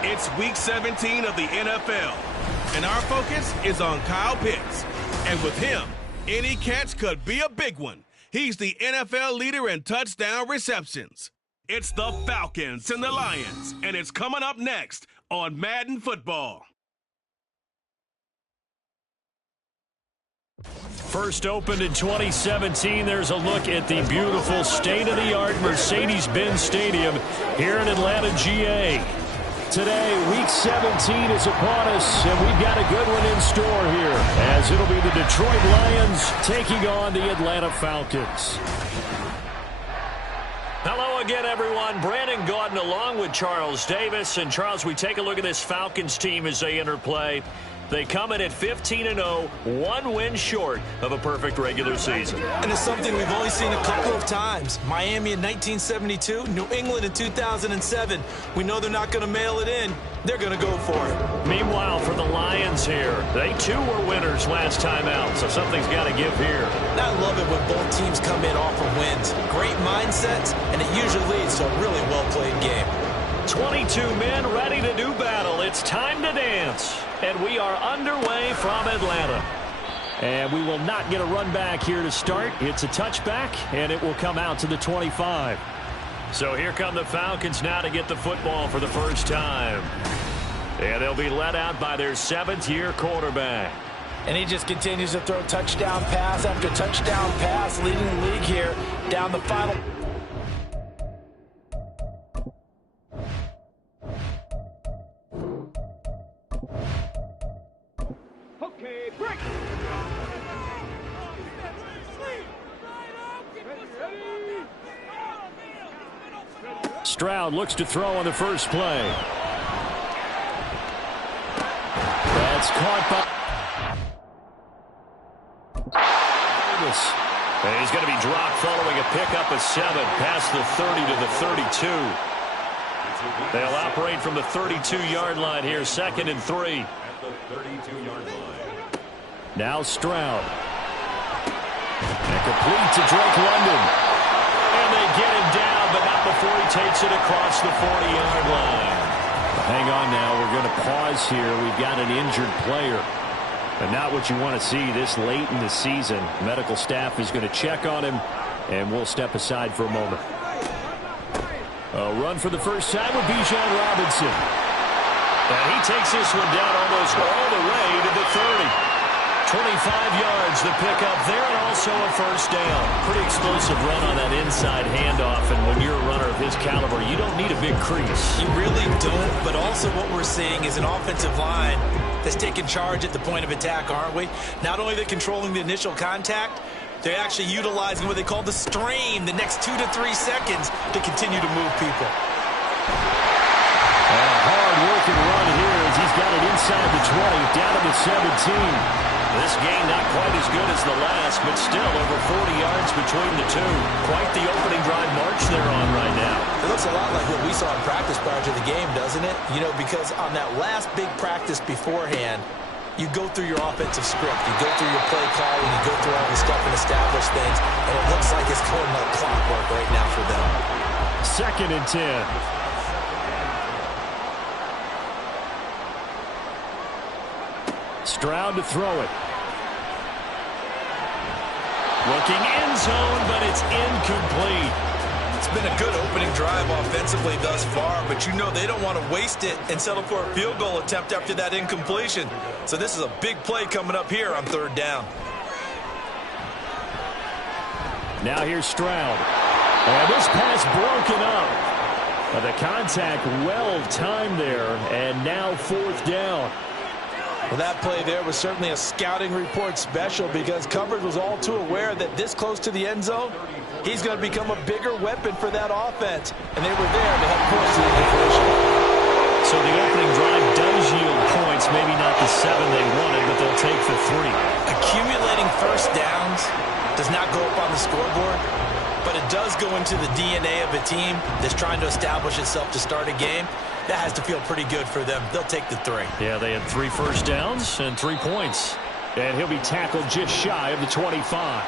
It's Week 17 of the NFL, and our focus is on Kyle Pitts. And with him, any catch could be a big one. He's the NFL leader in touchdown receptions. It's the Falcons and the Lions, and it's coming up next on Madden Football. First opened in 2017, there's a look at the beautiful state-of-the-art Mercedes-Benz Stadium here in Atlanta, GA. Today, Week 17 is upon us, and we've got a good one in store here, as it'll be the Detroit Lions taking on the Atlanta Falcons. Hello again, everyone. Brandon Gaudin along with Charles Davis. And, Charles, we take a look at this Falcons team as they enter play. They come in at 15-0, one win short of a perfect regular season. And it's something we've only seen a couple of times. Miami in 1972, New England in 2007. We know they're not going to mail it in. They're going to go for it. Meanwhile, for the Lions here, they too were winners last time out, so something's got to give here. And I love it when both teams come in off of wins. Great mindsets, and it usually leads to a really well-played game. 22 men ready to do battle. It's time to dance. And we are underway from Atlanta. And we will not get a run back here to start. It's a touchback, and it will come out to the 25. So here come the Falcons now to get the football for the first time. And they'll be led out by their seventh-year quarterback. And he just continues to throw touchdown pass after touchdown pass, leading the league here down the final. Okay, break. Stroud looks to throw on the first play. That's caught by Davis. And he's going to be dropped following a pickup of 7 past the 30 to the 32. They'll operate from the 32-yard line here, 2nd and 3. At the 32-yard line. Now Stroud. And complete to Drake London. And they get him down, but not before he takes it across the 40-yard line. Hang on now. We're going to pause here. We've got an injured player. And not what you want to see this late in the season. Medical staff is going to check on him, and we'll step aside for a moment. A run for the first time with Bijan Robinson. And he takes this one down almost all the way to the 30. 25 yards the pickup there, and also a first down. Pretty explosive run on that inside handoff, and when you're a runner of his caliber, you don't need a big crease. You really don't, but also what we're seeing is an offensive line that's taking charge at the point of attack, aren't we? Not only are they controlling the initial contact, they're actually utilizing what they call the strain, the next 2 to 3 seconds, to continue to move people. And a hard-working run here as he's got it inside the 20, down to the 17. This game not quite as good as the last, but still over 40 yards between the two. Quite the opening drive march they're on right now. It looks a lot like what we saw in practice prior to the game, doesn't it? You know, because on that last big practice beforehand, you go through your offensive script, you go through your play calling, you go through all the stuff and establish things, and it looks like it's going like clockwork right now for them. 2nd and 10. Stroud to throw it. Looking end zone, but it's incomplete. It's been a good opening drive offensively thus far, but you know they don't want to waste it and settle for a field goal attempt after that incompletion. So this is a big play coming up here on 3rd down. Now here's Stroud. And this pass broken up. The contact well timed there, and now 4th down. Well, that play there was certainly a scouting report special because coverage was all too aware that this close to the end zone, he's going to become a bigger weapon for that offense. And they were there to help push the incompletion. So the opening drive does yield points, maybe not the 7 they wanted, but they'll take the 3. Accumulating first downs does not go up on the scoreboard, but it does go into the DNA of a team that's trying to establish itself to start a game. That has to feel pretty good for them. They'll take the 3. Yeah, they had 3 first downs and 3 points. And he'll be tackled just shy of the 25.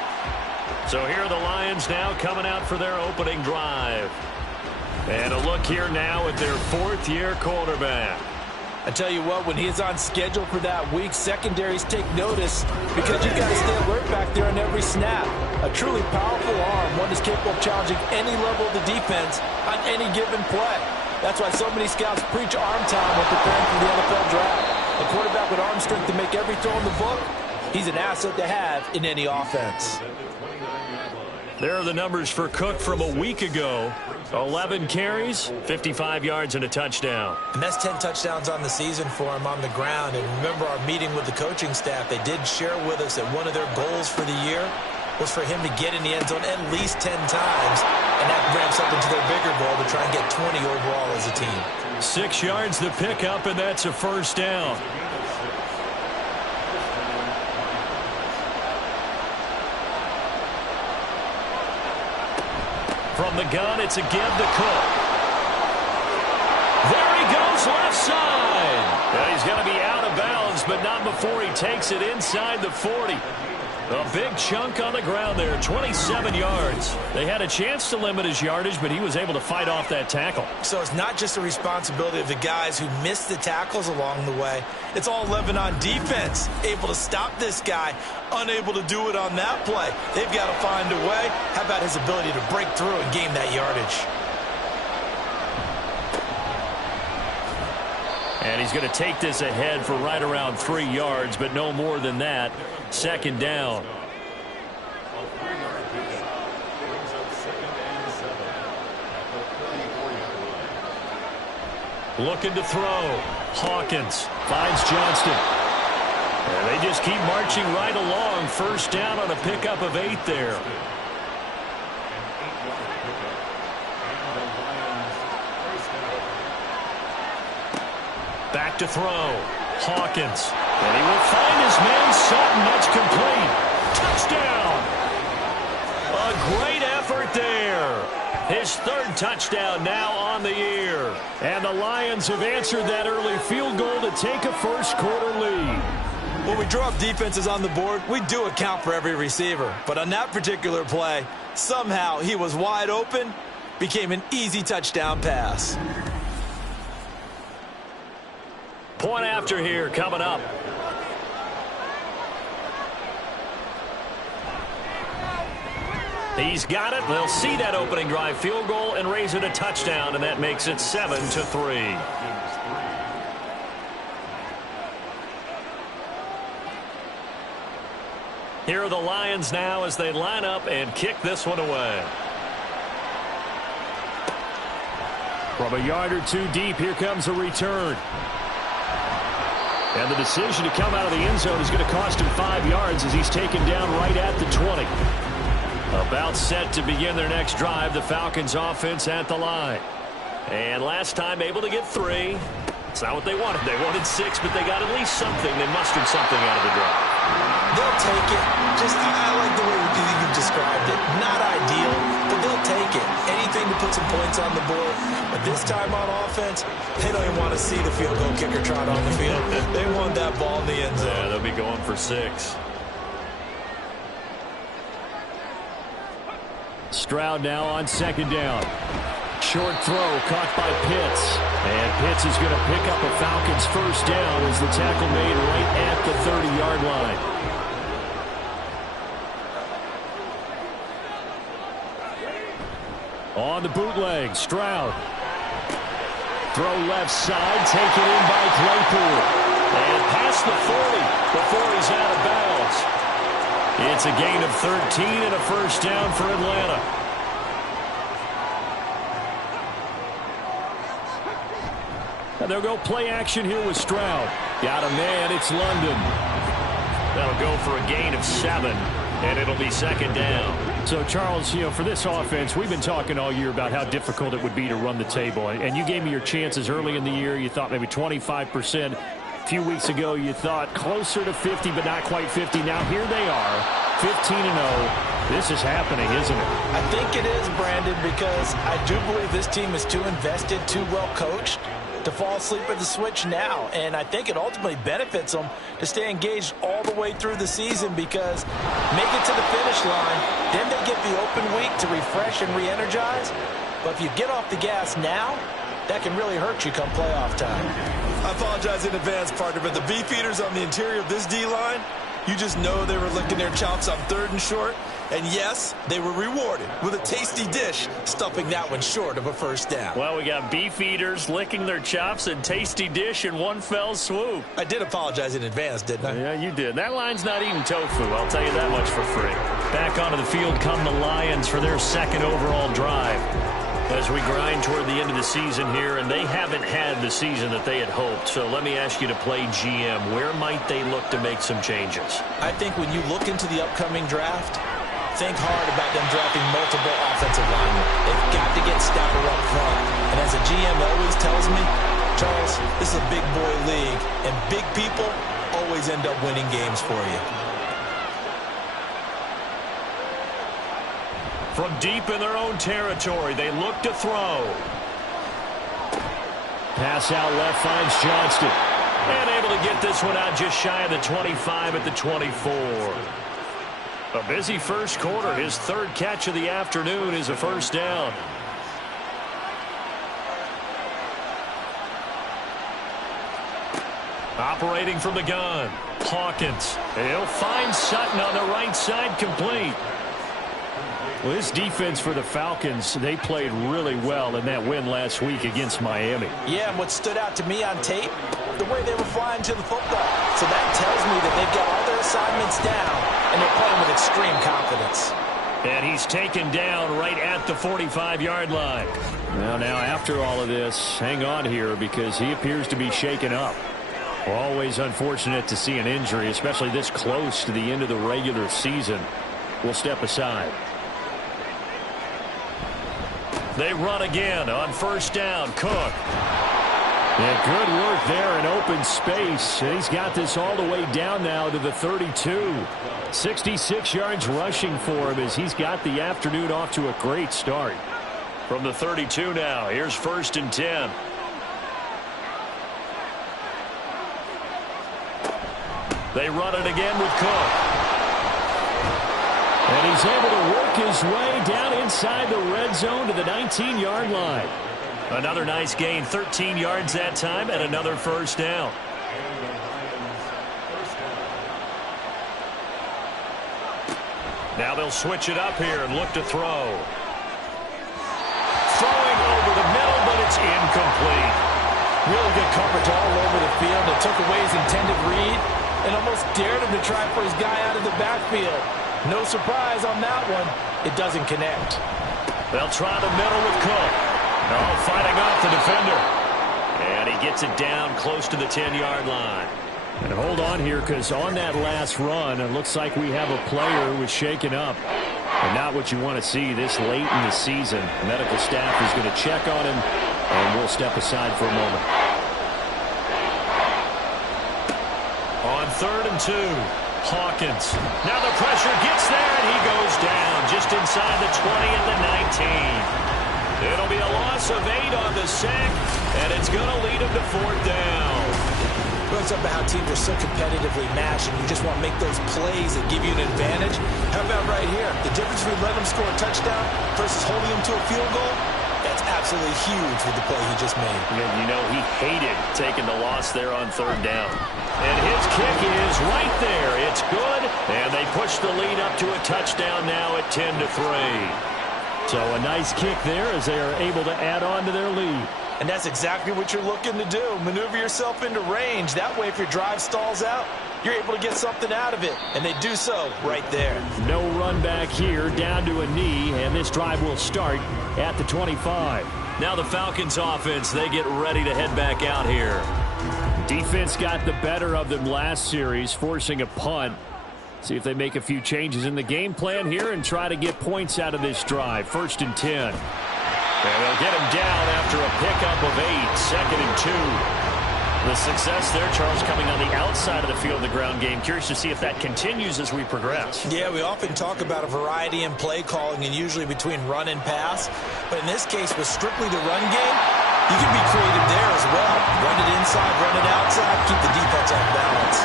So here are the Lions now coming out for their opening drive. And a look here now at their fourth-year quarterback. I tell you what, when he is on schedule for that week, secondaries take notice because you've got to stay alert back there on every snap. A truly powerful arm, one that's capable of challenging any level of the defense on any given play. That's why so many scouts preach arm time when preparing for the NFL draft. A quarterback with arm strength to make every throw in the book, he's an asset to have in any offense. There are the numbers for Cook from a week ago. 11 carries, 55 yards, and a touchdown. And that's 10 touchdowns on the season for him on the ground. And remember our meeting with the coaching staff, they did share with us that one of their goals for the year was for him to get in the end zone at least 10 times. And that ramps up into their bigger goal to try and get 20 overall as a team. 6 yards the pickup, and that's a first down. From the gun, it's a give to Cook. There he goes, left side. And he's going to be out of bounds, but not before he takes it inside the 40. A big chunk on the ground there, 27 yards. They had a chance to limit his yardage, but he was able to fight off that tackle. So it's not just the responsibility of the guys who missed the tackles along the way. It's all Lebanon defense, able to stop this guy, unable to do it on that play. They've got to find a way. How about his ability to break through and gain that yardage? And he's going to take this ahead for right around 3 yards, but no more than that. Second down. Looking to throw. Hawkins finds Johnston. And they just keep marching right along. First down on a pickup of 8 there. Back to throw. Hawkins. And he will find his man Sutton. That's complete. Touchdown. A great effort there. His third touchdown now on the year. And the Lions have answered that early field goal to take a first quarter lead. When we draw up defenses on the board, we do account for every receiver. But on that particular play, somehow he was wide open, became an easy touchdown pass. Point after here coming up. He's got it. They'll see that opening drive field goal and raise it a touchdown, and that makes it 7-3. Here are the Lions now as they line up and kick this one away. From a yard or two deep, here comes a return. And the decision to come out of the end zone is going to cost him 5 yards as he's taken down right at the 20. About set to begin their next drive, the Falcons offense at the line. And last time able to get 3. It's not what they wanted. They wanted 6, but they got at least something. They mustered something out of the drive. They'll take it. I like the way you described it. Not ideal, but they'll take it. Anything to put some points on the board. But this time on offense, they don't even want to see the field goal kicker trot on the field. They want that ball in the end zone. Yeah, they'll be going for 6. Stroud now on second down. Short throw caught by Pitts. And Pitts is going to pick up a Falcons first down as the tackle made right at the 30-yard line. On the bootleg, Stroud. Throw left side, taken in by Claypool. And past the 40 before he's out of bounds. It's a gain of 13 and a first down for Atlanta. And they'll go play action here with Stroud. Got a man, it's London. That'll go for a gain of 7, and it'll be second down. So, Charles, for this offense, we've been talking all year about how difficult it would be to run the table. And you gave me your chances early in the year. You thought maybe 25%. A few weeks ago, you thought closer to 50, but not quite 50. Now, here they are, 15-0. This is happening, isn't it? I think it is, Brandon, because I do believe this team is too invested, too well coached to fall asleep at the switch now. And I think it ultimately benefits them to stay engaged all the way through the season because make it to the finish line, then they get the open week to refresh and re-energize. But if you get off the gas now, that can really hurt you come playoff time. I apologize in advance, partner, but the beefeaters on the interior of this D-line, you just know they were licking their chops on 3rd and short. And yes, they were rewarded with a tasty dish, stuffing that one short of a first down. Well, we got beefeaters licking their chops and tasty dish in one fell swoop. I did apologize in advance, didn't I? Yeah, you did. That line's not eating tofu, I'll tell you that much for free. Back onto the field come the Lions for their 2nd overall drive. As we grind toward the end of the season here, and they haven't had the season that they had hoped. So let me ask you to play GM. Where might they look to make some changes? I think when you look into the upcoming draft, think hard about them drafting multiple offensive linemen. They've got to get stouter up front. And as a GM always tells me, Charles, this is a big boy league, and big people always end up winning games for you. From deep in their own territory, they look to throw. Pass out left finds Johnston. And able to get this one out just shy of the 25 at the 24. A busy first quarter. His 3rd catch of the afternoon is a first down. Operating from the gun, Hawkins. He'll find Sutton on the right side, complete. Well, this defense for the Falcons, they played really well in that win last week against Miami. Yeah, and what stood out to me on tape, the way they were flying to the football. So that tells me that they've got all their assignments down, and they're playing with extreme confidence. And he's taken down right at the 45-yard line. Now, after all of this, hang on here because he appears to be shaken up. Always unfortunate to see an injury, especially this close to the end of the regular season. We'll step aside. They run again on first down. Cook. Yeah, good work there in open space. And he's got this all the way down now to the 32. 66 yards rushing for him as he's got the afternoon off to a great start. From the 32 now, here's 1st and 10. They run it again with Cook. And he's able to work his way down inside the red zone to the 19-yard line. Another nice gain, 13 yards that time, and another first down. Now they'll switch it up here and look to throw. Throwing over the middle, but it's incomplete. Really good coverage all over the field. It took away his intended read and almost dared him to try for his guy out of the backfield. No surprise on that one. It doesn't connect. They'll try the middle with Cook. Oh, fighting off the defender. And he gets it down close to the 10-yard line. And hold on here because on that last run, it looks like we have a player who was shaken up. And not what you want to see this late in the season. The medical staff is going to check on him, and we'll step aside for a moment. On 3rd and 2. Hawkins. Now the pressure gets there, and he goes down just inside the 20 at the 19. It'll be a loss of 8 on the sack, and it's going to lead him to 4th down. Well, it's about how teams are so competitively matched, and you just want to make those plays that give you an advantage. How about right here? The difference between letting him score a touchdown versus holding him to a field goal, that's absolutely huge with the play he just made. You know, he hated taking the loss there on 3rd down. And his kick is right there. It's good. And they push the lead up to a touchdown now at 10-3. So a nice kick there as they are able to add on to their lead. And that's exactly what you're looking to do. Maneuver yourself into range. That way, if your drive stalls out, you're able to get something out of it. And they do so right there. No run back here, down to a knee. And this drive will start at the 25. Now the Falcons offense, they get ready to head back out here. Defense got the better of them last series, forcing a punt. See if they make a few changes in the game plan here and try to get points out of this drive. 1st and 10. And they'll get him down after a pickup of 8. 2nd and 2. The success there, Charles, coming on the outside of the field, the ground game. Curious to see if that continues as we progress. Yeah, we often talk about a variety in play calling and usually between run and pass. But in this case, with strictly the run game, you can be creative there as well. Run it inside, run it outside, keep the defense off balance.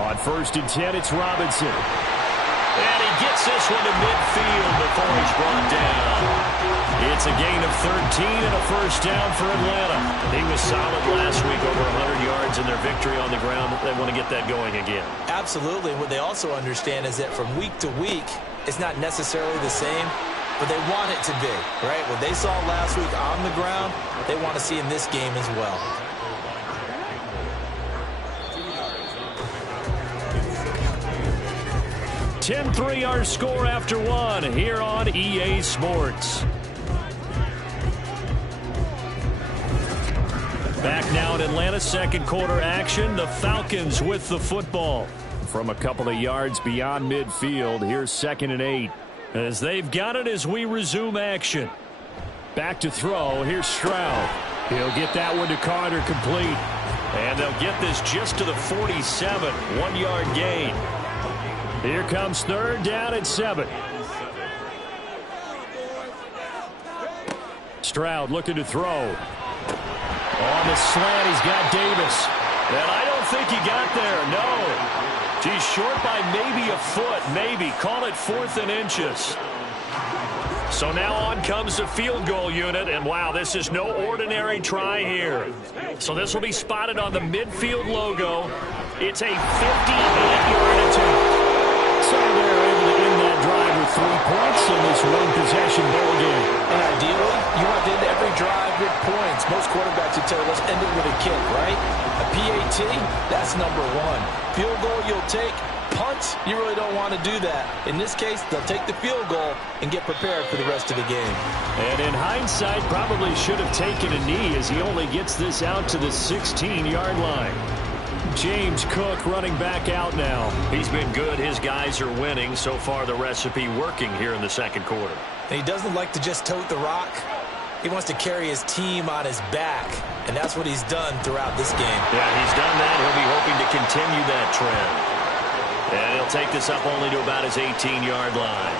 On first and 10, it's Robinson. And he gets this one to midfield before he's brought down. It's a gain of 13 and a first down for Atlanta. He was solid last week, over 100 yards in their victory on the ground. They want to get that going again. Absolutely. What they also understand is that from week to week, it's not necessarily the same, but they want it to be, right? What they saw last week on the ground, they want to see in this game as well. 10-3 our score after one here on EA Sports. Back now in Atlanta, second quarter action. The Falcons with the football. From a couple of yards beyond midfield, here's 2nd and 8. As they've got it as we resume action. Back to throw. Here's Stroud. He'll get that one to Carter, complete. And they'll get this just to the 47. 1-yard gain. Here comes 3rd down at 7. Stroud looking to throw. On the slant, he's got Davis. And I don't think he got there, no. He's short by maybe a foot, maybe. Call it 4th and inches. So now on comes the field goal unit, and wow, this is no ordinary try here. So this will be spotted on the midfield logo. It's a 58-yard attempt. So they're able to end that drive with 3 points in this one-possession ball game. And ideally, you want to end every drive with points. Most quarterbacks would tell you, let's end it with a kick, right? A PAT, that's number 1. Field goal, you'll take. Punts, you really don't want to do that. In this case, they'll take the field goal and get prepared for the rest of the game. And in hindsight, probably should have taken a knee as he only gets this out to the 16-yard line. James Cook running back out now. He's been good. His guys are winning. So far, the recipe working here in the second quarter. And he doesn't like to just tote the rock. He wants to carry his team on his back, and that's what he's done throughout this game. Yeah, he's done that. He'll be hoping to continue that trend. And he'll take this up only to about his 18-yard line.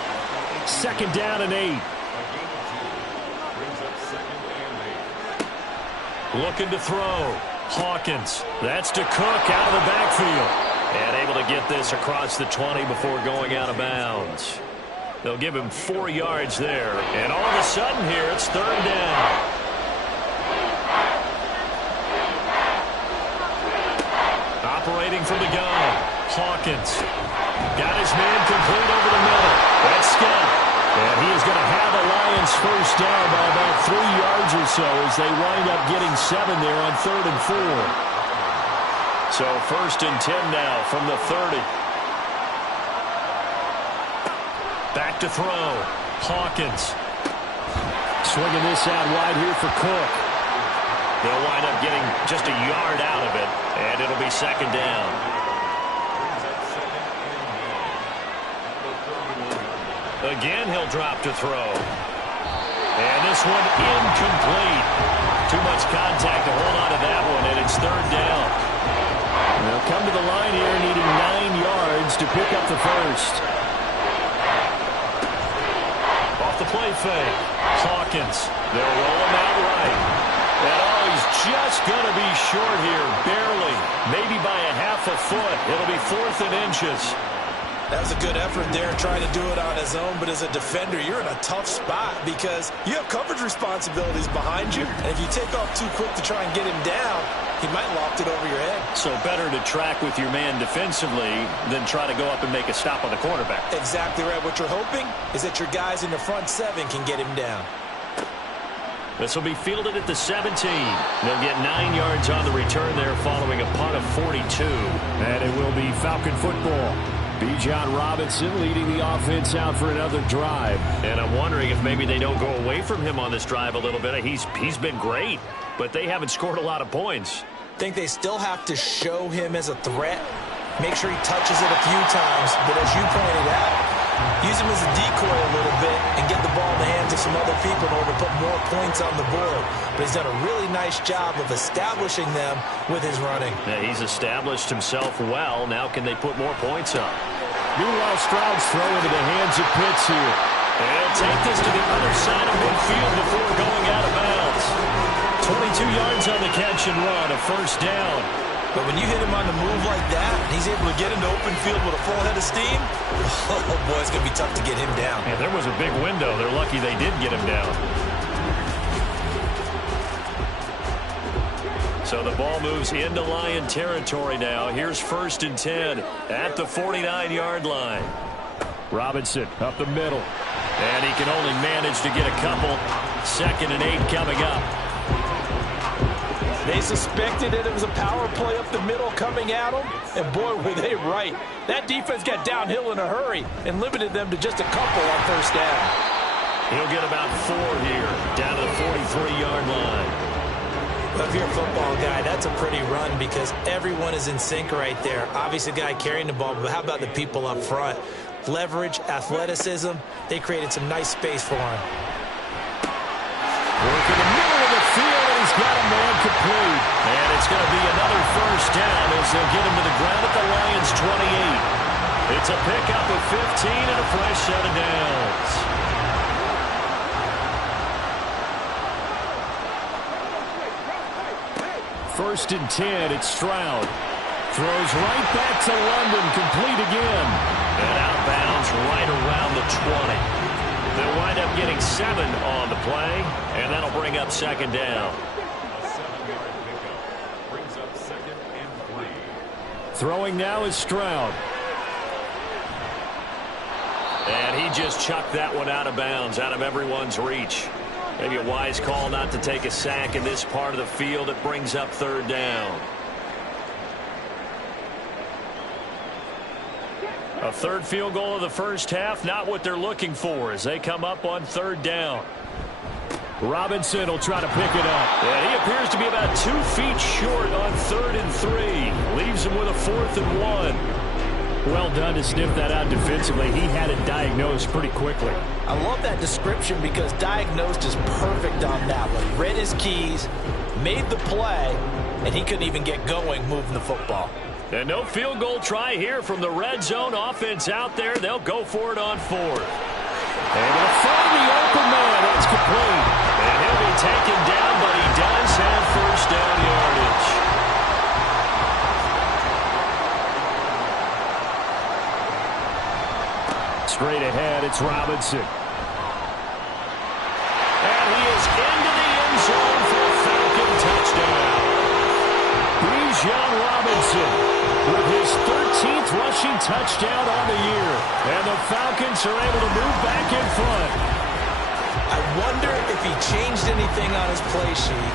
2nd down and 8. Looking to throw. Hawkins. That's to Cook out of the backfield. And able to get this across the 20 before going out of bounds. They'll give him 4 yards there. And all of a sudden here, it's 3rd down. Operating from the gun. Hawkins. Got his man complete over the middle. That's Scott. And he is going to have a Lions first down by about 3 yards or so as they wind up getting 7 there on 3rd and 4. So 1st and 10 now from the 30. Back to throw. Hawkins. Swinging this out wide here for Cook. They'll wind up getting just a yard out of it, and it'll be 2nd down. Again, he'll drop to throw. And this one incomplete. Too much contact to hold on to that one, and it's 3rd down. They'll come to the line here needing 9 yards to pick up the first. Off the play fake. Hawkins. They'll roll him out right. And he's just going to be short here, barely. Maybe by a half a foot. It'll be 4th and inches. That was a good effort there trying to do it on his own, but as a defender, you're in a tough spot because you have coverage responsibilities behind you, and if you take off too quick to try and get him down, he might loft it over your head. So better to track with your man defensively than try to go up and make a stop on the quarterback. Exactly right. What you're hoping is that your guys in the front 7 can get him down. This will be fielded at the 17. They'll get 9 yards on the return there following a punt of 42. And it will be Falcon football. Bijan Robinson leading the offense out for another drive. And I'm wondering if maybe they don't go away from him on this drive a little bit. He's been great, but they haven't scored a lot of points. I think they still have to show him as a threat. Make sure he touches it a few times, but as you pointed out, use him as a decoy a little bit and get the ball in the hands of some other people in order to put more points on the board. But he's done a really nice job of establishing them with his running. Yeah, he's established himself well. Now can they put more points up? Meanwhile, Stroud's throw into the hands of Pitts here. And he'll take this to the other side of midfield before going out of bounds. 22 yards on the catch and run, a first down. But when you hit him on the move like that, and he's able to get into open field with a full head of steam, oh boy, it's going to be tough to get him down. Yeah, there was a big window. They're lucky they did get him down. So the ball moves into Lion territory now. Here's 1st and 10 at the 49-yard line. Robinson up the middle. And he can only manage to get a couple. 2nd and 8 coming up. They suspected that it was a power play up the middle coming at them, and boy, were they right. That defense got downhill in a hurry and limited them to just a couple on 1st down. He'll get about 4 here, down to the 43-yard line. But if you're a football guy, that's a pretty run because everyone is in sync right there. Obviously, the guy carrying the ball, but how about the people up front? Leverage, athleticism, they created some nice space for him. Work in the middle of the field, and he's got a man complete. And it's going to be another 1st down as they'll get him to the ground at the Lions' 28. It's a pickup of 15 and a fresh set of downs. 1st and 10, it's Stroud. Throws right back to London, complete again. And outbounds right around the 20. They'll wind up getting 7 on the play, and that'll bring up 2nd down. A 7-yard pickup brings up 2nd and 3. Throwing now is Stroud. And he just chucked that one out of bounds, out of everyone's reach. Maybe a wise call not to take a sack in this part of the field. It brings up 3rd down. A 3rd field goal of the 1st half, not what they're looking for as they come up on 3rd down. Robinson will try to pick it up. And he appears to be about 2 feet short on 3rd and 3. Leaves him with a 4th and 1. Well done to sniff that out defensively. He had it diagnosed pretty quickly. I love that description because diagnosed is perfect on that one. Read his keys, made the play, and he couldn't even get going moving the football. And no field goal try here from the red zone offense out there. They'll go for it on 4th. And they'll find the open man. It's complete. And he'll be taken down, but he does have 1st down yardage. Straight ahead, it's Robinson. And he is into the end zone for a Falcon touchdown. Bijan Robinson with his 13th rushing touchdown on the year. And the Falcons are able to move back in front. I wonder if he changed anything on his play sheet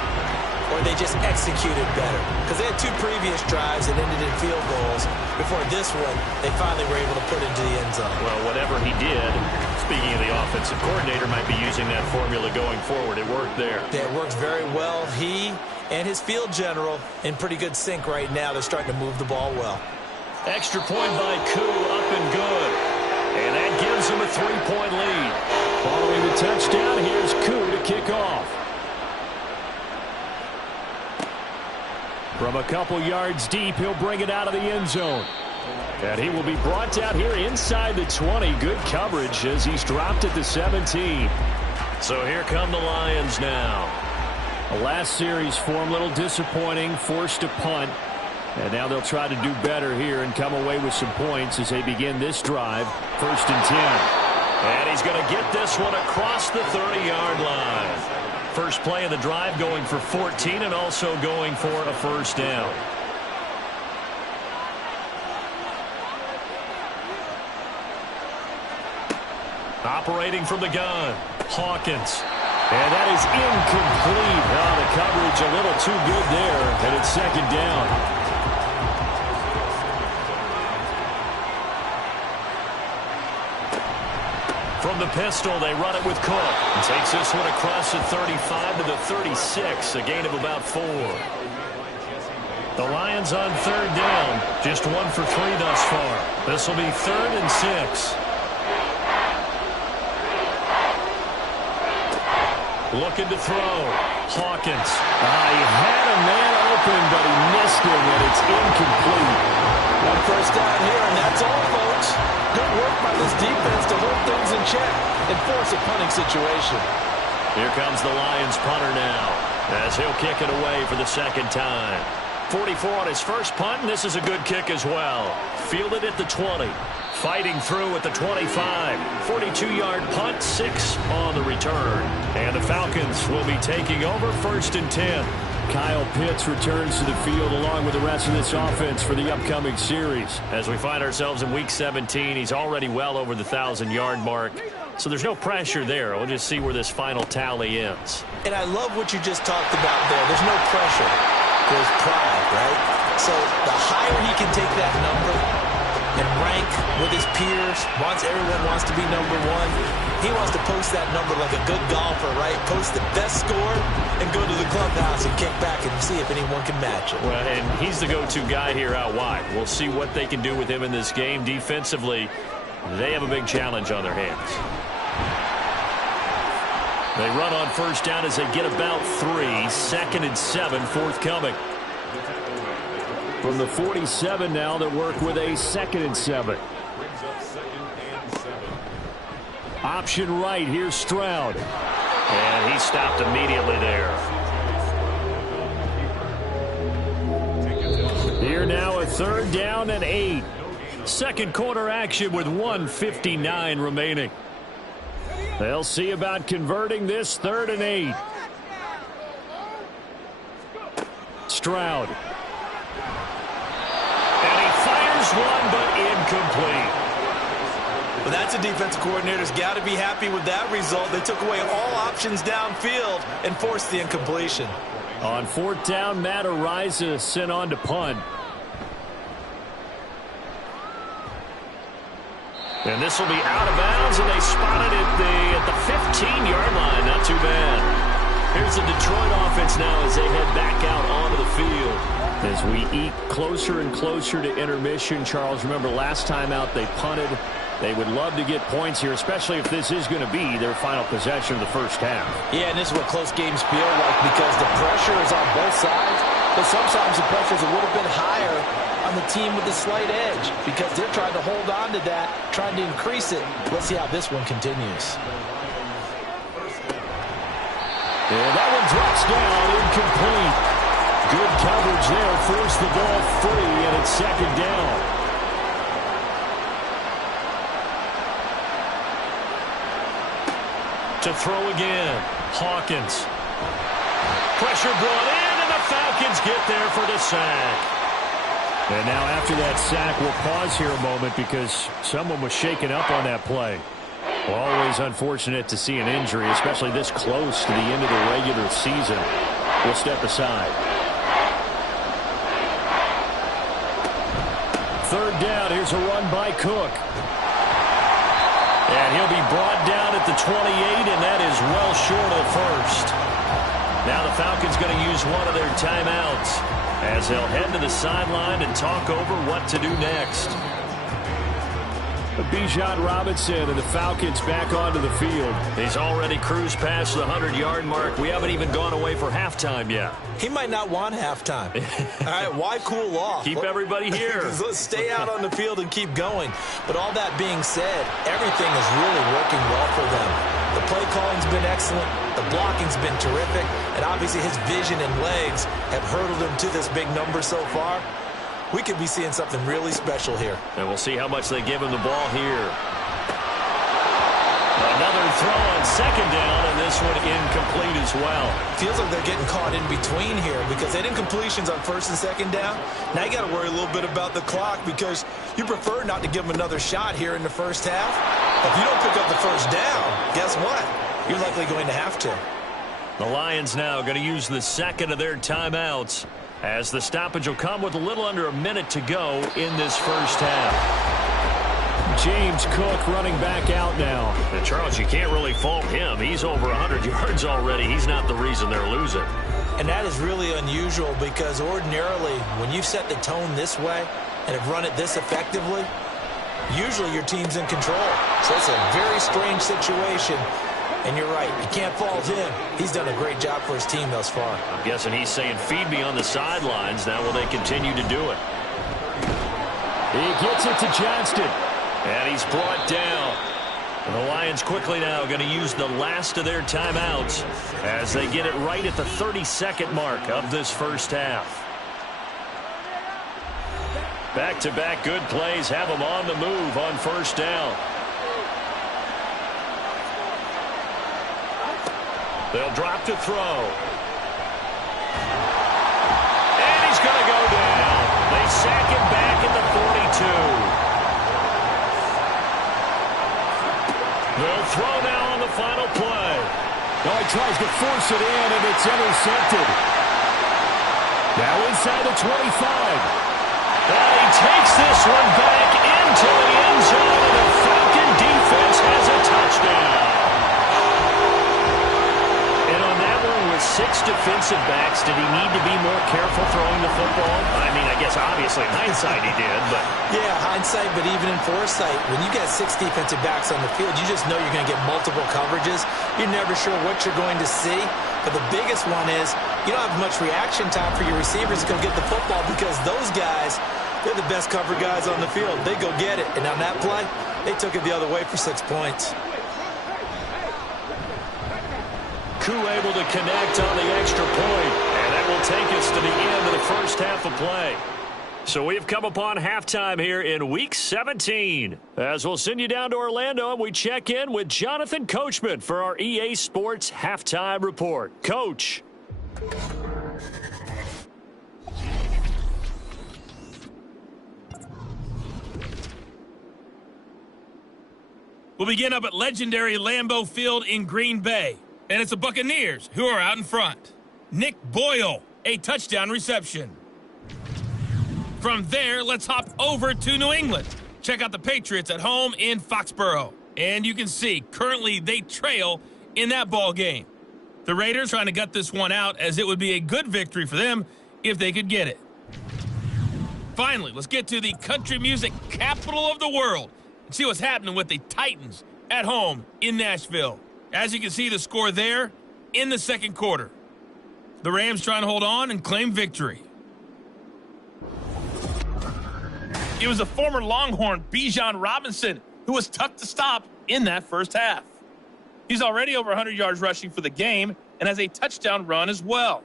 or they just executed better. Because they had 2 previous drives that ended in field goals. Before this one, they finally were able to put into the end zone. Well, whatever he did, speaking of the offensive coordinator, might be using that formula going forward. It worked there. Yeah, it worked very well. He and his field general in pretty good sync right now. They're starting to move the ball well. Extra point by Koo, up and good. And that gives him a 3-point lead. Following the touchdown, here's Koo to kick off. From a couple yards deep, he'll bring it out of the end zone. And he will be brought out here inside the 20. Good coverage as he's dropped at the 17. So here come the Lions now. The last series for him, a little disappointing, forced to punt. And now they'll try to do better here and come away with some points as they begin this drive. 1st and 10. And he's going to get this one across the 30-yard line. First play of the drive going for 14 and also going for a 1st down. Operating from the gun, Hawkins. And that is incomplete. Oh, the coverage a little too good there, and it's 2nd down. From the pistol, they run it with Cook. Takes this one across the 35 to the 36, a gain of about 4. The Lions on 3rd down, just 1 for 3 thus far. This will be 3rd and 6. Looking to throw. Hawkins. He had a man open, but he missed him, and it's incomplete. 1 first down here, and that's all, folks. Good work by this defense to hold things in check and force a punting situation. Here comes the Lions punter now as he'll kick it away for the 2nd time. 44 on his first punt, and this is a good kick as well. Fielded at the 20. Fighting through at the 25. 42-yard punt, 6 on the return. And the Falcons will be taking over 1st and 10. Kyle Pitts returns to the field along with the rest of this offense for the upcoming series. As we find ourselves in Week 17, he's already well over the 1,000-yard mark. So there's no pressure there. We'll just see where this final tally ends. And I love what you just talked about there. There's no pressure. There's pride, right? So the higher he can take that number and rank with his peers, everyone wants to be number one. He wants to post that number like a good golfer, right? Post the best score and go to the clubhouse and kick back and see if anyone can match it. Well, and he's the go-to guy here out wide. We'll see what they can do with him in this game. Defensively, they have a big challenge on their hands. They run on first down as they get about 3. 2nd and 7 forthcoming. From the 47 now, they work with a 2nd and 7. Option right, here's Stroud. And he stopped immediately there. Here now a 3rd down and 8. Second quarter action with 1:59 remaining. They'll see about converting this 3rd and 8. Stroud. And he fires one, but incomplete. Well, that's a defensive coordinator's got to be happy with that result. They took away all options downfield and forced the incompletion. On 4th down, Matt Ariza sent on to punt. And this will be out of bounds, and they spotted it at the 15-yard line. Not too bad. Here's the Detroit offense now as they head back out onto the field. As we eke closer and closer to intermission, Charles, remember last time out they punted. They would love to get points here, especially if this is going to be their final possession of the first half. Yeah, and this is what close games feel like because the pressure is on both sides, but sometimes the pressure is a little bit higher on the team with the slight edge because they're trying to hold on to that, trying to increase it. Let's see how this one continues. And that one drops down, incomplete. Good coverage there, forced the ball free, and it's 2nd down. To throw again, Hawkins. Pressure brought in, and the Falcons get there for the sack. And now after that sack, we'll pause here a moment because someone was shaken up on that play. Always unfortunate to see an injury, especially this close to the end of the regular season. We'll step aside. 3rd down, here's a run by Cook. And he'll be brought down at the 28, and that is well short of first. Now the Falcons going to use one of their timeouts as they'll head to the sideline and talk over what to do next. Bijan Robinson and the Falcons back onto the field. He's already cruised past the 100-yard mark. We haven't even gone away for halftime yet. He might not want halftime. All right, why cool off? Keep everybody here. Let's stay out on the field and keep going. But all that being said, everything is really working well for them. The play calling's been excellent. The blocking's been terrific. And obviously his vision and legs have hurdled him to this big number so far. We could be seeing something really special here. And we'll see how much they give him the ball here. Another throw on 2nd down, and this one incomplete as well. Feels like they're getting caught in between here because they did incompletions on 1st and 2nd down. Now you got to worry a little bit about the clock because you prefer not to give them another shot here in the first half. If you don't pick up the first down, guess what? You're likely going to have to. The Lions now going to use the 2nd of their timeouts as the stoppage will come with a little under a minute to go in this first half. James Cook running back out now. And Charles, you can't really fault him. He's over 100 yards already. He's not the reason they're losing. And that is really unusual because ordinarily when you set the tone this way and have run it this effectively, usually your team's in control. So it's a very strange situation. And you're right, you can't fault him. He's done a great job for his team thus far. I'm guessing he's saying, feed me on the sidelines. Now will they continue to do it? He gets it to Johnston. And he's brought down. And the Lions quickly now going to use the last of their timeouts as they get it right at the 32nd mark of this first half. Back-to-back good plays have them on the move on first down. They'll drop to throw. And he's going to go down. They sack him back at the 42. They'll throw now on the final play. Oh, he tries to force it in, and it's intercepted. Now inside the 25. And he takes this one back into the end zone, and the Falcon defense has a touchdown. And on that one, with 6 defensive backs, did he need to be more careful throwing the football? I mean, I guess obviously in hindsight he did, but... Yeah, hindsight, but even in foresight, when you get 6 defensive backs on the field, you just know you're going to get multiple coverages. You're never sure what you're going to see. But the biggest one is you don't have much reaction time for your receivers to go get the football because those guys, they're the best cover guys on the field. They go get it. And on that play, they took it the other way for 6 points. Koo able to connect on the extra point, and that will take us to the end of the first half of play. So we've come upon halftime here in Week 17. As we'll send you down to Orlando, and we check in with Jonathan Coachman for our EA Sports Halftime Report. Coach. We'll begin up at legendary Lambeau Field in Green Bay. And it's the Buccaneers who are out in front. Nick Boyle, a touchdown reception. From there, let's hop over to New England. Check out the Patriots at home in Foxborough. And you can see, currently they trail in that ball game. The Raiders trying to gut this one out as it would be a good victory for them if they could get it. Finally, let's get to the country music capital of the world and see what's happening with the Titans at home in Nashville. As you can see, the score there in the second quarter. The Rams trying to hold on and claim victory. It was a former Longhorn, Bijan Robinson, who was tough to stop in that first half. He's already over 100 yards rushing for the game and has a touchdown run as well.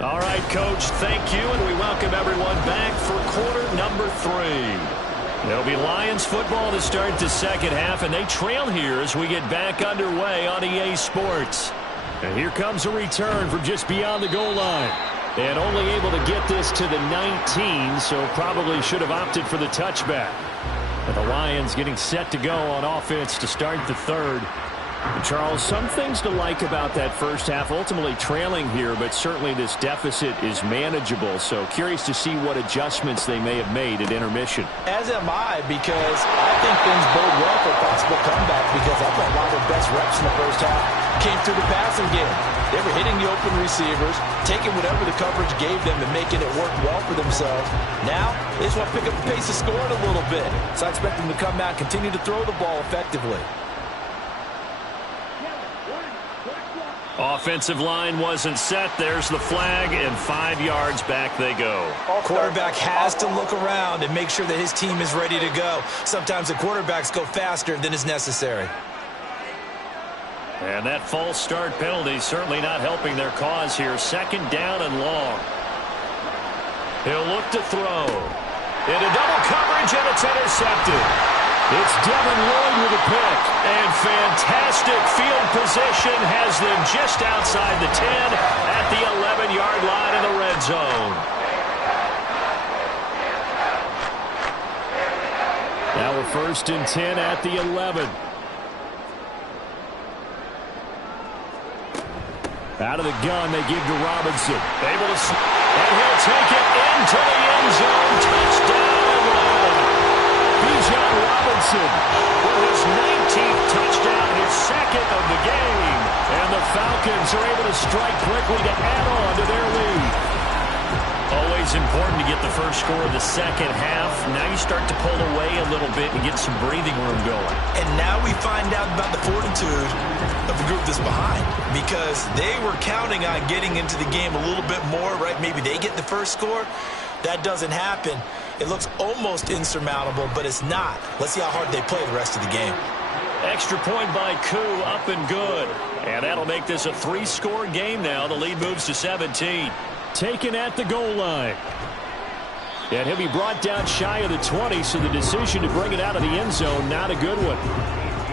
All right, Coach, thank you, and we welcome everyone back for quarter number 3. There'll be Lions football to start the second half, and they trail here as we get back underway on EA Sports. And here comes a return from just beyond the goal line. And only able to get this to the 19, so probably should have opted for the touchback. And the Lions getting set to go on offense to start the third. And Charles, some things to like about that first half, ultimately trailing here, but certainly this deficit is manageable. So curious to see what adjustments they may have made at intermission. As am I, because I think things bode well for a possible comeback because I thought a lot of their best reps in the first half came through the passing game. They were hitting the open receivers, taking whatever the coverage gave them and making it work well for themselves. Now, they just want to pick up the pace of scoring a little bit. So I expect them to come out and continue to throw the ball effectively. Offensive line wasn't set. There's the flag, and 5 yards back they go. Quarterback has to look around and make sure that his team is ready to go. Sometimes the quarterbacks go faster than is necessary. And that false start penalty certainly not helping their cause here. Second down and long. He'll look to throw. Into double coverage, and it's intercepted. It's Devin Lloyd with a pick, and fantastic field position has them just outside the 10 at the 11-yard line in the red zone. Now we're 1st and 10 at the 11. Out of the gun, they give to Robinson. Able to, and he'll take it into the end zone. Touchdown. Bijan Robinson with his 19th touchdown, his second of the game. And the Falcons are able to strike quickly to add on to their lead. Always important to get the first score of the second half. Now you start to pull away a little bit and get some breathing room going. And now we find out about the fortitude of the group that's behind because they were counting on getting into the game a little bit more, right? Maybe they get the first score. That doesn't happen. It looks almost insurmountable, but it's not. Let's see how hard they play the rest of the game. Extra point by Koo, up and good. And that'll make this a 3-score game now. The lead moves to 17. Taken at the goal line. And he'll be brought down shy of the 20, so the decision to bring it out of the end zone, not a good one.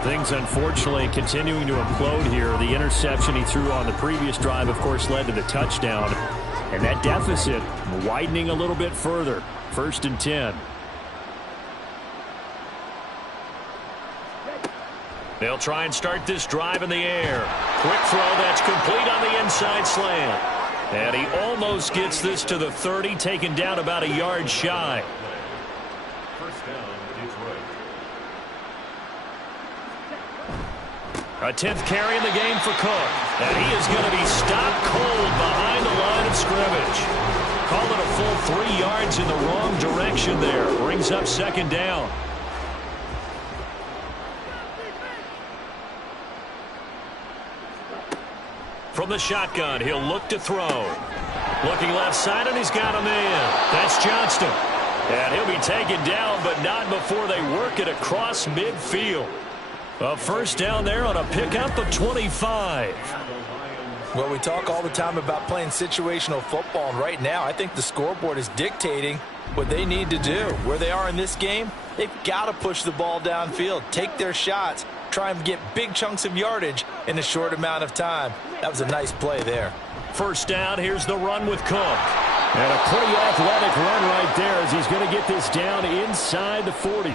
Things, unfortunately, continuing to implode here. The interception he threw on the previous drive, of course, led to the touchdown. And that deficit widening a little bit further. 1st and 10. They'll try and start this drive in the air. Quick throw that's complete on the inside slant. And he almost gets this to the 30, taken down about a yard shy. First down, Detroit. A 10th carry in the game for Cook. And he is going to be stopped cold behind the line of scrimmage. Call it a full 3 yards in the wrong direction there. Brings up 2nd down. From the shotgun, he'll look to throw. Looking left side, and he's got a man. That's Johnston. And he'll be taken down, but not before they work it across midfield. A 1st down there on a pickup of 25. Well, we talk all the time about playing situational football, and right now I think the scoreboard is dictating what they need to do. Where they are in this game, they've got to push the ball downfield, take their shots, try and get big chunks of yardage in a short amount of time. That was a nice play there. 1st down, here's the run with Cook. And a pretty athletic run right there as he's going to get this down inside the 40.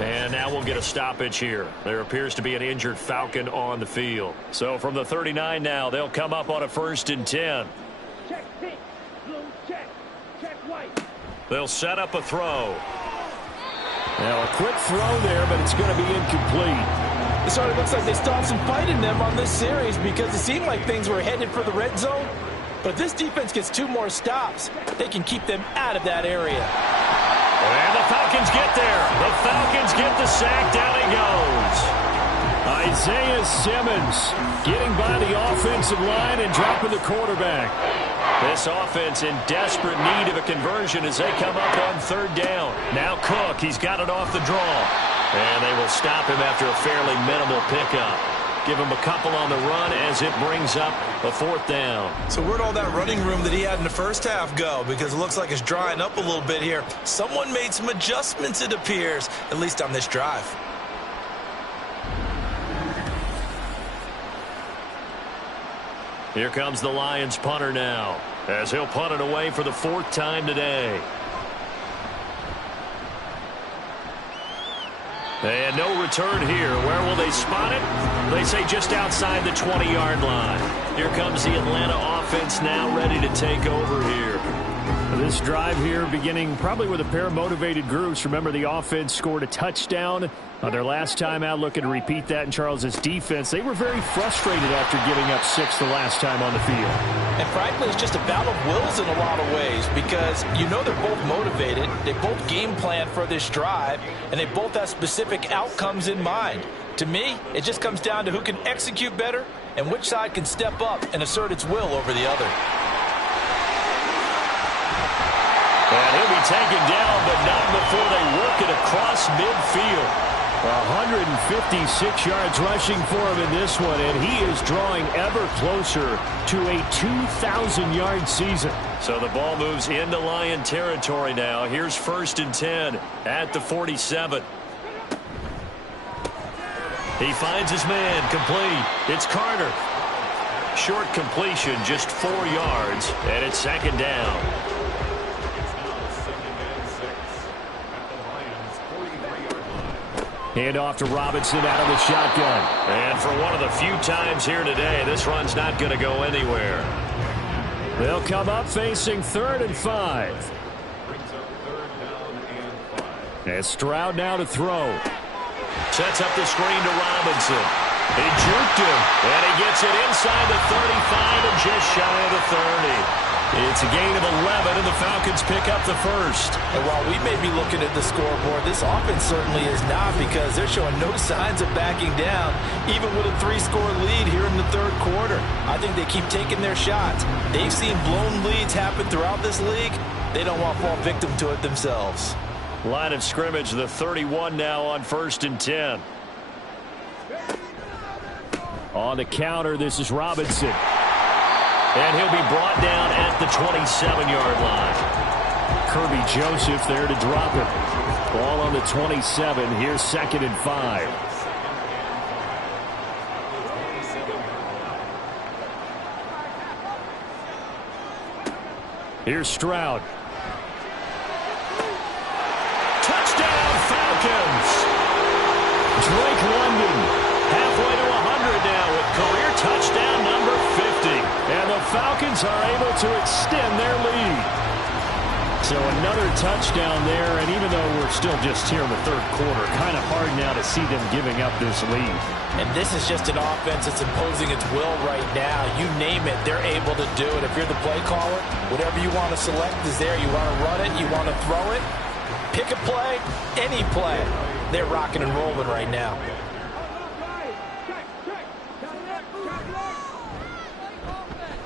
And now we'll get a stoppage here. There appears to be an injured Falcon on the field. So from the 39 now, they'll come up on a 1st and 10. Check pink. Blue check. Check white. They'll set up a throw. Now a quick throw there, but it's going to be incomplete. It sort of looks like they still have some fight in them on this series because it seemed like things were headed for the red zone. But if this defense gets 2 more stops, they can keep them out of that area. And the Falcons get there. The Falcons get the sack. Down he goes. Isaiah Simmons getting by the offensive line and dropping the quarterback. This offense in desperate need of a conversion as they come up on 3rd down. Now Cook, he's got it off the draw. And they will stop him after a fairly minimal pickup. Give him a couple on the run as it brings up a 4th down. So where'd all that running room that he had in the first half go? Because it looks like it's drying up a little bit here. Someone made some adjustments, it appears, at least on this drive. Here comes the Lions punter now, as he'll punt it away for the 4th time today. And no return here. Where will they spot it? They say just outside the 20-yard line. Here comes the Atlanta offense now ready to take over here. This drive here beginning probably with a pair of motivated groups. Remember, the offense scored a touchdown on their last time out. Looking to repeat that in Charles's defense. They were very frustrated after giving up 6 the last time on the field. And frankly, it's just a battle of wills in a lot of ways because you know they're both motivated. They both game plan for this drive, and they both have specific outcomes in mind. To me, it just comes down to who can execute better and which side can step up and assert its will over the other. And he'll be taken down, but not before they work it across midfield. 156 yards rushing for him in this one, and he is drawing ever closer to a 2,000-yard season. So the ball moves into Lion territory now. Here's 1st and 10 at the 47. He finds his man, complete. It's Carter. Short completion, just 4 yards, and it's 2nd down. Hand off to Robinson out of the shotgun. And for one of the few times here today, this run's not going to go anywhere. They'll come up facing 3rd and 5. And Stroud now to throw. Sets up the screen to Robinson. He juked him, and he gets it inside the 35 and just shy of the 30. It's a gain of 11, and the Falcons pick up the 1st. And while we may be looking at the scoreboard, this offense certainly is not because they're showing no signs of backing down, even with a 3-score lead here in the 3rd quarter. I think they keep taking their shots. They've seen blown leads happen throughout this league. They don't want to fall victim to it themselves. Line of scrimmage, the 31 now on 1st and 10. On the counter, this is Robinson. And he'll be brought down at the 27-yard line. Kirby Joseph there to drop it. Ball on the 27. Here's 2nd and 5. Here's Stroud. Touchdown, Falcons! Drake London halfway to 100 now with career touchdown number 50. And the Falcons are able to extend their lead. So another touchdown there, and even though we're still just here in the third quarter, kind of hard now to see them giving up this lead. And this is just an offense that's imposing its will right now. You name it, they're able to do it. If you're the play caller, whatever you want to select is there. You want to run it, you want to throw it, pick a play, any play. They're rocking and rolling right now.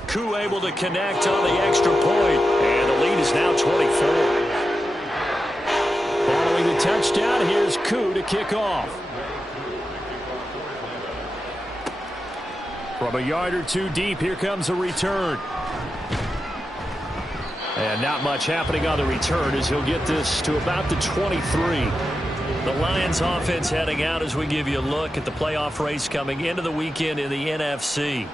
Koo able to connect on the extra point, and the lead is now 24. Following the touchdown, here's Koo to kick off. From a yard or two deep, here comes a return. And not much happening on the return as he'll get this to about the 23. The Lions offense heading out as we give you a look at the playoff race coming into the weekend in the NFC.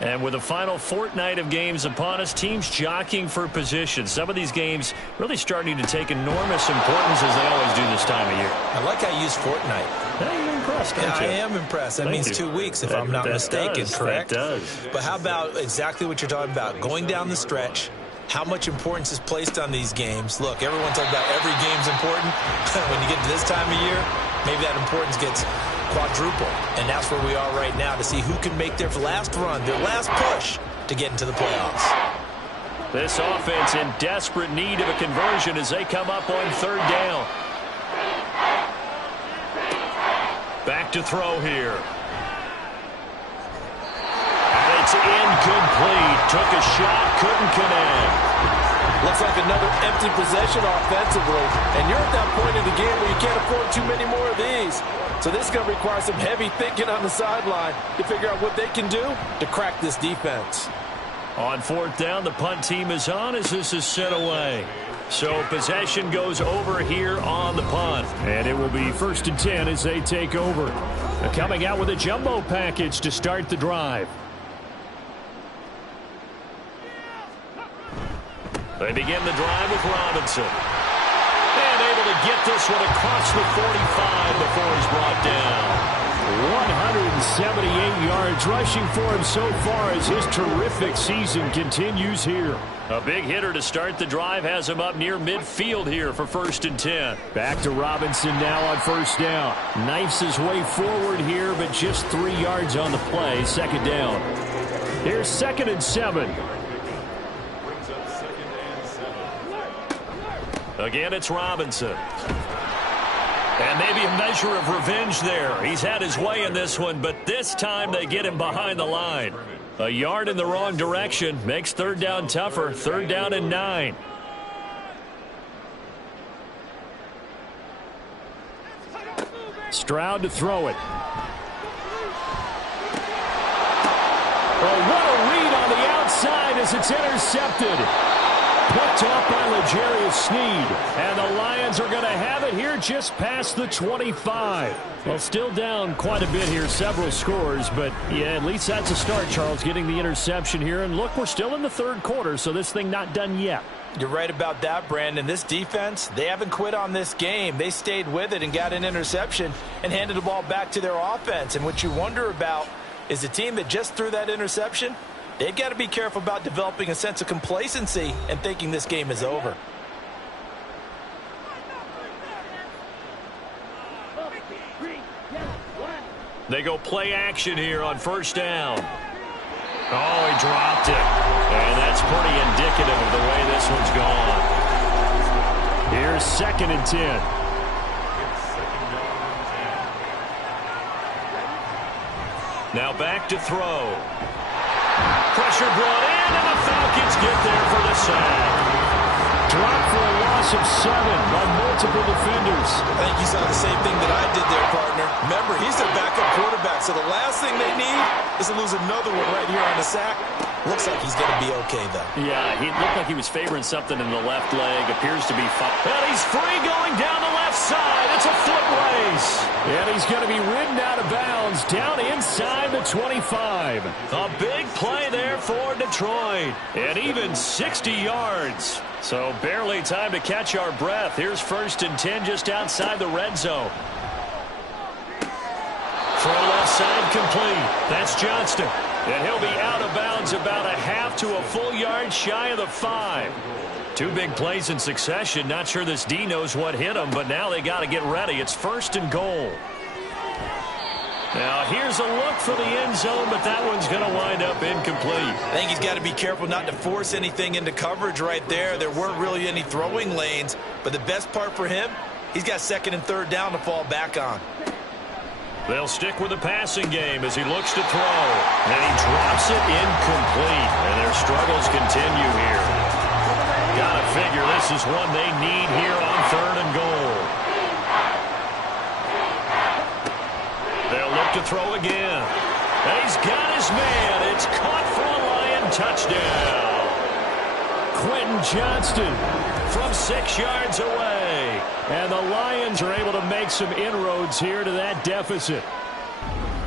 And with the final fortnight of games upon us, teams jockeying for position. Some of these games really starting to take enormous importance as they always do this time of year. I like how you use fortnight. Hey, you're impressed, aren't you? I am impressed. That means 2 weeks, if I'm not mistaken, correct? That does. But how about exactly what you're talking about? Going down the stretch, how much importance is placed on these games. Look, everyone talks about every game's important. When you get to this time of year, maybe that importance gets quadruple. And that's where we are right now to see who can make their last run, their last push to get into the playoffs. This offense in desperate need of a conversion as they come up on 3rd down. Back to throw here. And it's incomplete. Took a shot, couldn't connect. Looks like another empty possession offensively. And you're at that point in the game where you can't afford too many more of these. So this is going to require some heavy thinking on the sideline to figure out what they can do to crack this defense. On 4th down, the punt team is on as this is set away. So possession goes over here on the punt. And it will be 1st and 10 as they take over. They're coming out with a jumbo package to start the drive. They begin the drive with Robinson. And able to get this one across the 45 before he's brought down. 178 yards rushing for him so far as his terrific season continues here. A big hitter to start the drive has him up near midfield here for 1st and 10. Back to Robinson now on 1st down. Knifes his way forward here, but just 3 yards on the play. 2nd down. Here's 2nd and 7. Again, it's Robinson. And maybe a measure of revenge there. He's had his way in this one, but this time they get him behind the line. A yard in the wrong direction makes 3rd down tougher. 3rd down and 9. Stroud to throw it. Oh, what a read on the outside as it's intercepted. Picked off by L'Jarius Sneed. And the Lions are going to have it here just past the 25. Well, still down quite a bit here, several scores. But, yeah, at least that's a start, Charles, getting the interception here. And, look, we're still in the 3rd quarter, so this thing not done yet. You're right about that, Brandon. This defense, they haven't quit on this game. They stayed with it and got an interception and handed the ball back to their offense. And what you wonder about is the team that just threw that interception, they've got to be careful about developing a sense of complacency and thinking this game is over. They go play action here on 1st down. Oh, he dropped it. And that's pretty indicative of the way this one's gone. Here's 2nd and 10. Now back to throw. Pressure brought in, and the Falcons get there for the sack. Drop for a loss of 7, but more multiple defenders. I think you saw the same thing that I did there, partner. Remember, he's their backup quarterback, so the last thing they need is to lose another one right here on the sack. Looks like he's going to be okay, though. Yeah, he looked like he was favoring something in the left leg. Appears to be fine. And he's free going down the left side. It's a foot race. And he's going to be ridden out of bounds down inside the 25. A big play there for Detroit. And even 60 yards. So barely time to catch our breath. Here's 1st and 10 just outside the red zone. Throw left side complete. That's Johnston. And he'll be out of bounds about a half to a full yard shy of the 5. 2 big plays in succession. Not sure this D knows what hit him, but now they got to get ready. It's 1st and goal. Now here's a look for the end zone, but that one's going to wind up incomplete. I think he's got to be careful not to force anything into coverage right there. There weren't really any throwing lanes, but the best part for him, he's got 2nd and 3rd down to fall back on. They'll stick with the passing game as he looks to throw. And he drops it incomplete. And their struggles continue here. Gotta figure this is one they need here on 3rd and goal. They'll look to throw again. And he's got his man. It's caught for a Lion touchdown. Quentin Johnston from 6 yards away. And the Lions are able to make some inroads here to that deficit.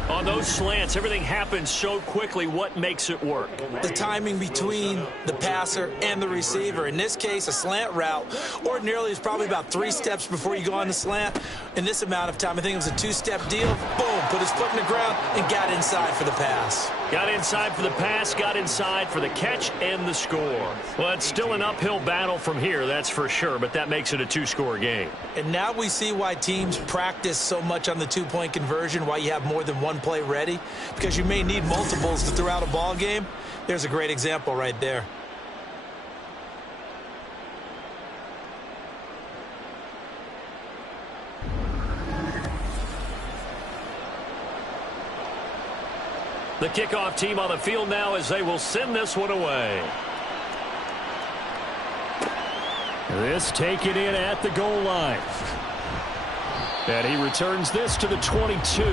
On those slants, everything happens so quickly. What makes it work? The timing between the passer and the receiver. In this case, a slant route ordinarily is probably about 3 steps before you go on the slant. In this amount of time, I think it was a 2-step deal. Boom, put his foot in the ground and got inside for the pass. Got inside for the pass, got inside for the catch and the score. Well, it's still an uphill battle from here, that's for sure, but that makes it a 2-score game. And now we see why teams practice so much on the 2-point conversion, why you have more than one play ready, because you may need multiples to throw out a ball game. There's a great example right there. The kickoff team on the field now as they will send this one away. This taken in at the goal line. And he returns this to the 22.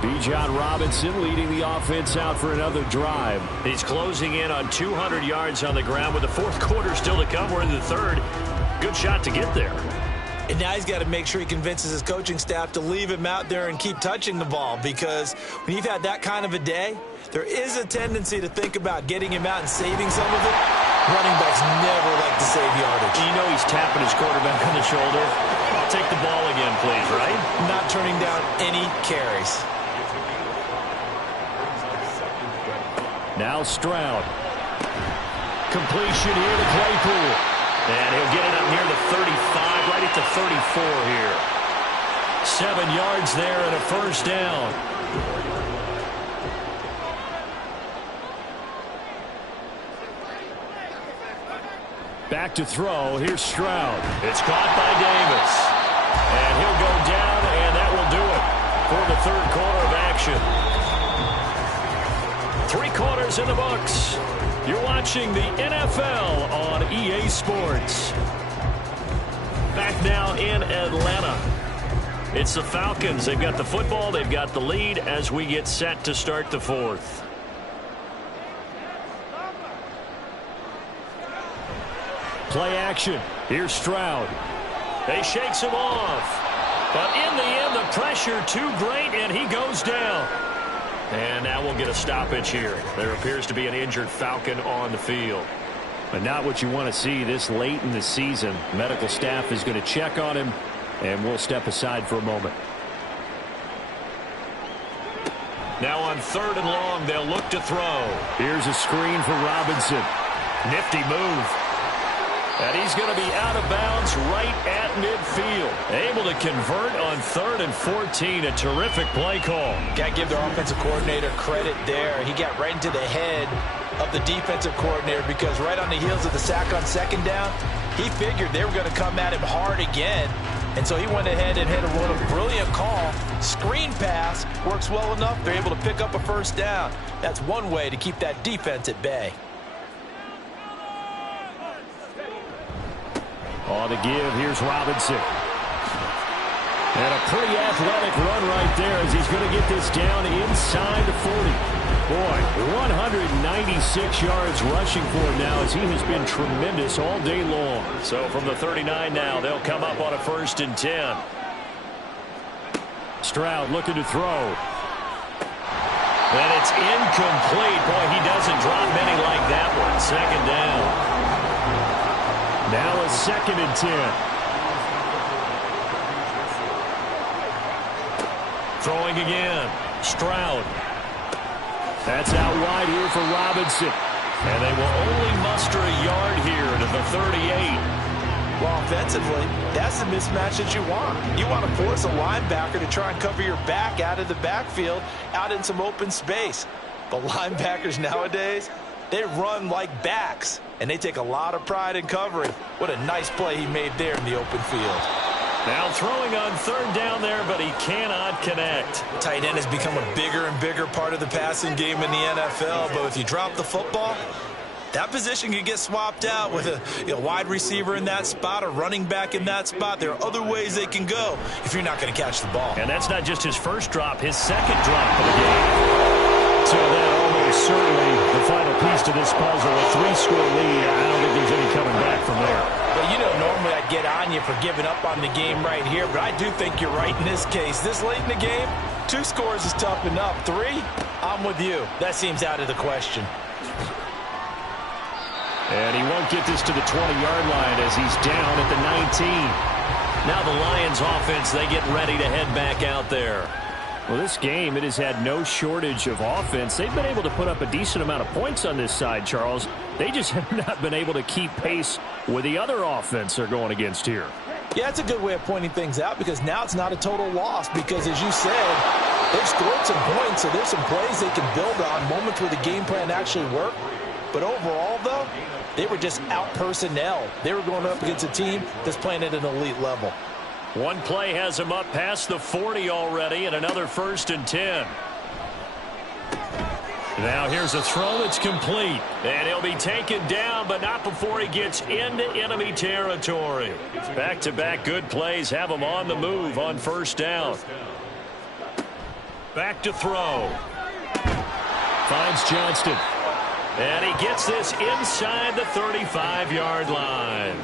Bijan Robinson leading the offense out for another drive. He's closing in on 200 yards on the ground with the 4th quarter still to come. We're in the 3rd. Good shot to get there. And now he's got to make sure he convinces his coaching staff to leave him out there and keep touching the ball, because when you've had that kind of a day, there is a tendency to think about getting him out and saving some of it. Running backs never like to save yardage. You know he's tapping his quarterback on the shoulder. I'll take the ball again, please, right? Not turning down any carries. Now Stroud. Completion here to Claypool. And he'll get it up near the 35, right at the 34 here. 7 yards there and a 1st down. Back to throw. Here's Stroud. It's caught by Davis. And he'll go down, and that will do it for the 3rd quarter of action. 3 quarters in the books. You're watching the NFL on EA Sports. Back now in Atlanta. It's the Falcons. They've got the football. They've got the lead as we get set to start the 4th. Play action. Here's Stroud. He shakes him off. But in the end, the pressure too great, and he goes down. And now we'll get a stoppage here. There appears to be an injured Falcon on the field. But not what you want to see this late in the season. Medical staff is going to check on him, and we'll step aside for a moment. Now on 3rd and long, they'll look to throw. Here's a screen for Robinson. Nifty move. And he's going to be out of bounds right at midfield. Able to convert on 3rd and 14. A terrific play call. Got to give their offensive coordinator credit there. He got right into the head of the defensive coordinator, because right on the heels of the sack on 2nd down, he figured they were going to come at him hard again. And so he went ahead and hit a brilliant call. Screen pass works well enough. They're able to pick up a 1st down. That's one way to keep that defense at bay. On the give, here's Robinson. And a pretty athletic run right there as he's going to get this down inside the 40. Boy, 196 yards rushing for him now as he has been tremendous all day long. So from the 39 now, they'll come up on a 1st and 10. Stroud looking to throw. And it's incomplete. Boy, he doesn't drop many like that one. 2nd down. Now a 2nd and 10. Throwing again. Stroud. That's out wide here for Robinson. And they will only muster a yard here to the 38. Well, offensively, that's the mismatch that you want. You want to force a linebacker to try and cover your back out of the backfield, out in some open space. But linebackers nowadays, they run like backs, and they take a lot of pride in covering. What a nice play he made there in the open field. Now throwing on 3rd down there, but he cannot connect. Tight end has become a bigger and bigger part of the passing game in the NFL, but if you drop the football, that position can get swapped out with a wide receiver in that spot, a running back in that spot. There are other ways they can go if you're not going to catch the ball. And that's not just his first drop, his 2nd drop of the game. So that almost certainly the final piece to this puzzle. A 3-score lead. I don't think there's any coming back from there. Well, normally I get on you for giving up on the game right here, but I do think you're right in this case. This late in the game, 2 scores is tough enough. 3, I'm with you. That seems out of the question. And he won't get this to the 20-yard line as he's down at the 19. Now the Lions offense, they get ready to head back out there. Well, this game, it has had no shortage of offense. They've been able to put up a decent amount of points on this side, Charles. They just have not been able to keep pace with the other offense they're going against here. Yeah, it's a good way of pointing things out because now it's not a total loss because, as you said, they've scored some points, so there's some plays they can build on, moments where the game plan actually worked. But overall, though, they were just out-personnel. They were going up against a team that's playing at an elite level. One play has him up past the 40 already, and another 1st and 10. Now here's a throw that's complete. And he'll be taken down, but not before he gets into enemy territory. Back-to-back good plays have him on the move on 1st down. Back to throw. Finds Johnston. And he gets this inside the 35-yard line.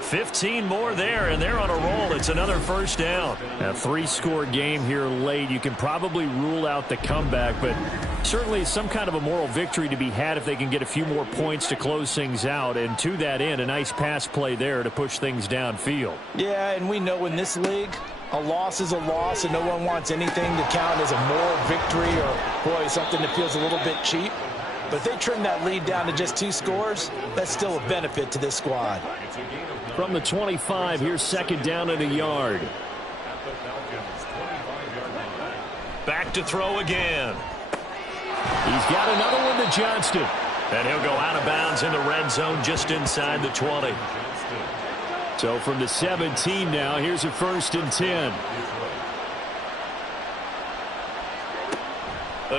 15 more there, and they're on a roll. It's another 1st down. A 3-score game here late. You can probably rule out the comeback, but certainly some kind of a moral victory to be had if they can get a few more points to close things out. And to that end, a nice pass play there to push things downfield. Yeah, and we know in this league, a loss is a loss, and no one wants anything to count as a moral victory or, boy, something that feels a little bit cheap. But if they trim that lead down to just 2 scores, that's still a benefit to this squad. From the 25, here's 2nd down and a yard. Back to throw again. He's got another one to Johnston. And he'll go out of bounds in the red zone just inside the 20. So from the 17 now, here's a 1st and 10.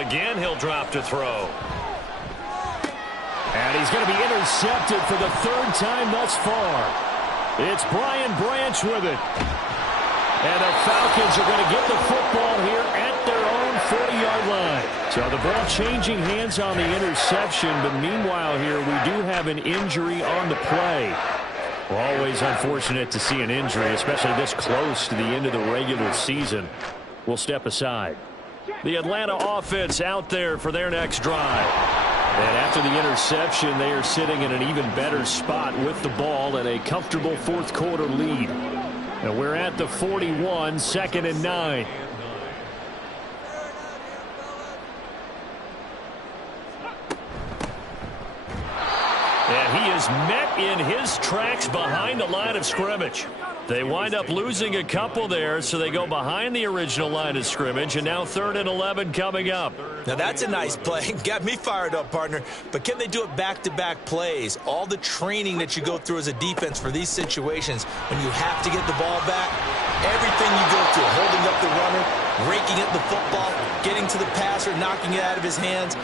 Again, he'll drop to throw. And he's going to be intercepted for the 3rd time thus far. It's Brian Branch with it. And the Falcons are going to get the football here at their own 40-yard line. So the ball changing hands on the interception, but meanwhile here we do have an injury on the play. Well, always unfortunate to see an injury, especially this close to the end of the regular season. We'll step aside. The Atlanta offense out there for their next drive. And after the interception, they are sitting in an even better spot with the ball and a comfortable 4th quarter lead. And we're at the 41, 2nd and 9. And he is met in his tracks behind the line of scrimmage. They wind up losing a couple there, so they go behind the original line of scrimmage, and now 3rd and 11 coming up. Now that's a nice play. Got me fired up, partner. But can they do it back-to-back plays? All the training that you go through as a defense for these situations, when you have to get the ball back, everything you go through, holding up the runner, raking at the football, getting to the passer, knocking it out of his hands,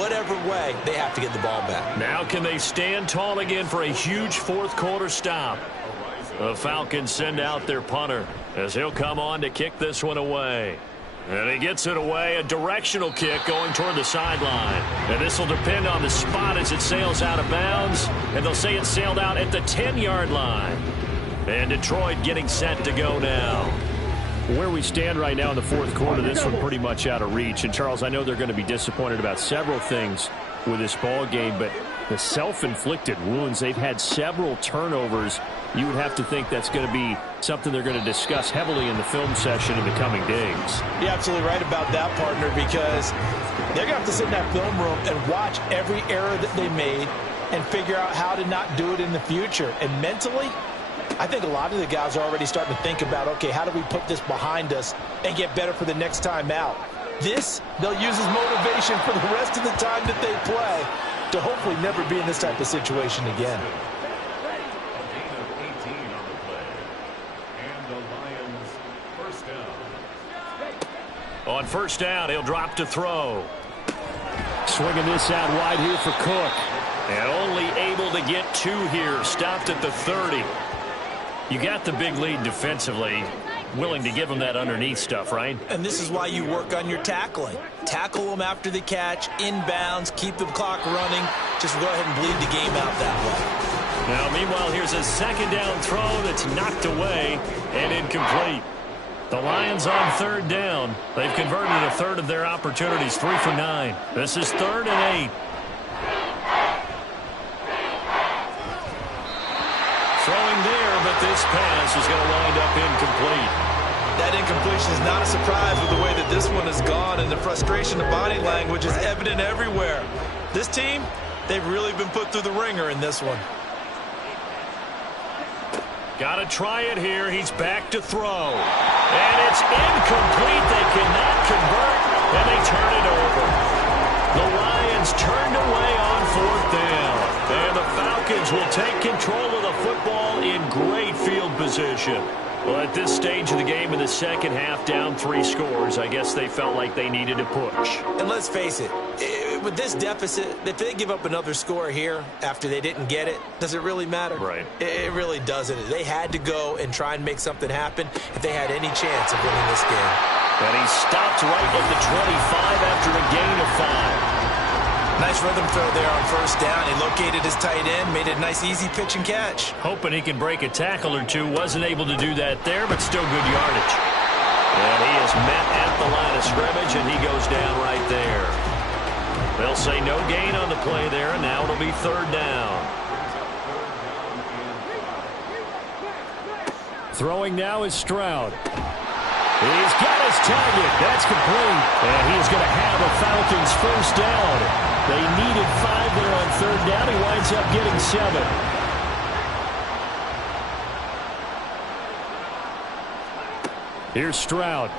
whatever way, they have to get the ball back. Now can they stand tall again for a huge 4th quarter stop? The Falcons send out their punter as he'll come on to kick this one away. And he gets it away, a directional kick going toward the sideline. And this will depend on the spot as it sails out of bounds. And they'll say it sailed out at the 10-yard line. And Detroit getting set to go now. Where we stand right now in the fourth quarter, this one pretty much out of reach. And, Charles, I know they're going to be disappointed about several things with this ball game, but the self-inflicted wounds, they've had several turnovers. You would have to think that's going to be something they're going to discuss heavily in the film session in the coming days. You're absolutely right about that, partner, because they're going to have to sit in that film room and watch every error that they made and figure out how to not do it in the future. And mentally, I think a lot of the guys are already starting to think about, okay, how do we put this behind us and get better for the next time out? This, they'll use as motivation for the rest of the time that they play to hopefully never be in this type of situation again. On first down, he'll drop to throw. Swinging this out wide here for Cook. And only able to get 2 here. Stopped at the 30. You got the big lead defensively. Willing to give them that underneath stuff, right? And this is why you work on your tackling. Tackle them after the catch, inbounds, keep the clock running. Just go ahead and bleed the game out that way. Now, meanwhile, here's a second down throw that's knocked away and incomplete. The Lions on third down. They've converted a third of their opportunities, 3 for 9. This is 3rd and 8. Throwing there, but this pass is going to wind up incomplete. That incompletion is not a surprise with the way that this one has gone, and the frustration of body language is evident everywhere. This team, they've really been put through the ringer in this one. Got to try it here. He's back to throw. And it's incomplete. They cannot convert, and they turn it over. The Lions turned away on 4th down. And the Falcons will take control of the football in great field position. Well, at this stage of the game in the second half, down 3 scores, I guess they felt like they needed to push. And let's face it, with this deficit, if they give up another score here after they didn't get it, does it really matter? Right. It really doesn't. They had to go and try and make something happen if they had any chance of winning this game. And he stopped right at the 25 after a gain of 5. Nice rhythm throw there on first down. He located his tight end, made it a nice easy pitch and catch. Hoping he can break a tackle or two. Wasn't able to do that there, but still good yardage. And he is met at the line of scrimmage, and he goes down right there. They'll say no gain on the play there, and now it'll be 3rd down. Throwing now is Stroud. He's got his target. That's complete. And he's going to have a Falcons first down. They needed 5 there on 3rd down. He winds up getting 7. Here's Stroud.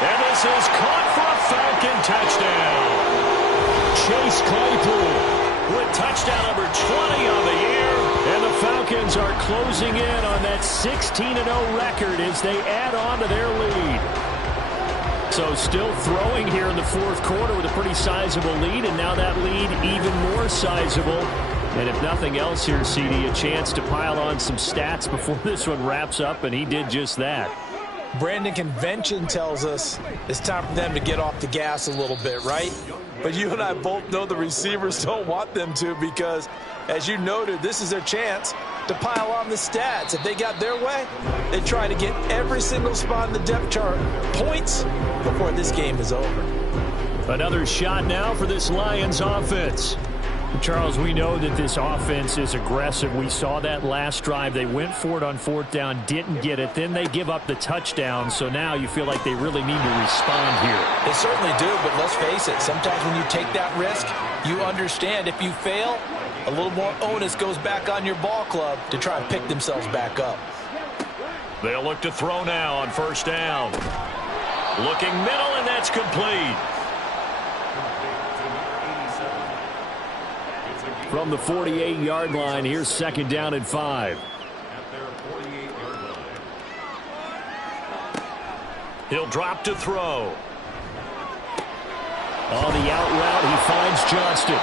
And this is caught for a Falcon touchdown. Chase Claypool with touchdown number 20 on the year. And the Falcons are closing in on that 16-0 record as they add on to their lead. So still throwing here in the fourth quarter with a pretty sizable lead, and now that lead even more sizable. And if nothing else here, CD, a chance to pile on some stats before this one wraps up, and he did just that. Brandon, convention tells us it's time for them to get off the gas a little bit, right? But you and I both know the receivers don't want them to because, as you noted, this is their chance to pile on the stats. If they got their way, they try to get every single spot in the depth chart points before this game is over. Another shot now for this Lions offense. Charles, we know that this offense is aggressive. We saw that last drive. They went for it on 4th down, didn't get it. Then they give up the touchdown. So now you feel like they really need to respond here. They certainly do, but let's face it. Sometimes when you take that risk, you understand if you fail, a little more onus goes back on your ball club to try and pick themselves back up. They'll look to throw now on 1st down. Looking middle, and that's complete. From the 48-yard line, here's 2nd down and 5. He'll drop to throw. On the out route, he finds Johnston.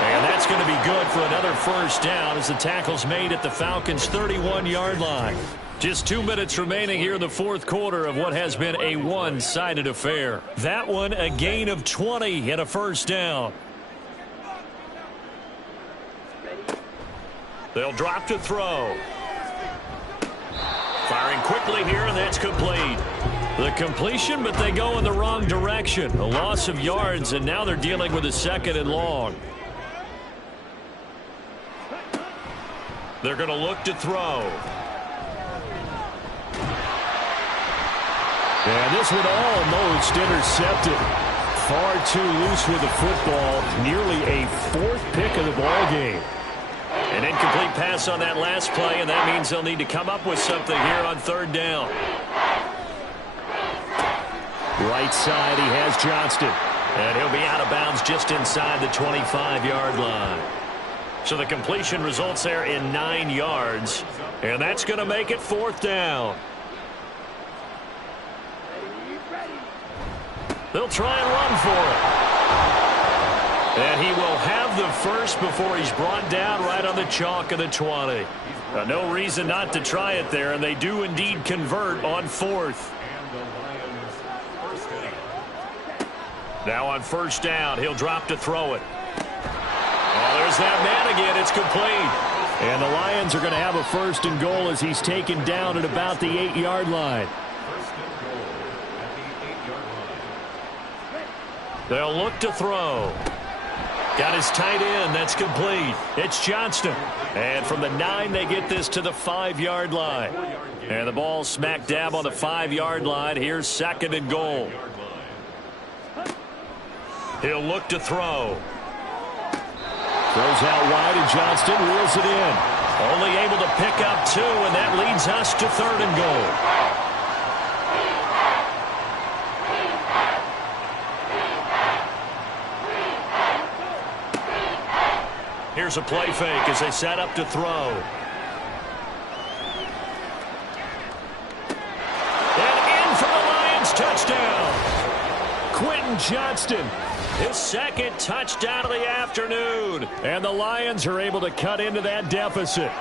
And that's going to be good for another first down as the tackle's made at the Falcons' 31-yard line. Just 2 minutes remaining here in the fourth quarter of what has been a one-sided affair. That one a gain of 20 and a first down. They'll drop to throw. Firing quickly here, and that's complete. The completion, but they go in the wrong direction. A loss of yards, and now they're dealing with a second and long. They're going to look to throw. And this one almost intercepted. Far too loose with the football. Nearly a fourth pick of the ball game. An incomplete pass on that last play, and that means they'll need to come up with something here on third down. Right side, he has Johnston. And he'll be out of bounds just inside the 25-yard line. So the completion results there in 9 yards. And that's going to make it fourth down. They'll try and run for it. And he will have the first before he's brought down right on the chalk of the 20. No reason not to try it there, and they do indeed convert on fourth. Now on first down, he'll drop to throw it. Oh, there's that man again. It's complete. And the Lions are going to have a first and goal as he's taken down at about the 8-yard line. They'll look to throw. Got his tight end. That's complete. It's Johnston. And from the 9, they get this to the 5-yard line. And the ball smack dab on the 5-yard line. Here's second and goal. He'll look to throw. Throws out wide, and Johnston reels it in. Only able to pick up 2, and that leads us to third and goal. Here's a play fake as they set up to throw. And in for the Lions touchdown. Quentin Johnston, his second touchdown of the afternoon. And the Lions are able to cut into that deficit.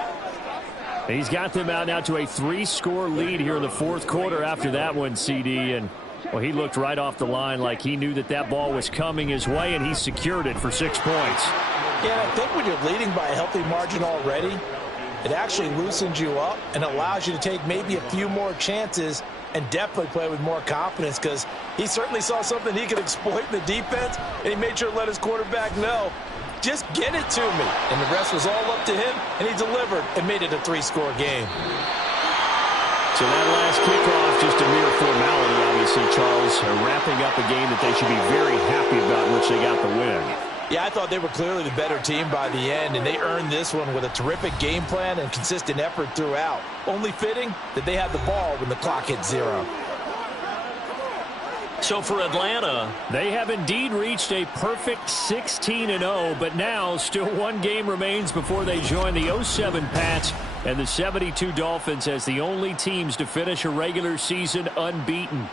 He's got them out now to a 3-score lead here in the fourth quarter after that one, CD. And, well, he looked right off the line like he knew that that ball was coming his way, and he secured it for 6 points. Yeah, I think when you're leading by a healthy margin already, it actually loosens you up and allows you to take maybe a few more chances and definitely play with more confidence, because he certainly saw something he could exploit in the defense, and he made sure to let his quarterback know, just get it to me. And the rest was all up to him, and he delivered and made it a 3-score game. So that last kickoff, just a mere formality, obviously, Charles, wrapping up a game that they should be very happy about, in which they got the win. Yeah, I thought they were clearly the better team by the end, and they earned this one with a terrific game plan and consistent effort throughout. Only fitting that they had the ball when the clock hit 0. So for Atlanta, they have indeed reached a perfect 16-0, but now still one game remains before they join the 07 Pats and the 72 Dolphins as the only teams to finish a regular season unbeaten.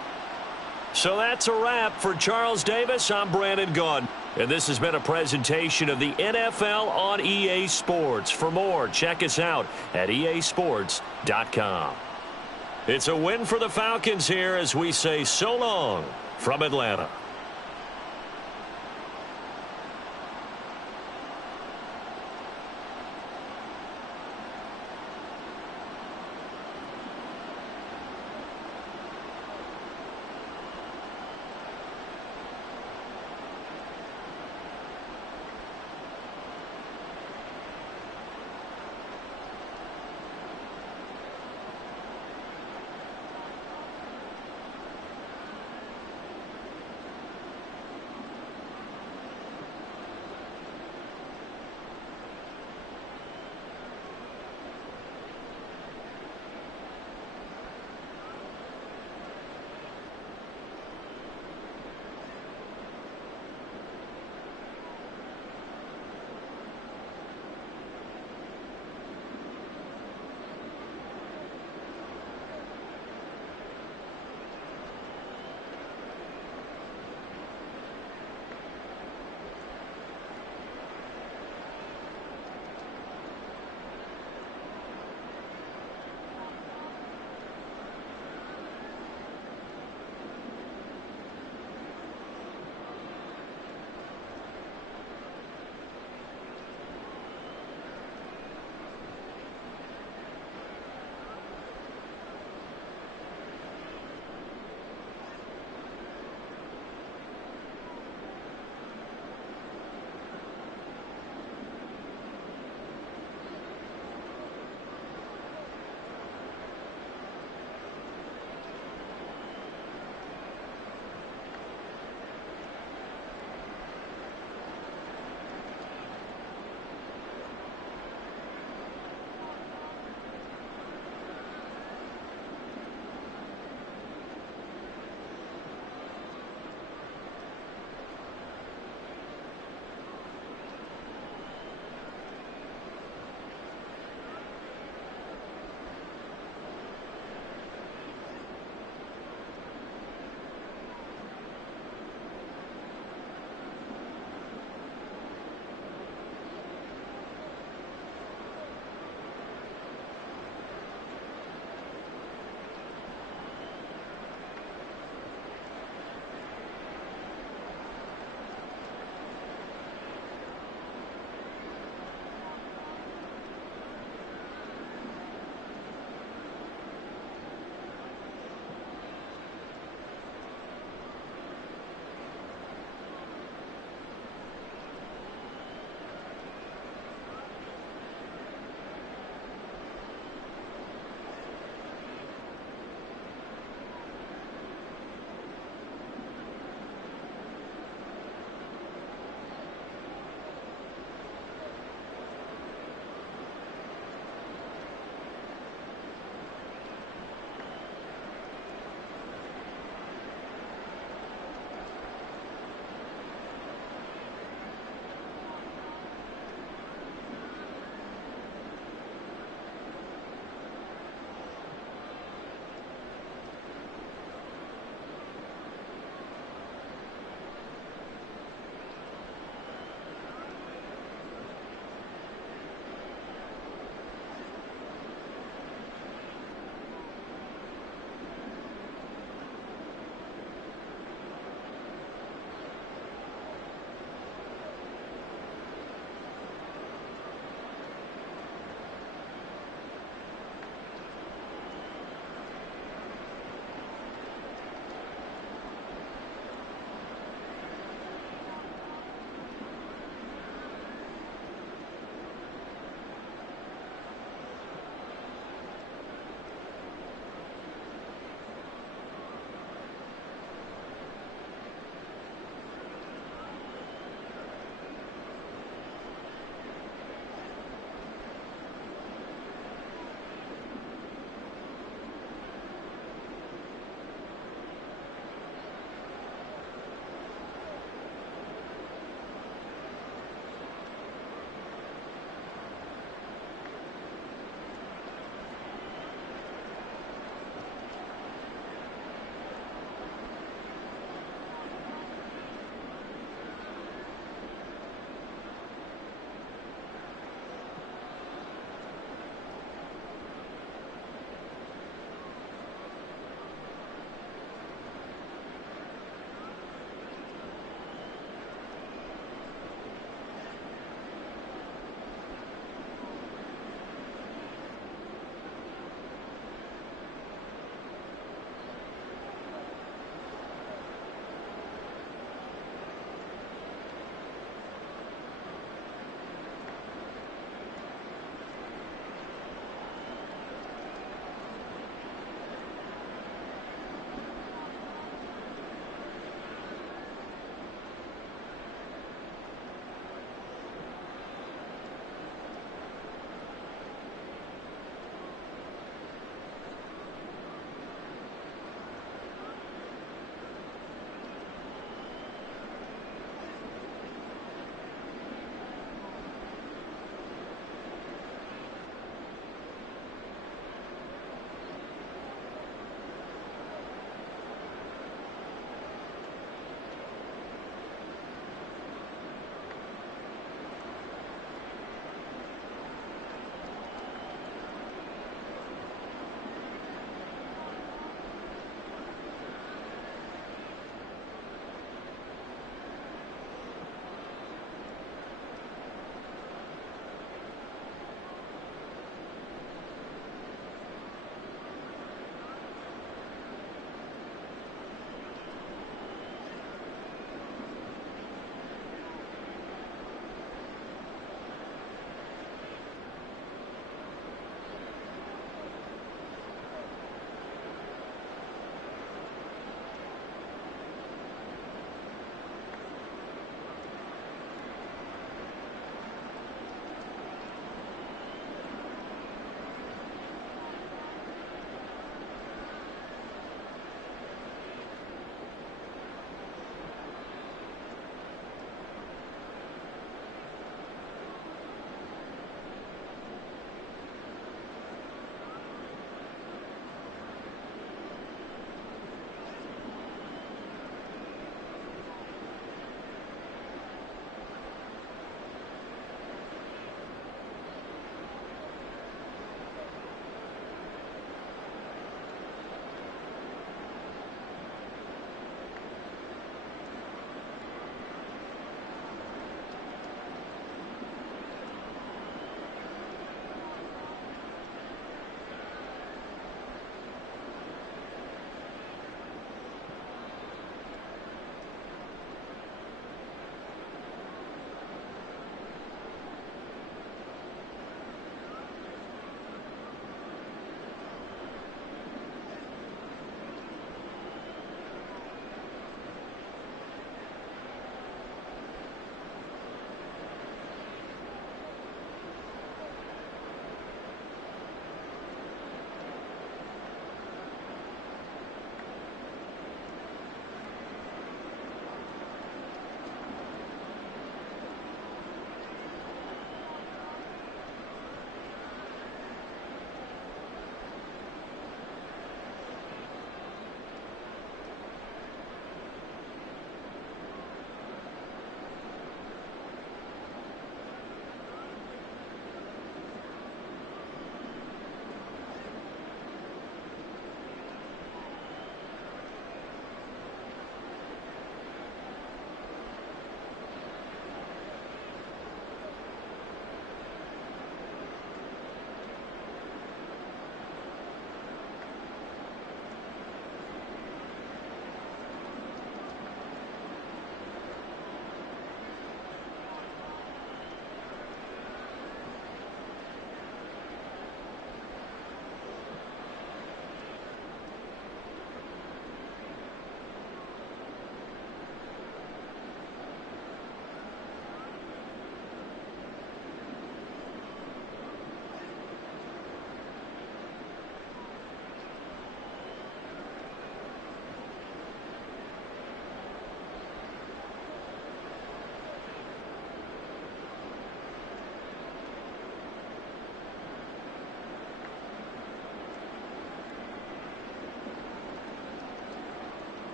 So that's a wrap. For Charles Davis, I'm Brandon Gaudin. And this has been a presentation of the NFL on EA Sports. For more, check us out at easports.com. It's a win for the Falcons here as we say so long from Atlanta.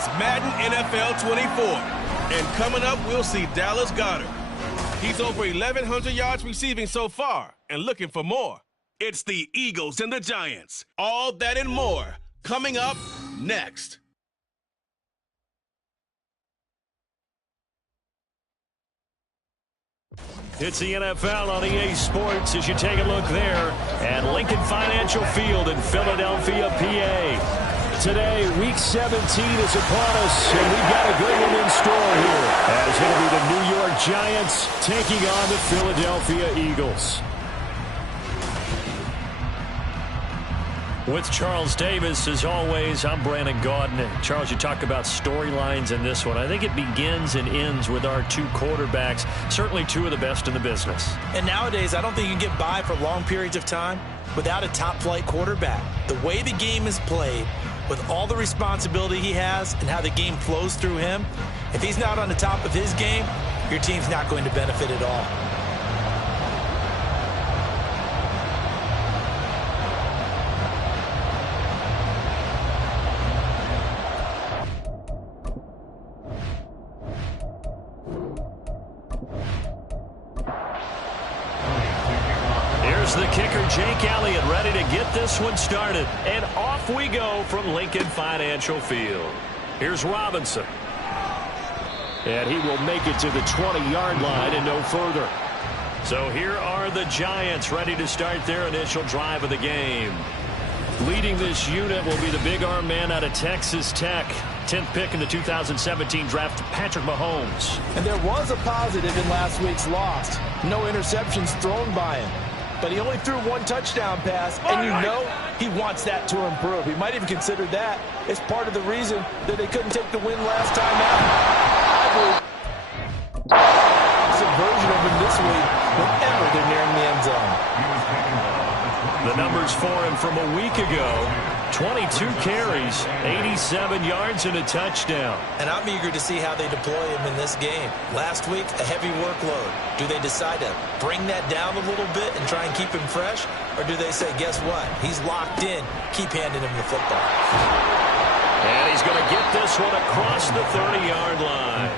It's Madden NFL 24. And coming up, we'll see Dallas Goedert. He's over 1,100 yards receiving so far and looking for more. It's the Eagles and the Giants. All that and more coming up next. It's the NFL on EA Sports as you take a look there at Lincoln Financial Field in Philadelphia, PA. Today, Week 17 is upon us, and we've got a good one in store here, as it'll be the New York Giants taking on the Philadelphia Eagles. With Charles Davis, as always, I'm Brandon Gaudin. Charles, you talk about storylines in this one. I think it begins and ends with our two quarterbacks, certainly two of the best in the business. And nowadays, I don't think you can get by for long periods of time without a top-flight quarterback. The way the game is played, with all the responsibility he has and how the game flows through him, if he's not on the top of his game, your team's not going to benefit at all. The kicker, Jake Elliott, ready to get this one started. And off we go from Lincoln Financial Field. Here's Robinson. And he will make it to the 20-yard line and no further. So here are the Giants ready to start their initial drive of the game. Leading this unit will be the big arm man out of Texas Tech. 10th pick in the 2017 draft, Patrick Mahomes. And there was a positive in last week's loss. No interceptions thrown by him. But he only threw one touchdown pass, and you know he wants that to improve. He might even consider that as part of the reason that they couldn't take the win last time out. I believe some version of him this week whenever they're nearing the end zone. The numbers for him from a week ago, 22 carries, 87 yards, and a touchdown. And I'm eager to see how they deploy him in this game. Last week, a heavy workload. Do they decide to bring that down a little bit and try and keep him fresh? Or do they say, guess what? He's locked in. Keep handing him the football. And he's going to get this one across the 30-yard line.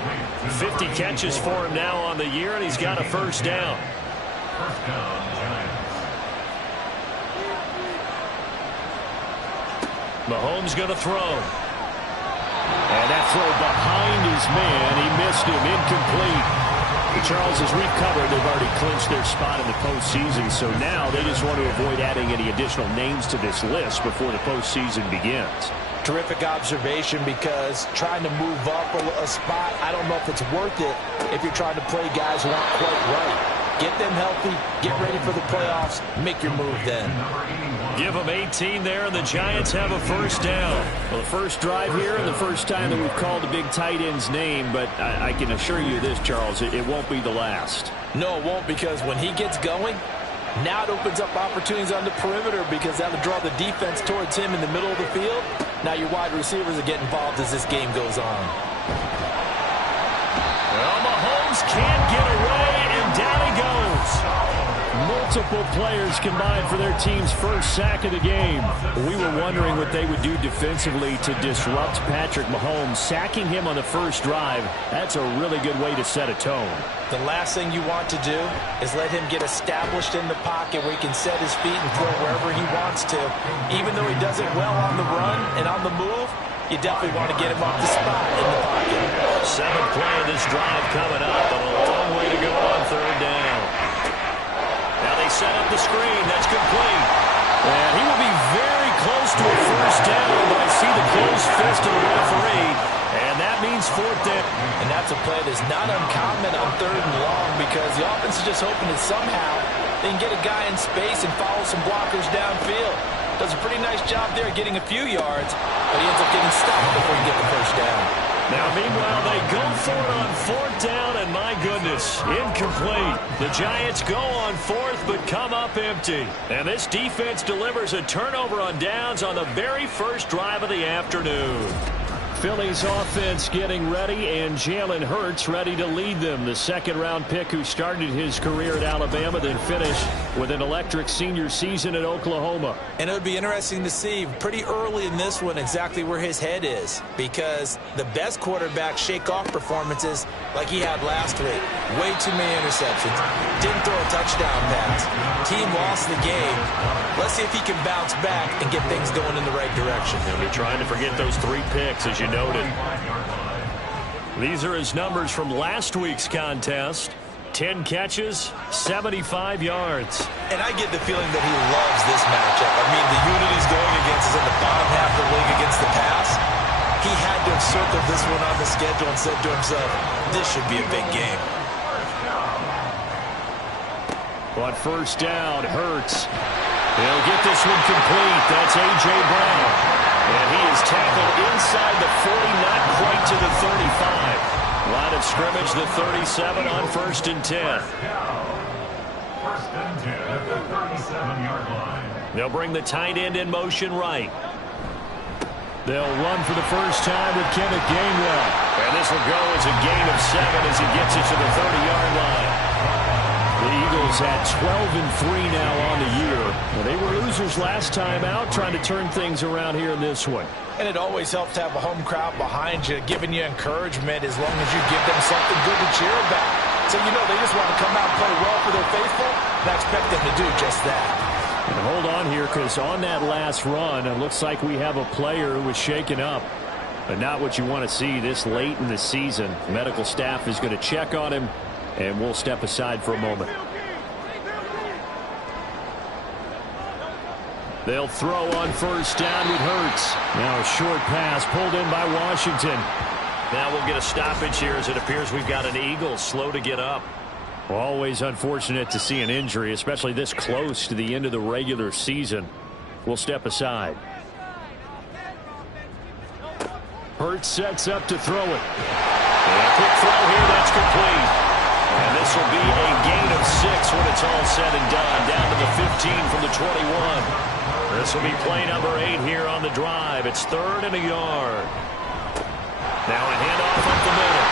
50 catches for him now on the year, and he's got a first down. First down, Giants. Mahomes going to throw. And that throw behind his man. He missed him. Incomplete. Charles, as we've covered, they've already clinched their spot in the postseason, so now they just want to avoid adding any additional names to this list before the postseason begins. Terrific observation, because trying to move up a spot, I don't know if it's worth it if you're trying to play guys who aren't quite right. Get them healthy, get ready for the playoffs, make your move then. Give them 18 there, and the Giants have a first down. Well, the first drive here and the first time that we've called the big tight end's name, but I can assure you this, Charles, it won't be the last. No, it won't, because when he gets going, now it opens up opportunities on the perimeter, because that'll draw the defense towards him in the middle of the field. Now your wide receivers are getting involved as this game goes on. Well, Mahomes can't get away, and down he goes. Multiple players combined for their team's first sack of the game. We were wondering what they would do defensively to disrupt Patrick Mahomes. Sacking him on the first drive, that's a really good way to set a tone. The last thing you want to do is let him get established in the pocket where he can set his feet and throw wherever he wants to. Even though he does it well on the run and on the move, you definitely want to get him off the spot in the pocket. 7th play of this drive coming up, and a long way to go on third down. Now they set up the screen. That's complete. And he will be very close to a first down, but I see the closed fist of the referee, and that means fourth down. And that's a play that's not uncommon on third and long, because the offense is just hoping that somehow they can get a guy in space and follow some blockers downfield. Does a pretty nice job there getting a few yards, but he ends up getting stopped before he gets the first down. Now, meanwhile, they go for it on fourth down, and my goodness, incomplete. The Giants go on fourth, but come up empty. And this defense delivers a turnover on downs on the very first drive of the afternoon. Philly's offense getting ready, and Jalen Hurts ready to lead them. The second-round pick who started his career at Alabama, then finished with an electric senior season at Oklahoma. And it would be interesting to see pretty early in this one exactly where his head is, because the best quarterbacks shake off performances like he had last week. Way too many interceptions. Didn't throw a touchdown pass. Team lost the game. Let's see if he can bounce back and get things going in the right direction. He'll be trying to forget those 3 picks, as you noted. These are his numbers from last week's contest. 10 catches, 75 yards. And I get the feeling that he loves this matchup. I mean, the unit he's going against is in the bottom half of the league against the pass. He had to have circled this one on the schedule and said to himself, this should be a big game. On first down, Hurts. They'll get this one complete. That's A.J. Brown. And he is tackled inside the 40, not quite to the 35. Line of scrimmage, the 37 on 1st and 10. 1st and 10 at the 37-yard line. They'll bring the tight end in motion right. They'll run for the first time with Kenneth Gainwell. And this will go as a gain of 7 as he gets it to the 30-yard line. The Eagles had 12-3 now on the year. Well, they were losers last time out, trying to turn things around here in this one. And it always helps to have a home crowd behind you, giving you encouragement as long as you give them something good to cheer about. So, you know, they just want to come out and play well for their faithful, and I expect them to do just that. And hold on here, because on that last run, it looks like we have a player who was shaken up. But not what you want to see this late in the season. Medical staff is going to check on him, and we'll step aside for a moment. They'll throw on first down with Hurts. Now a short pass pulled in by Washington. Now we'll get a stoppage here as it appears we've got an Eagle slow to get up. Always unfortunate to see an injury, especially this close to the end of the regular season. We'll step aside. Hurts sets up to throw it. And a quick throw here, that's complete. And this will be a gain of 6 when it's all said and done. Down to the 15 from the 21. This will be play number 8 here on the drive. It's 3rd and a yard. Now a handoff up the middle.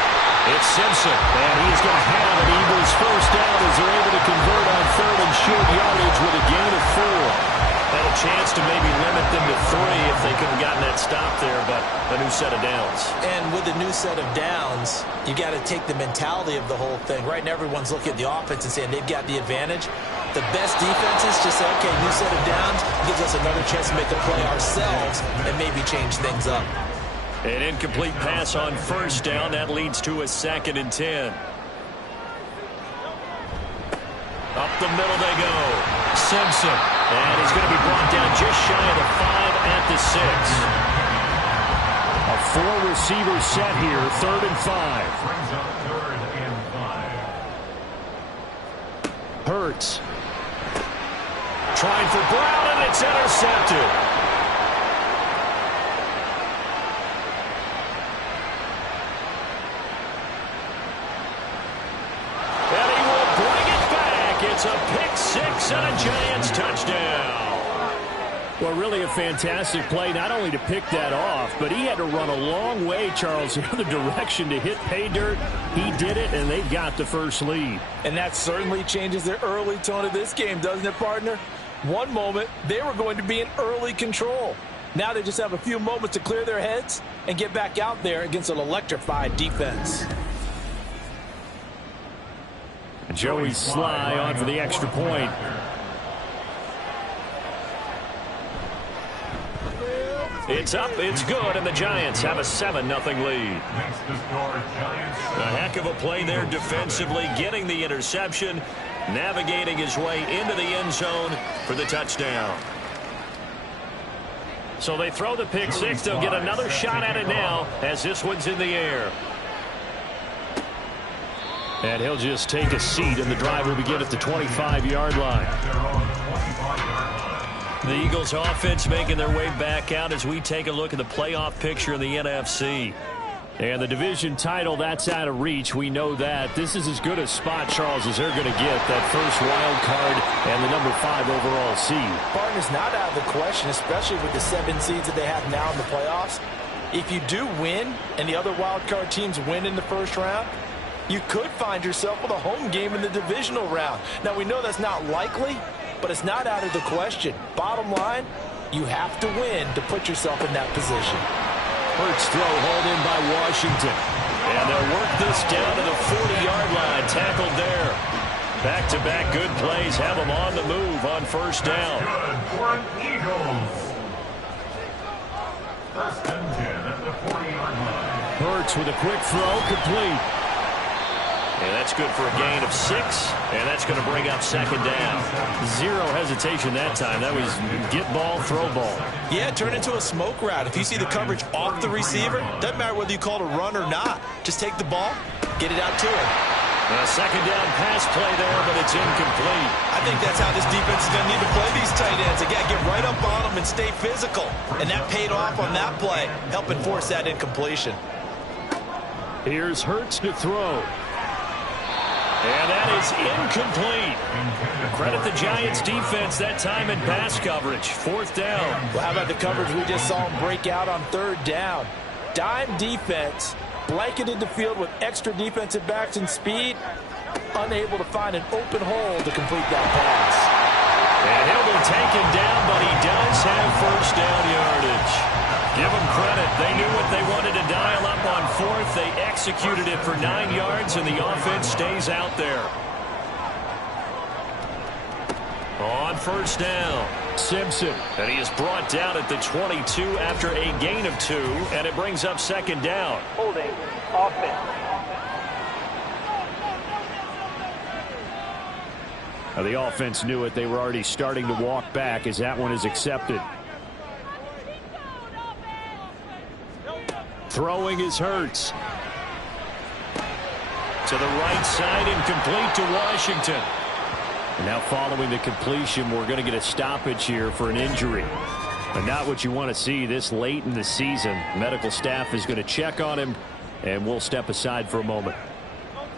It's Simpson, and he's going to have an Eagles first down as they're able to convert on 3rd and short yardage with a gain of 4. Had a chance to maybe limit them to 3 if they could have gotten that stop there, but a new set of downs. And with the new set of downs, you got to take the mentality of the whole thing. Right now, everyone's looking at the offense and saying they've got the advantage. The best defenses just say, okay, new set of downs gives us another chance to make a play ourselves and maybe change things up. An incomplete pass on first down. That leads to a 2nd and 10. Up the middle they go. Simpson. And he's going to be brought down just shy of the 5 at the 6. A 4-receiver set here, 3rd and 5. Brings up 3rd and 5. Hurts. Trying for Brown, and it's intercepted. And he will bring it back. It's a pick 6 and a Giants touchdown. Well, really a fantastic play, not only to pick that off, but he had to run a long way, Charles, the other direction to hit pay dirt. He did it, and they've got the first lead. And that certainly changes the early tone of this game, doesn't it, partner? One moment, they were going to be in early control. Now they just have a few moments to clear their heads and get back out there against an electrified defense. Joey Sly on for the extra point. It's up, it's good, and the Giants have a 7-0 lead. Makes the score Giants. A heck of a play there defensively, getting the interception, navigating his way into the end zone for the touchdown. So they throw the pick 6. They'll get another shot at it now as this one's in the air. And he'll just take a seat, and the drive will begin at the 25-yard line. The Eagles offense making their way back out as we take a look at the playoff picture in the NFC. And the division title, that's out of reach. We know that. This is as good a spot, Charles, as they're going to get. That first wild card and the number 5 overall seed. Partner's not out of the question, especially with the 7 seeds that they have now in the playoffs. If you do win and the other wild card teams win in the first round, you could find yourself with a home game in the divisional round. Now, we know that's not likely, but it's not out of the question. Bottom line, you have to win to put yourself in that position. Hurts throw hauled in by Washington. And they'll work this down to the 40-yard line. Tackled there. Back-to-back good plays have them on the move on first down. Good for an Eagles. First and 10 at the 40-yard line. Hurts with a quick throw, complete. And that's good for a gain of 6, and that's going to bring up second down. Zero hesitation that time. That was get ball, throw ball. Yeah, turn into a smoke route. If you see the coverage off the receiver, doesn't matter whether you call it a run or not. Just take the ball, get it out to him. A second down pass play there, but it's incomplete. I think that's how this defense is going to need to play these tight ends. Again, get right up on them and stay physical. And that paid off on that play, helping force that incompletion. Here's Hurts to throw. And that is incomplete. Credit the Giants defense that time in pass coverage. Fourth down. Well, how about the coverage we just saw him break out on third down? Dime defense, blanketed the field with extra defensive backs and speed, unable to find an open hole to complete that pass. And he'll be taken down, but he does have first down yardage. Give them credit. They knew what they wanted to dial up on fourth. They executed it for 9 yards, and the offense stays out there. On first down, Simpson. And he is brought down at the 22 after a gain of 2, and it brings up second down. Holding. Offense. Now, the offense knew it. They were already starting to walk back as that one is accepted. Throwing is Hurts. To the right side, incomplete to Washington. And now following the completion, we're going to get a stoppage here for an injury. But not what you want to see this late in the season. Medical staff is going to check on him, and we'll step aside for a moment.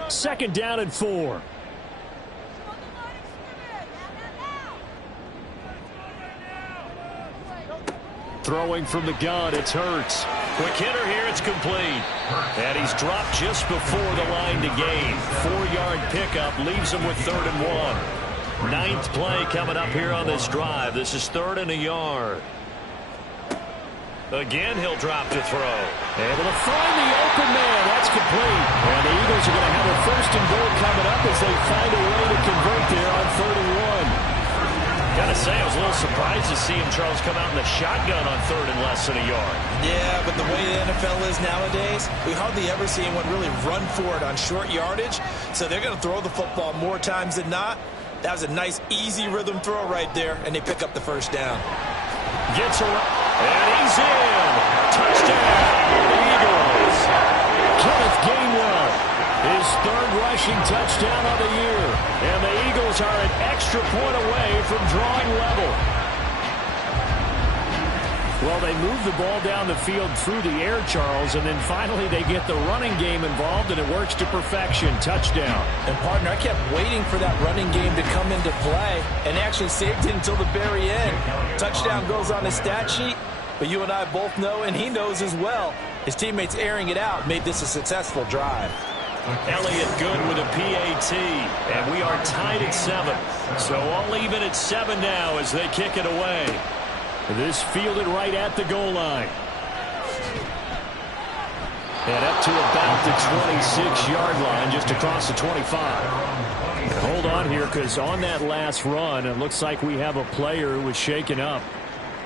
Second down and 4. Throwing from the gun, it's Hurts. Quick hitter here, it's complete. And he's dropped just before the line to gain. 4-yard pickup leaves him with 3rd and 1. 9th play coming up here on this drive. This is 3rd and a yard. Again, he'll drop to throw. Able to find the open man. That's complete. And the Eagles are going to have a 1st and goal coming up as they find a way to convert there on 3rd and 1. Gotta say, I was a little surprised to see him, Charles, come out in the shotgun on 3rd and less than a yard. Yeah, but the way the NFL is nowadays, we hardly ever see anyone really run for it on short yardage. So they're going to throw the football more times than not. That was a nice, easy rhythm throw right there, and they pick up the 1st down. Gets around, and he's in. Touchdown, Eagles. Kenneth Gainwell. His 3rd rushing touchdown of the year. And the Eagles are an extra point away from drawing level. Well, they move the ball down the field through the air, Charles, and then finally they get the running game involved, and it works to perfection. Touchdown. And, partner, I kept waiting for that running game to come into play and actually saved it until the very end. Touchdown goes on his stat sheet, but you and I both know, and he knows as well, his teammates airing it out made this a successful drive. Elliott good with a PAT, and we are tied at 7. So all even at 7 now as they kick it away. This fielded right at the goal line. And up to about the 26-yard line, just across the 25. And hold on here, because on that last run, it looks like we have a player who was shaken up.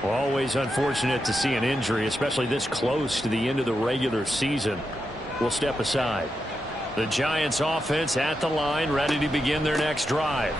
Always unfortunate to see an injury, especially this close to the end of the regular season. We'll step aside. The Giants offense at the line, ready to begin their next drive.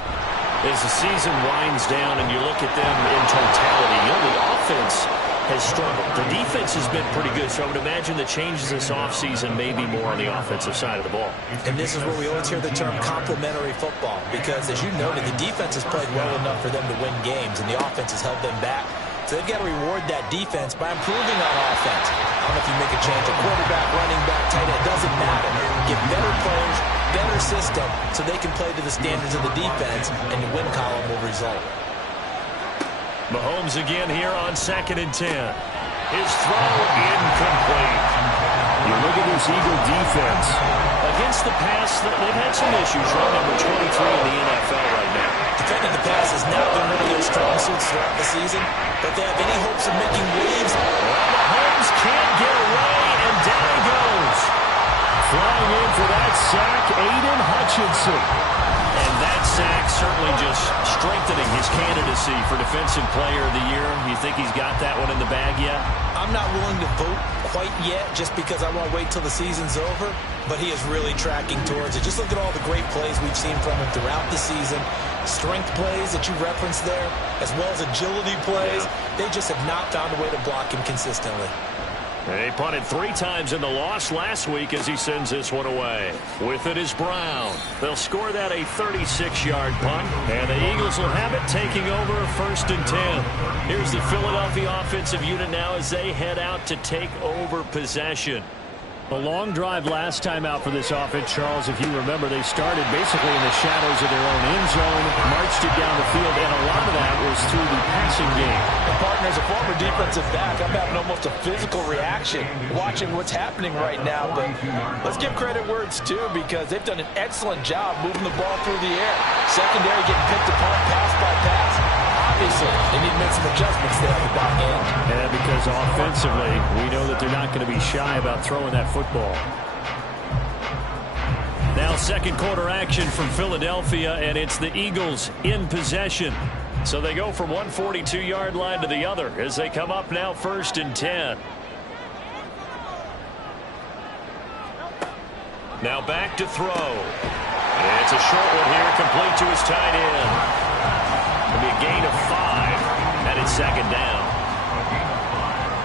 As the season winds down and you look at them in totality, the offense has struggled. The defense has been pretty good, so I would imagine the changes this offseason may be more on the offensive side of the ball. And this is where we always hear the term complementary football, because as you noted, the defense has played well enough for them to win games, and the offense has held them back. So they've got to reward that defense by improving on offense. I don't know if you make a change, a quarterback, running back, tight end, it doesn't matter. Get better players, better system, so they can play to the standards of the defense, and the win column will result. Mahomes again here on 2nd and 10. His throw incomplete. You look at this Eagle defense. Against the pass, they've had some issues, right? Number 23 in the NFL right now. Defending the pass has not been one of their strong suits throughout the season, but they have any hopes of making waves. Mahomes can't get away, and down he goes. Flying in for that sack, Aiden Hutchinson. And that sack certainly just strengthening his candidacy for Defensive Player of the Year. You think he's got that one in the bag yet? I'm not willing to vote quite yet just because I want to wait till the season's over, but he is really tracking towards it. Just look at all the great plays we've seen from him throughout the season. Strength plays that you referenced there, as well as agility plays. They just have not found a way to block him consistently. They punted 3 times in the loss last week as he sends this one away. With it is Brown. They'll score that a 36-yard punt, and the Eagles will have it taking over a 1st and 10. Here's the Philadelphia offensive unit now as they head out to take over possession. A long drive last time out for this offense, Charles. If you remember, they started basically in the shadows of their own end zone, marched it down the field, and a lot of that was through the passing game. And partner, as a former defensive back, I'm having almost a physical reaction watching what's happening right now. But let's give credit where it's due, because they've done an excellent job moving the ball through the air. Secondary getting picked apart pass by pass. Obviously, they need to make some adjustments there at the back end. And because offensively, we know that they're not going to be shy about throwing that football. Now 2nd quarter action from Philadelphia, and it's the Eagles in possession. So they go from 142-yard line to the other as they come up now 1st and 10. Now back to throw. It's a short one here, complete to his tight end. It'll be a gain of 5, and it's 2nd down.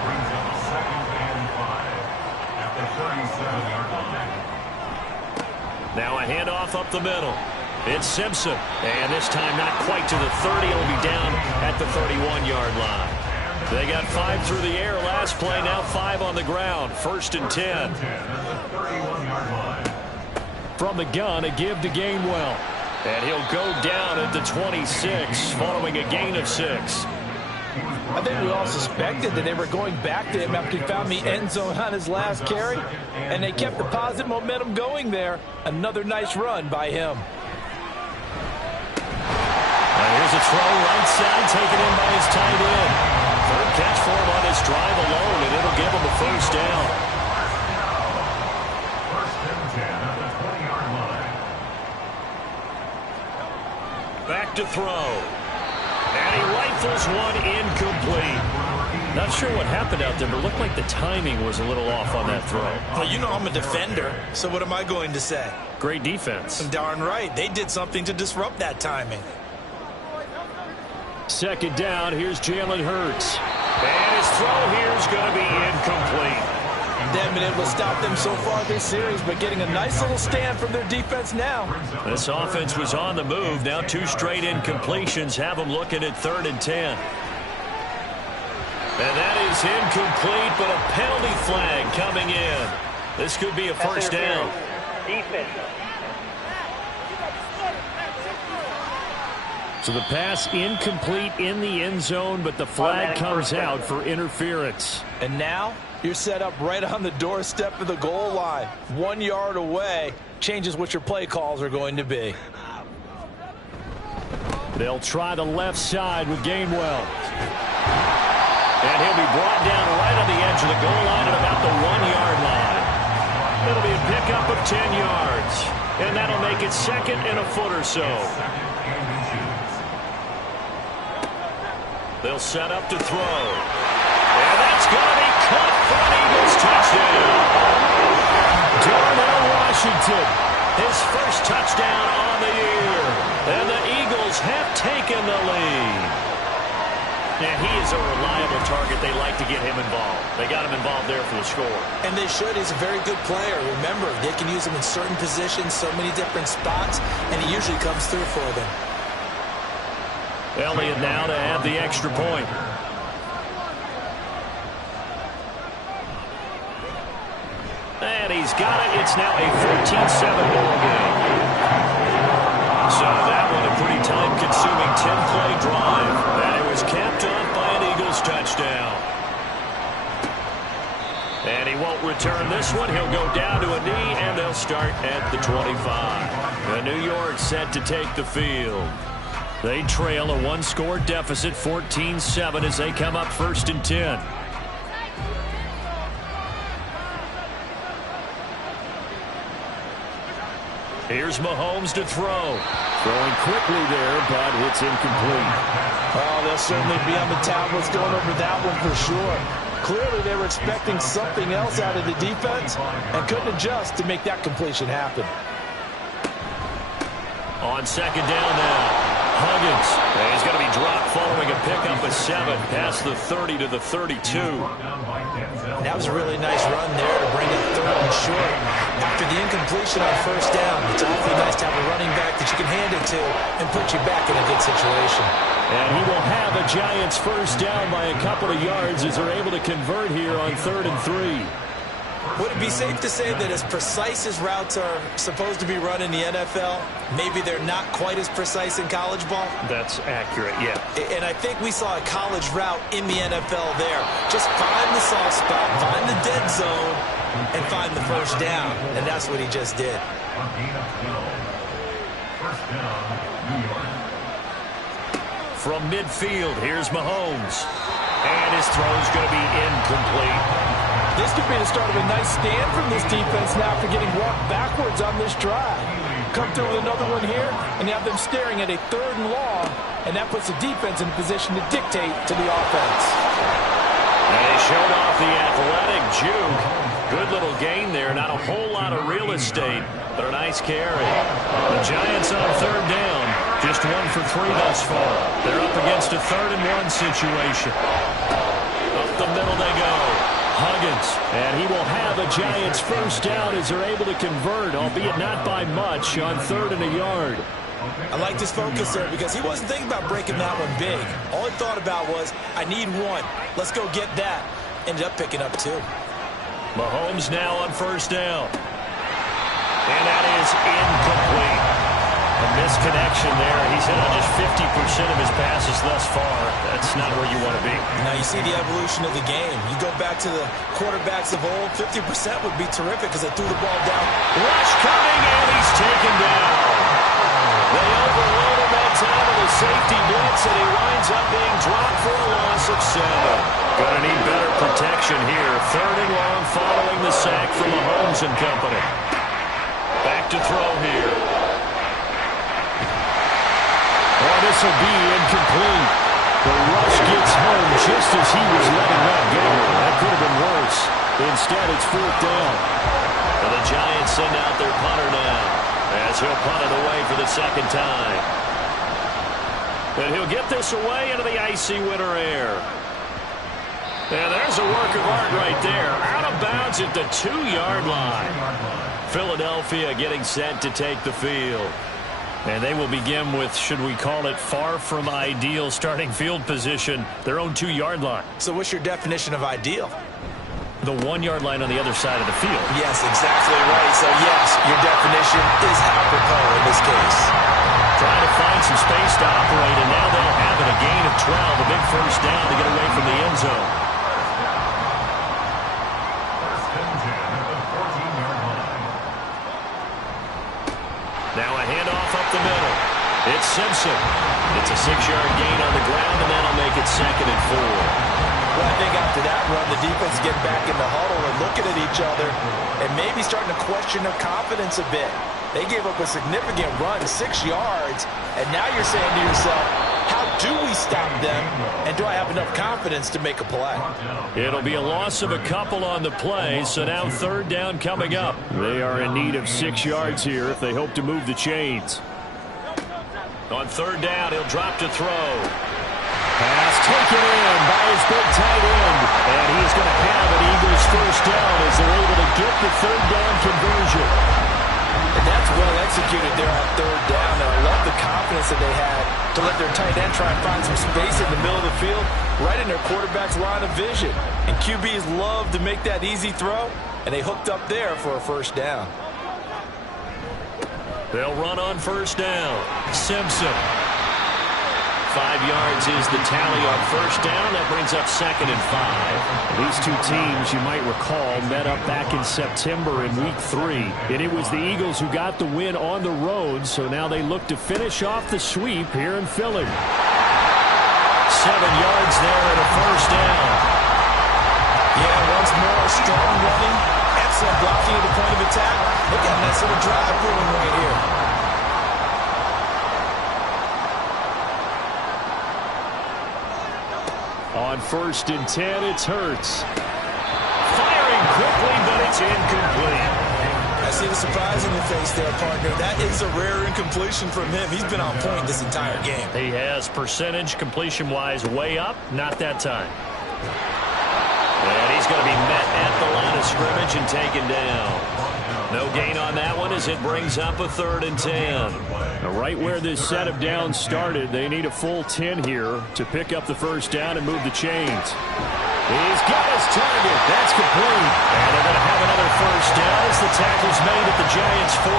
Brings up 2nd and 5 at the 37-yard line. Now a handoff up the middle. It's Simpson, and this time not quite to the 30. It'll be down at the 31-yard line. They got 5 through the air last play, now 5 on the ground. 1st and 10. From the gun, a give to Gainwell. And he'll go down at the 26 following a gain of 6. I think we all suspected that they were going back to him after he found the end zone on his last carry, and they kept the positive momentum going there. Another nice run by him. Here's a throw right side, taken in by his tight end. 3rd catch for him on his drive alone, and it'll give him a 1st down. 1st and 10 at the 20-yard line. Back to throw. And he rifles one incomplete. Not sure what happened out there, but it looked like the timing was a little off on that throw. Well, you know I'm a defender, so what am I going to say? Great defense. Darn right. They did something to disrupt that timing. 2nd down, here's Jalen Hurts. And his throw here is going to be incomplete. They haven't been able to stop them so far this series, but getting a nice little stand from their defense now. This offense was on the move. Now 2 straight incompletions have them looking at 3rd and 10. And that is incomplete, but a penalty flag coming in. This could be a 1st down. Defense. So the pass incomplete in the end zone, but the flag comes out for interference. And now you're set up right on the doorstep of the goal line. 1 yard away changes what your play calls are going to be. They'll try the left side with Gainwell. And he'll be brought down right on the edge of the goal line at about the 1 yard line. It'll be a pickup of 10 yards. And that'll make it 2nd and a foot or so. They'll set up to throw. And that's going to be caught for an Eagles touchdown. Darnell Washington, his 1st touchdown on the year. And the Eagles have taken the lead. And he is a reliable target. They like to get him involved. They got him involved there for the score. And they should. He's a very good player. Remember, they can use him in certain positions, so many different spots, and he usually comes through for them. Elliott now to add the extra point. And he's got it. It's now a 14-7 ball game. So that one a pretty time-consuming 10-play drive. And it was capped off by an Eagles touchdown. And he He won't return this one. He'll go down to a knee, and they'll start at the 25. The New York set to take the field. They trail a one-score deficit, 14-7, as they come up 1st and 10. Here's Mahomes to throw. Throwing quickly there, but it's incomplete. Oh, they'll certainly be on the tablets going over that one for sure. Clearly, they were expecting something else out of the defense and couldn't adjust to make that completion happen. On 2nd down now, Huggins. And he's going to be dropped following a pickup of 7 past the 30 to the 32. That was a really nice run there to bring it 3rd and short. After the incompletion on 1st down, it's awfully nice to have a running back that you can hand it to and put you back in a good situation. And he will have a Giants 1st down by a couple of yards as they're able to convert here on 3rd and 3. Would it be safe to say that as precise as routes are supposed to be run in the NFL, maybe they're not quite as precise in college ball? That's accurate, yeah. And I think we saw a college route in the NFL there. Just find the soft spot, find the dead zone, and find the 1st down. And that's what he just did. First down, New York. From midfield, here's Mahomes. And his throw's going to be incomplete. This could be the start of a nice stand from this defense now after getting walked backwards on this drive. Come through with another one here, and you have them staring at a 3rd and long, and that puts the defense in a position to dictate to the offense. And they showed off the athletic juke. Good little gain there. Not a whole lot of real estate, but a nice carry. The Giants on 3rd down. Just 1 for 3 thus far. They're up against a 3rd and 1 situation. Up the middle they go. Huggins, and he will have a Giants 1st down as they're able to convert, albeit not by much, on 3rd and a yard. I like this focus there because he wasn't thinking about breaking that one big. All he thought about was, I need 1. Let's go get that. Ended up picking up 2. Mahomes now on 1st down. And that is incomplete. A misconnection there. He's hit on just 50% of his passes thus far. That's not where you want to be. Now you see the evolution of the game. You go back to the quarterbacks of old, 50% would be terrific because they threw the ball down. Rush coming, and he's taken down. They overload him that time with a safety blitz, and he winds up being dropped for a loss of 7. Gonna need better protection here. 3rd and long following the sack from Mahomes and company. Back to throw here. Oh, this will be incomplete. The rush gets home just as he was letting that go. That could have been worse. Instead, it's 4th down. And the Giants send out their punter now as he'll punt it away for the 2nd time. And he'll get this away into the icy winter air. And there's a work of art right there. Out of bounds at the 2-yard line. Philadelphia getting set to take the field. And they will begin with, should we call it, far from ideal starting field position, their own 2-yard line. So what's your definition of ideal? The 1-yard line on the other side of the field. Yes, exactly right. So, yes, your definition is apropos in this case. Trying to find some space to operate, and now they'll have it. A gain of 12, a big 1st down to get away from the end zone. Now a handoff up the middle. It's Simpson. It's a 6-yard gain on the ground, and that'll make it 2nd and 4. Well, I think after that run, the defense get back in the huddle and looking at each other and maybe starting to question their confidence a bit. They gave up a significant run, 6 yards, and now you're saying to yourself, how do we stop them, and do I have enough confidence to make a play? It'll be a loss of a couple on the play, so now 3rd down coming up. They are in need of 6 yards here if they hope to move the chains. On 3rd down, he'll drop to throw. Pass taken in by his big tight end, and he is going to have an Eagles 1st down as they're able to get the 3rd down conversion. And that's well executed there on 3rd down, and I love the confidence that they had to let their tight end try and find some space in the middle of the field, right in their quarterback's line of vision. And QBs love to make that easy throw, and they hooked up there for a 1st down. They'll run on 1st down. Simpson 5 yards is the tally on first down. That brings up 2nd and 5. These two teams, you might recall, met up back in September in Week 3. And it was the Eagles who got the win on the road, so now they look to finish off the sweep here in Philly. 7 yards there and a first down. Yeah, once more, strong running, excellent blocking at the point of attack. Look at that sort of drive going right here. On 1st and 10, it's Hurts. Firing quickly, but it's incomplete. I see the surprise in your face there, partner. That is a rare incompletion from him. He's been on point this entire game. He has percentage completion-wise way up. Not that time. And he's going to be met at the line of scrimmage and taken down. No gain on that one as it brings up a 3rd and 10. Now, right where this set of downs started, they need a full 10 here to pick up the first down and move the chains. He's got his target. That's complete. And they're going to have another first down as the tackle's made at the Giants' 43.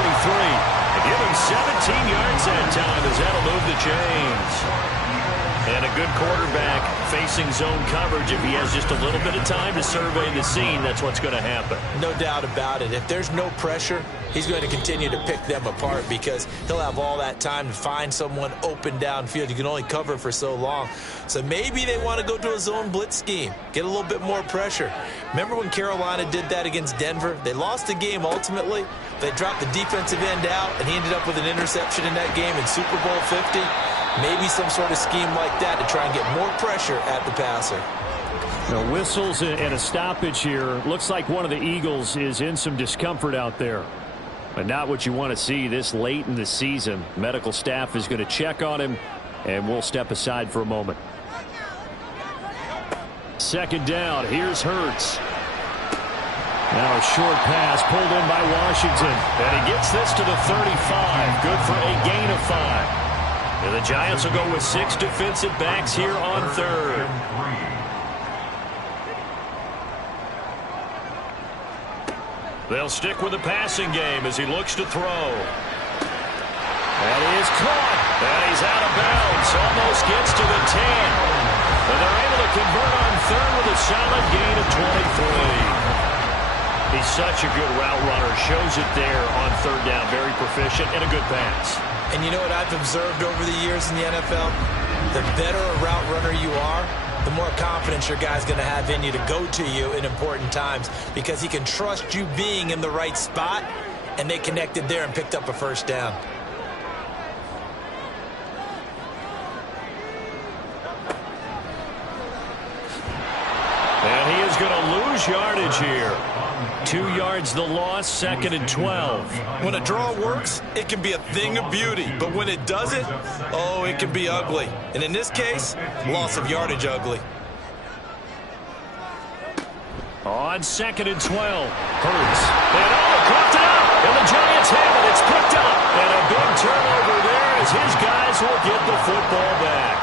They give him 17 yards that time as that'll move the chains. And a good quarterback facing zone coverage. If he has just a little bit of time to survey the scene, that's what's going to happen. No doubt about it. If there's no pressure, he's going to continue to pick them apart because he'll have all that time to find someone open downfield. You can only cover for so long. So maybe they want to go to a zone blitz scheme, get a little bit more pressure. Remember when Carolina did that against Denver? They lost the game ultimately. They dropped the defensive end out, and he ended up with an interception in that game in Super Bowl 50. Maybe some sort of scheme like that to try and get more pressure at the passer. The whistles and a stoppage here. Looks like one of the Eagles is in some discomfort out there. But not what you want to see this late in the season. Medical staff is going to check on him, and we'll step aside for a moment. 2nd down. Here's Hurts. Now a short pass pulled in by Washington. And he gets this to the 35. Good for a gain of 5. And the Giants will go with 6 defensive backs here on 3rd. They'll stick with the passing game as he looks to throw. And he is caught. And he's out of bounds. Almost gets to the 10. And they're able to convert on 3rd with a solid gain of 23. He's such a good route runner. Shows it there on 3rd down. Very proficient and a good pass. And you know what I've observed over the years in the NFL? The better a route runner you are, the more confidence your guy's going to have in you to go to you in important times because he can trust you being in the right spot, and they connected there and picked up a first down. And he is going to lose yardage here. 2 yards the loss, 2nd and 12. When a draw works, it can be a thing of beauty. But when it doesn't, oh, it can be ugly. And in this case, loss of yardage ugly. On 2nd and 12, Hurts. And coughed it up. And the Giants have it. It's picked up. And a big turnover there as his guys will get the football back.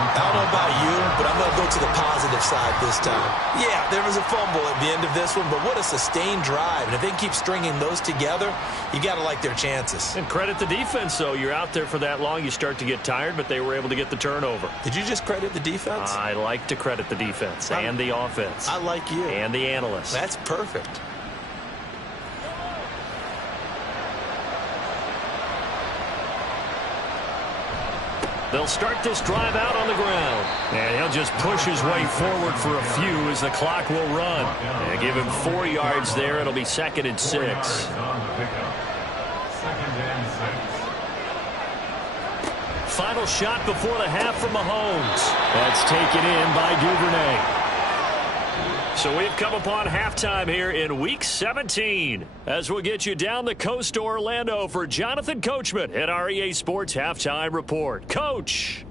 I don't know about you, but I'm going to go to the positive side this time. Yeah, there was a fumble at the end of this one, but what a sustained drive. And if they keep stringing those together, you got to like their chances. And credit the defense, though. You're out there for that long, you start to get tired, but they were able to get the turnover. Did you just credit the defense? I like to credit the defense and the offense. I like you. And the analysts. That's perfect. They'll start this drive out on the ground. And he'll just push his way forward for a few as the clock will run. And give him 4 yards there. It'll be 2nd and 6. Final shot before the half from Mahomes. That's taken in by Duvernay. So we've come upon halftime here in Week 17 as we'll get you down the coast to Orlando for Jonathan Coachman at our EA Sports Halftime Report. Coach.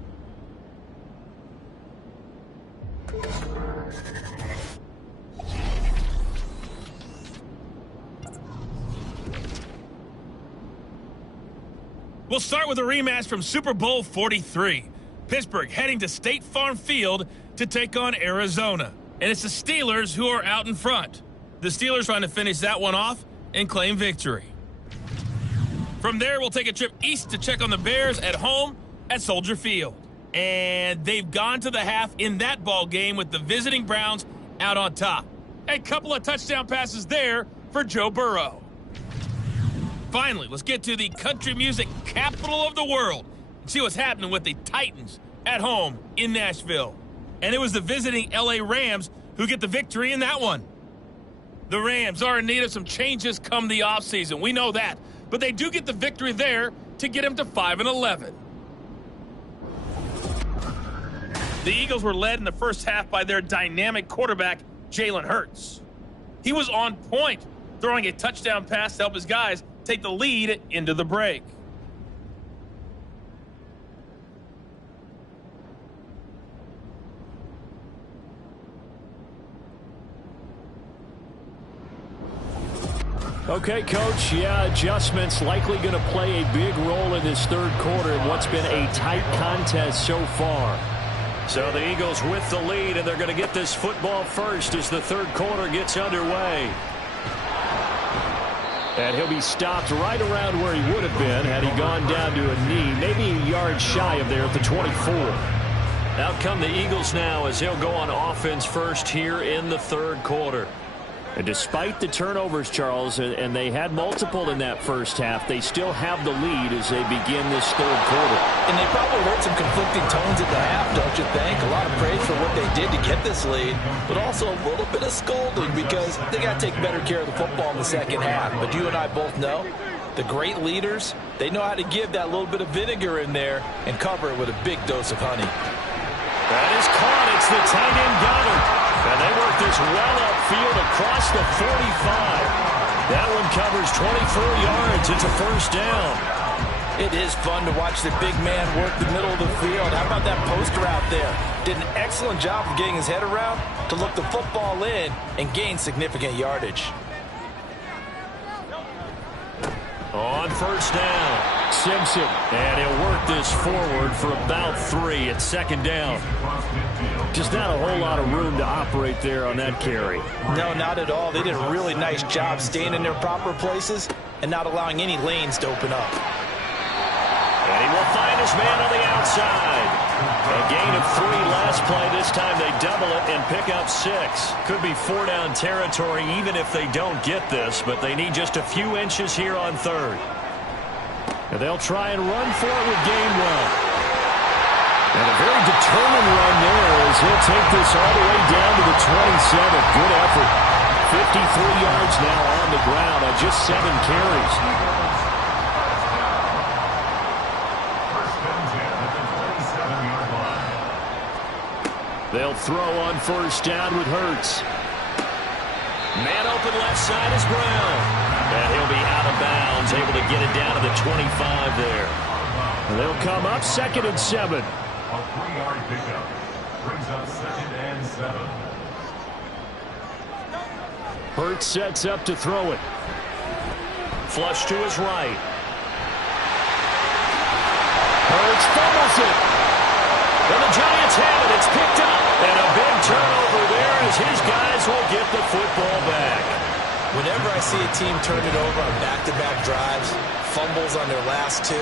We'll start with a rematch from Super Bowl 43. Pittsburgh heading to State Farm Field to take on Arizona. And it's the Steelers who are out in front. The Steelers trying to finish that one off and claim victory. From there, we'll take a trip east to check on the Bears at home at Soldier Field. And they've gone to the half in that ball game with the visiting Browns out on top. A couple of touchdown passes there for Joe Burrow. Finally, let's get to the country music capital of the world and see what's happening with the Titans at home in Nashville. And it was the visiting LA Rams who get the victory in that one. The Rams are in need of some changes come the offseason. We know that. But they do get the victory there to get them to 5-11. The Eagles were led in the first half by their dynamic quarterback, Jalen Hurts. He was on point, throwing a touchdown pass to help his guys take the lead into the break. Okay, Coach, adjustments likely going to play a big role in this third quarter in what's been a tight contest so far. So the Eagles with the lead, and they're going to get this football first as the third quarter gets underway. And he'll be stopped right around where he would have been had he gone down to a knee, maybe a yard shy of there at the 24. Out come the Eagles now as he'll go on offense first here in the third quarter. And despite the turnovers, Charles, and they had multiple in that first half, they still have the lead as they begin this third quarter. And they probably heard some conflicting tones at the half, don't you think? A lot of praise for what they did to get this lead, but also a little bit of scolding because they got to take better care of the football in the second half. But you and I both know the great leaders, they know how to give that little bit of vinegar in there and cover it with a big dose of honey. That is caught. It's the tight end Goddard. And they work this well upfield across the 45. That one covers 24 yards. It's a first down. It is fun to watch the big man work the middle of the field. How about that post route there? Did an excellent job of getting his head around to look the football in and gain significant yardage. On first down, Simpson. and he'll work this forward for about 3 at second down. Just not a whole lot of room to operate there on that carry. No, not at all. They did a really nice job staying in their proper places and not allowing any lanes to open up. And he will find his man on the outside. A gain of 3 last play. This time they double it and pick up 6. Could be 4-down territory even if they don't get this, but they need just a few inches here on third. And they'll try and run for it with Gainwell. And a very determined run there as he'll take this all the way down to the 27. Good effort. 53 yards now on the ground on just 7 carries. They'll throw on first down with Hurts. Man open left side is Brown. And he'll be out of bounds, able to get it down to the 25 there. And they'll come up 2nd and 7. A 3-yard pickup brings up 2nd and 7. Hurts sets up to throw it. Flush to his right. Hurts fumbles it. And the Giants have it. It's picked up. And a big turnover there as his guys will get the football back. Whenever I see a team turn it over on back-to-back drives, fumbles on their last 2,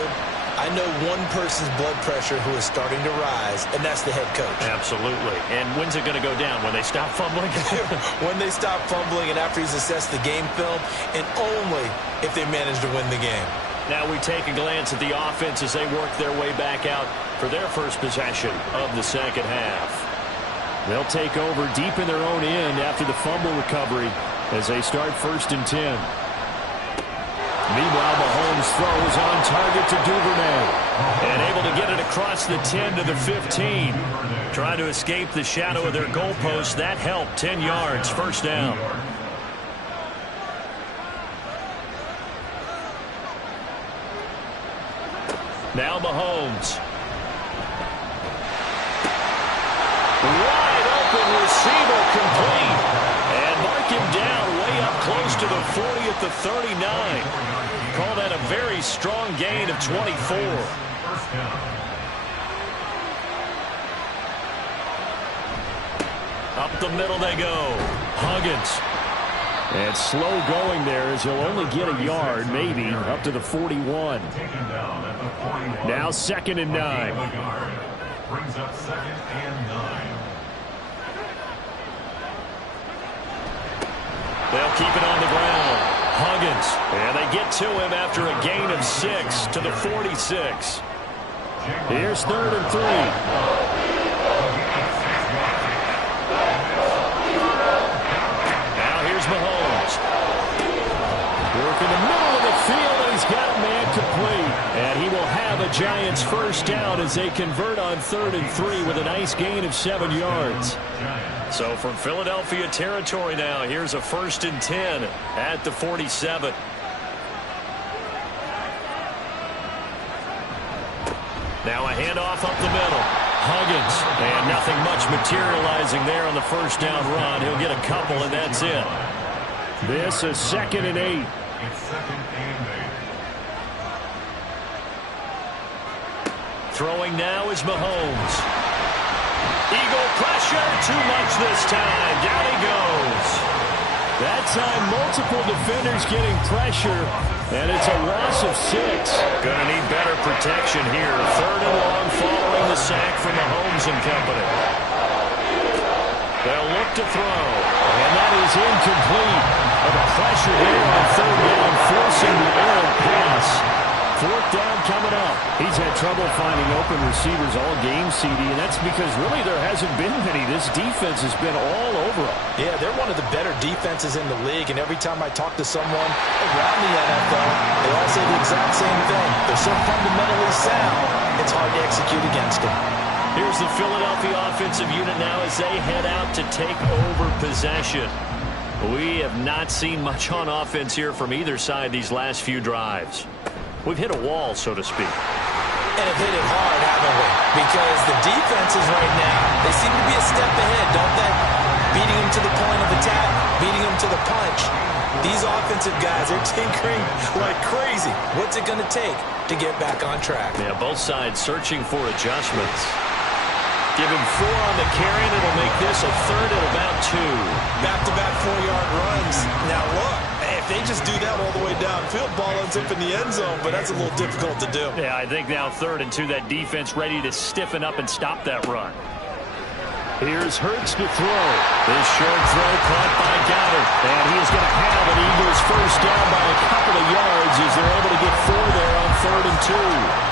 I know one person's blood pressure who is starting to rise, and that's the head coach. Absolutely. And when's it going to go down? When they stop fumbling? When they stop fumbling and after he's assessed the game film, and only if they manage to win the game. Now we take a glance at the offense as they work their way back out for their first possession of the second half. They'll take over deep in their own end after the fumble recovery as they start 1st and 10. Meanwhile, Mahomes throws on target to Duvernay. And able to get it across the 10 to the 15. Trying to escape the shadow of their goalpost. That helped. 10 yards. First down. Now Mahomes. Wide open receiver complete. And mark him down way up close to the 40 at the 39. Call that a very strong gain of 24. Up the middle they go. Huggins. And slow going there as he'll only get a yard, maybe, up to the 41. Now 2nd and 9. Brings up 2nd and 9. They'll keep it on the ground. Huggins. And they get to him after a gain of 6 to the 46. Here's 3rd and 3. Now here's Mahomes. Working the middle of the field, and he's got a man complete. And he will have a Giants first down as they convert on 3rd and 3 with a nice gain of 7 yards. So from Philadelphia territory now, here's a 1st and 10 at the 47. Now a handoff up the middle. Huggins. And nothing much materializing there on the first down run. He'll get a couple, and that's it. This is 2nd and 8. It's 2nd and 8. Throwing now is Mahomes. Eagle pressure, too much this time. Down he goes. That time, multiple defenders getting pressure, and it's a loss of 6. Gonna need better protection here. 3rd and long following the sack from Mahomes and company. They'll look to throw, and that is incomplete. The pressure there on 3rd down, forcing the errant pass. 4th down coming up. He's had trouble finding open receivers all game, CD, and that's because really there hasn't been many. This defense has been all over them. Yeah, they're one of the better defenses in the league, and every time I talk to someone around the NFL, they all say the exact same thing. They're so fundamentally sound, it's hard to execute against them. Here's the Philadelphia offensive unit now as they head out to take over possession. We have not seen much on offense here from either side these last few drives. We've hit a wall, so to speak. And have hit it hard, haven't we? Because the defenses right now, they seem to be a step ahead, don't they? Beating them to the point of attack, beating them to the punch. These offensive guys, they're tinkering like crazy. What's it going to take to get back on track? Yeah, both sides searching for adjustments. Give him 4 on the carry, and it'll make this a 3rd and about 2. Back-to-back 4-yard runs. Now look, if they just do that all the way downfield, ball ends up in the end zone, but that's a little difficult to do. Yeah, I think now 3rd and 2, that defense ready to stiffen up and stop that run. Here's Hurts to throw. This short throw caught by Goddard. And he is going to have an Eagles first down by a couple of yards as they're able to get 4 there on 3rd and 2.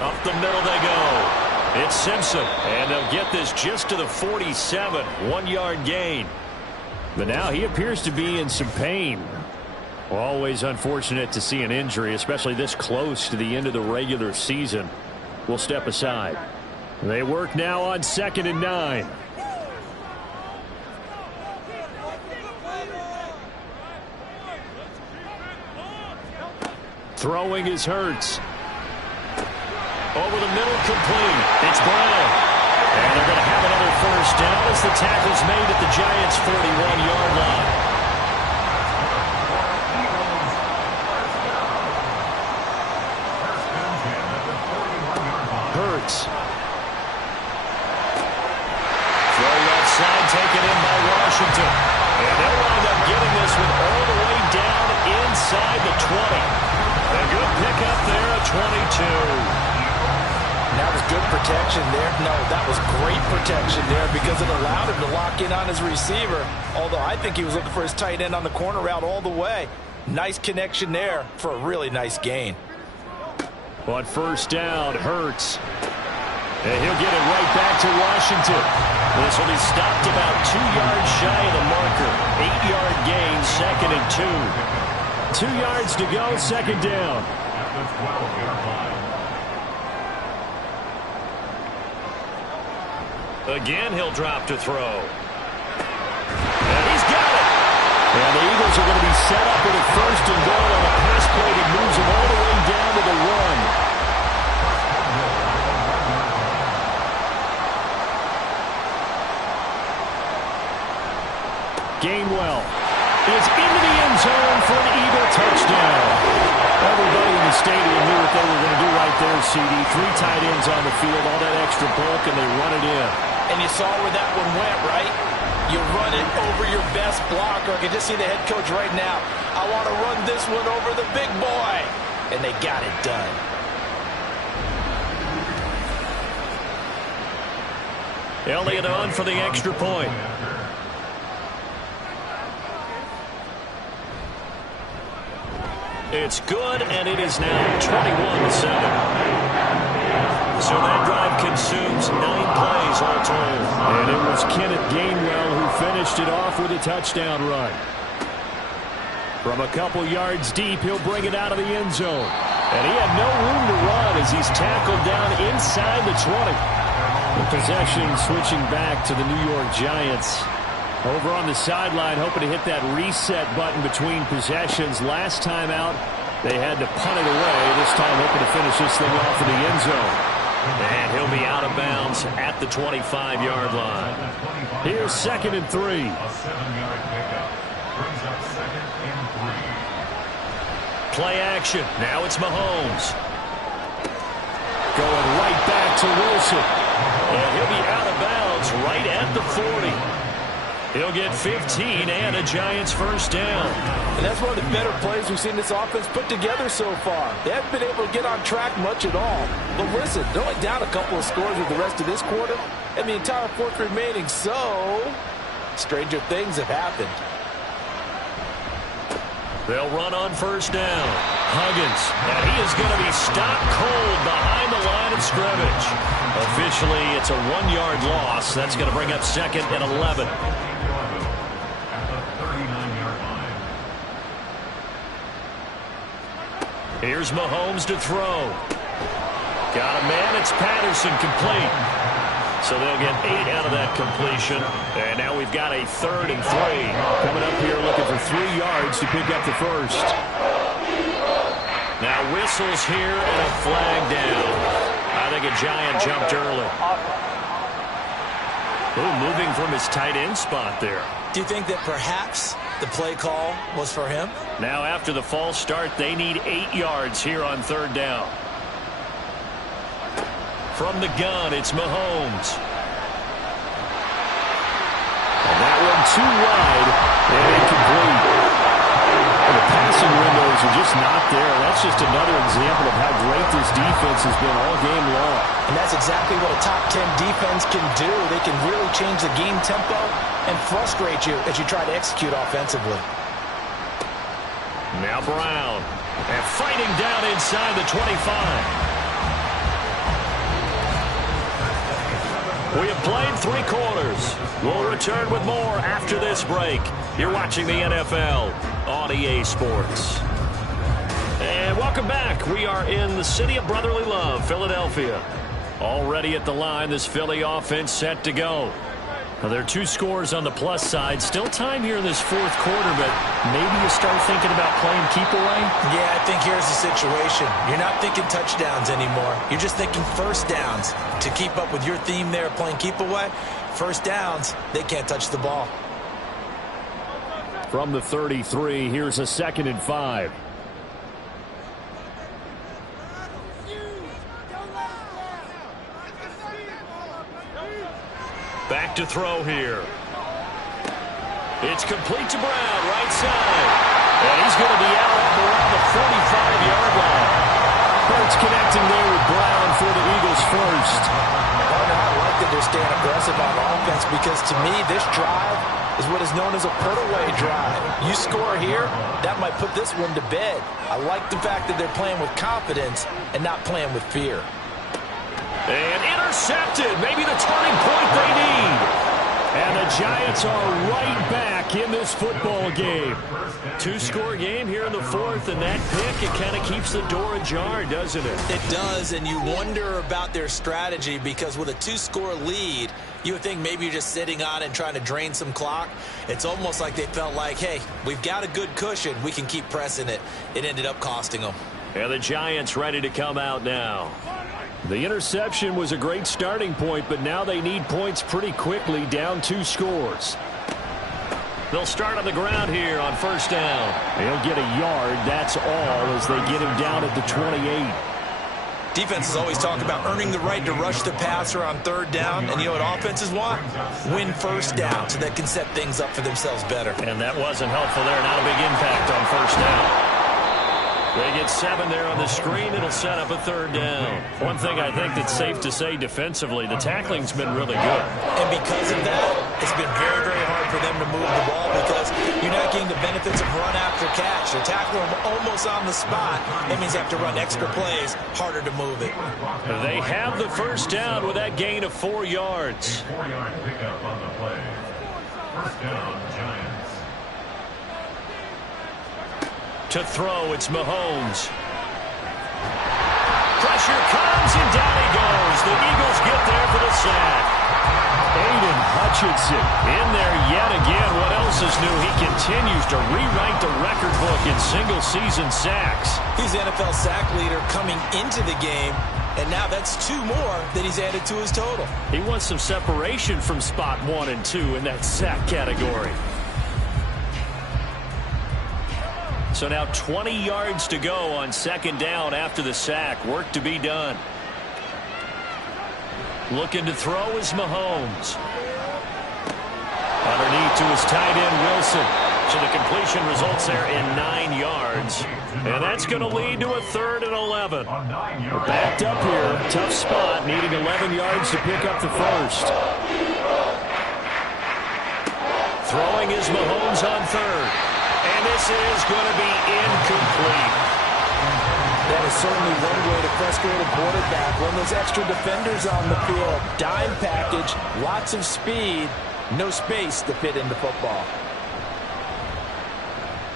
Up the middle they go. It's Simpson, and they'll get this just to the 47, 1-yard gain. But now he appears to be in some pain. Always unfortunate to see an injury, especially this close to the end of the regular season. We'll step aside. They work now on 2nd and 9. Throwing is Hurts. Over the middle, complete. It's Brown. And they're going to have another first down as the tackle's made at the Giants' 41-yard line. Hurts. Throw left side, taken in by Washington. And they'll wind up getting this one all the way down inside the 20. A good pickup there at 22. That was good protection there. No, that was great protection there because it allowed him to lock in on his receiver. Although I think he was looking for his tight end on the corner route all the way. Nice connection there for a really nice gain. On first down, Hurts. And he'll get it right back to Washington. This will be stopped about 2 yards shy of the marker. 8-yard gain, 2nd and 2. 2 yards to go, 2nd down. At the 12-yard line. Again, he'll drop to throw. And he's got it. And the Eagles are going to be set up with a 1st and goal on a pass play that moves them all the way down to the 1. Gainwell is into the end zone for an Eagle touchdown. Everybody in the stadium knew what they were going to do right there, CD. 3 tight ends on the field, all that extra bulk, and they run it in. And you saw where that one went, right? You run it over your best blocker. I can just see the head coach right now. I want to run this one over the big boy. And they got it done. Elliott on for the extra point. It's good, and it is now 21-7. So that drive consumes 9 plays all told. And it was Kenneth Gainwell who finished it off with a touchdown run. From a couple yards deep, he'll bring it out of the end zone. And he had no room to run as he's tackled down inside the 20. The possession switching back to the New York Giants. Over on the sideline, hoping to hit that reset button between possessions. Last time out, they had to punt it away. This time, hoping to finish this thing off in the end zone. And he'll be out of bounds at the 25-yard line. Here's 2nd and 3. A 7-yard pickup brings up 2nd and 3. Play action. Now it's Mahomes. Going right back to Wilson. And he'll be out of bounds right at the 40. He'll get 15 and a Giants first down. And that's one of the better plays we've seen this offense put together so far. They haven't been able to get on track much at all. But listen, they're only down a couple of scores with the rest of this quarter and the entire fourth remaining. So, stranger things have happened. They'll run on first down. Huggins, and he is going to be stopped cold behind the line of scrimmage. Officially, it's a 1-yard loss. That's going to bring up 2nd and 11. At the 39-yard line. Here's Mahomes to throw. Got a man. It's Patterson, complete. So they'll get 8 out of that completion. And now we've got a 3rd and 3. Coming up here looking for 3 yards to pick up the first. Now whistles here and a flag down. I think a Giant jumped early. Oh, moving from his tight end spot there. Do you think that perhaps the play call was for him? Now after the false start, they need 8 yards here on 3rd down. From the gun, it's Mahomes. And that one too wide and incomplete. And the passing windows are just not there. That's just another example of how great this defense has been all game long. And that's exactly what a top 10 defense can do. They can really change the game tempo and frustrate you as you try to execute offensively. Now Brown. And fighting down inside the 25. We have played 3 quarters. We'll return with more after this break. You're watching the NFL on EA Sports. And welcome back. We are in the city of brotherly love, Philadelphia. Already at the line, this Philly offense set to go. Now, there are 2 scores on the plus side. Still time here in this 4th quarter, but maybe you start thinking about playing keep away? Yeah, I think here's the situation. You're not thinking touchdowns anymore. You're just thinking first downs. To keep up with your theme there, playing keep away, first downs, they can't touch the ball. From the 33, here's a 2nd and 5. Back to throw here. It's complete to Brown, right side. And he's going to be out up around the 45-yard line. Hurts connecting there with Brown for the Eagles first. I like that they're staying aggressive on offense because to me this drive is what is known as a put-away drive. You score here, that might put this one to bed. I like the fact that they're playing with confidence and not playing with fear. And intercepted. Maybe the turning point they need. And the Giants are right back in this football game. 2-score game here in the 4th, and that pick, it kind of keeps the door ajar, doesn't it? It does, and you wonder about their strategy because with a 2-score lead, you would think maybe you're just sitting on it and trying to drain some clock. It's almost like they felt like, hey, we've got a good cushion. We can keep pressing it. It ended up costing them. And the Giants ready to come out now. The interception was a great starting point, but now they need points pretty quickly, down 2 scores. They'll start on the ground here on first down. They'll get a yard, that's all, as they get him down at the 28. Defenses always talk about earning the right to rush the passer on third down, and you know what offenses want? Win first down so they can set things up for themselves better. And that wasn't helpful there. Not a big impact on first down. They get 7 there on the screen. It'll set up a third down. One thing I think that's safe to say defensively, the tackling's been really good. And because of that, it's been very, very hard for them to move the ball because you're not getting the benefits of run after catch. You're tackling them almost on the spot. That means you have to run extra plays, harder to move it. They have the first down with that gain of 4 yards. 4-yard pickup on the play. First down, Giants. To throw, it's Mahomes. Pressure comes, and down he goes. The Eagles get there for the sack. Aiden Hutchinson in there yet again. What else is new? He continues to rewrite the record book in single-season sacks. He's the NFL sack leader coming into the game, and now that's 2 more that he's added to his total. He wants some separation from spot 1 and 2 in that sack category. So now 20 yards to go on second down after the sack. Work to be done. Looking to throw is Mahomes. Underneath to his tight end, Wilson. So the completion results there in 9 yards. And that's going to lead to a 3rd and 11. We're backed up here. Tough spot, needing 11 yards to pick up the first. Throwing is Mahomes on 3rd. And this is going to be incomplete. That is certainly one way to frustrate a quarterback. When there's extra defenders on the field, dime package, lots of speed, no space to fit into football.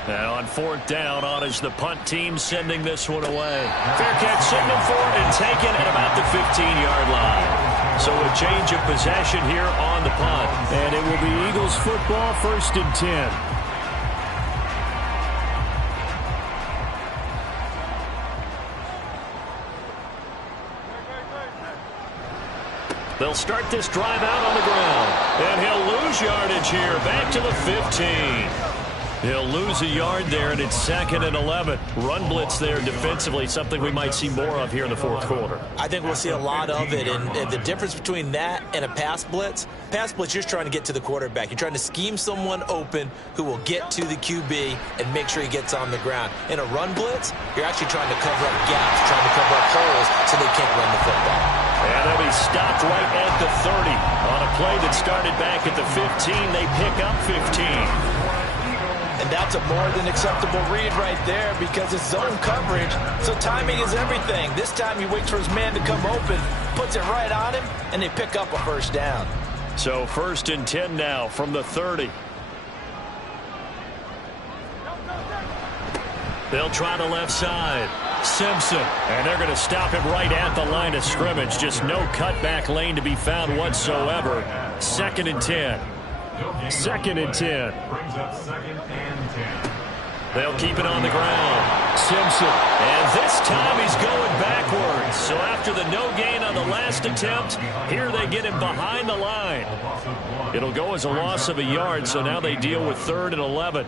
Now on 4th down, on is the punt team sending this one away. Fair catch signal for it and taken at about the 15-yard line. So a change of possession here on the punt. And it will be Eagles football, 1st and 10. They'll start this drive out on the ground. And he'll lose yardage here. Back to the 15. He'll lose a yard there, and it's 2nd and 11. Run blitz there defensively, something we might see more of here in the 4th quarter. I think we'll see a lot of it, and the difference between that and a pass blitz, you're just trying to get to the quarterback. You're trying to scheme someone open who will get to the QB and make sure he gets on the ground. In a run blitz, you're actually trying to cover up gaps, trying to cover up holes so they can't run the football. And they'll be stopped right at the 30. On a play that started back at the 15, they pick up 15. And that's a more than acceptable read right there because it's zone coverage, so timing is everything. This time he waits for his man to come open, puts it right on him, and they pick up a first down. So 1st and 10 now from the 30. They'll try the left side. Simpson, and they're going to stop him right at the line of scrimmage. Just no cutback lane to be found whatsoever. 2nd and 10. 2nd and 10. Brings up 2nd and 10. They'll keep it on the ground. Simpson. And this time he's going backwards. So after the no gain on the last attempt, here they get him behind the line. It'll go as a loss of a yard, so now they deal with 3rd and 11.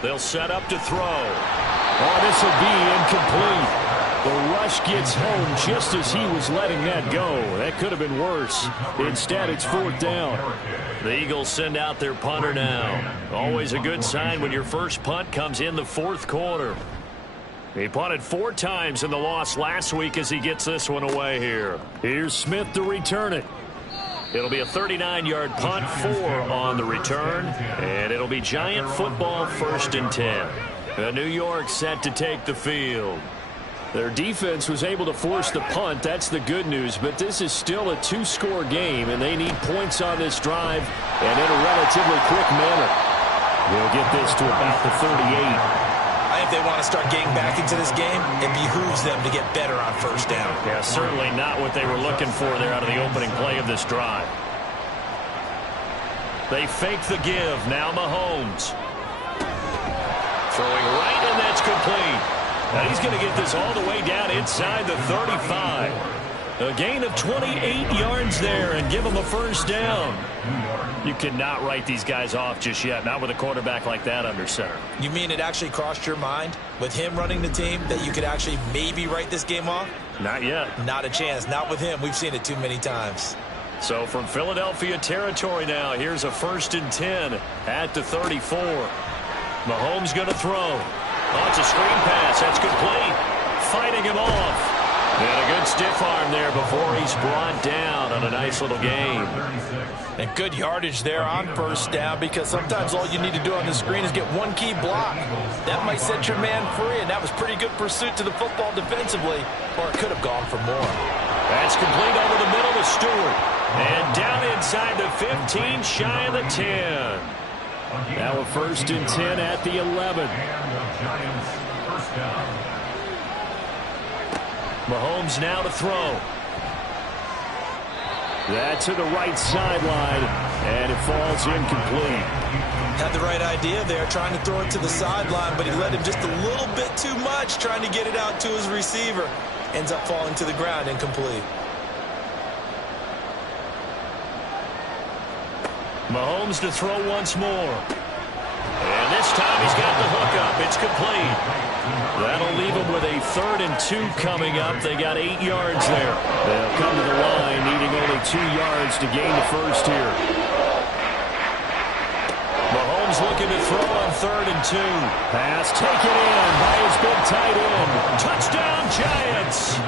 They'll set up to throw. Oh, this will be incomplete. The rush gets home just as he was letting that go. That could have been worse. Instead, it's 4th down. The Eagles send out their punter now. Always a good sign when your first punt comes in the 4th quarter. He punted 4 times in the loss last week as he gets this one away here. Here's Smith to return it. It'll be a 39-yard punt, 4 on the return, and it'll be Giant football, 1st and 10. New York set to take the field. Their defense was able to force the punt. That's the good news, but this is still a 2-score game, and they need points on this drive and in a relatively quick manner. They'll get this to about the 38. I think they want to start getting back into this game. It behooves them to get better on 1st down. Yeah, certainly not what they were looking for there out of the opening play of this drive. They fake the give. Now Mahomes. Throwing right, and that's complete. Now he's going to get this all the way down inside the 35. A gain of 28 yards there and give them a first down. You cannot write these guys off just yet, not with a quarterback like that under center. You mean it actually crossed your mind with him running the team that you could actually maybe write this game off? Not yet. Not a chance. Not with him. We've seen it too many times. So from Philadelphia territory now, here's a 1st and 10 at the 34. Mahomes going to throw. Oh, it's a screen pass. That's complete. Fighting him off. And a good stiff arm there before he's brought down on a nice little gain. And good yardage there on first down, because sometimes all you need to do on the screen is get one key block. That might set your man free, and that was pretty good pursuit to the football defensively, or it could have gone for more. That's complete over the middle to Stewart. And down inside the 15, shy of the 10. Now a 1st and 10 at the 11. Mahomes now to throw. That to the right sideline, and it falls incomplete. Had the right idea there, trying to throw it to the sideline, but he let him just a little bit too much, trying to get it out to his receiver. Ends up falling to the ground, incomplete. Mahomes to throw once more. And this time he's got the hook up. It's complete. That'll leave him with a 3rd and 2 coming up. They got 8 yards there. They'll come to the line, needing only 2 yards to gain the first here. Mahomes looking to throw on 3rd and 2. Pass taken in by his big tight end. Touchdown, Giants.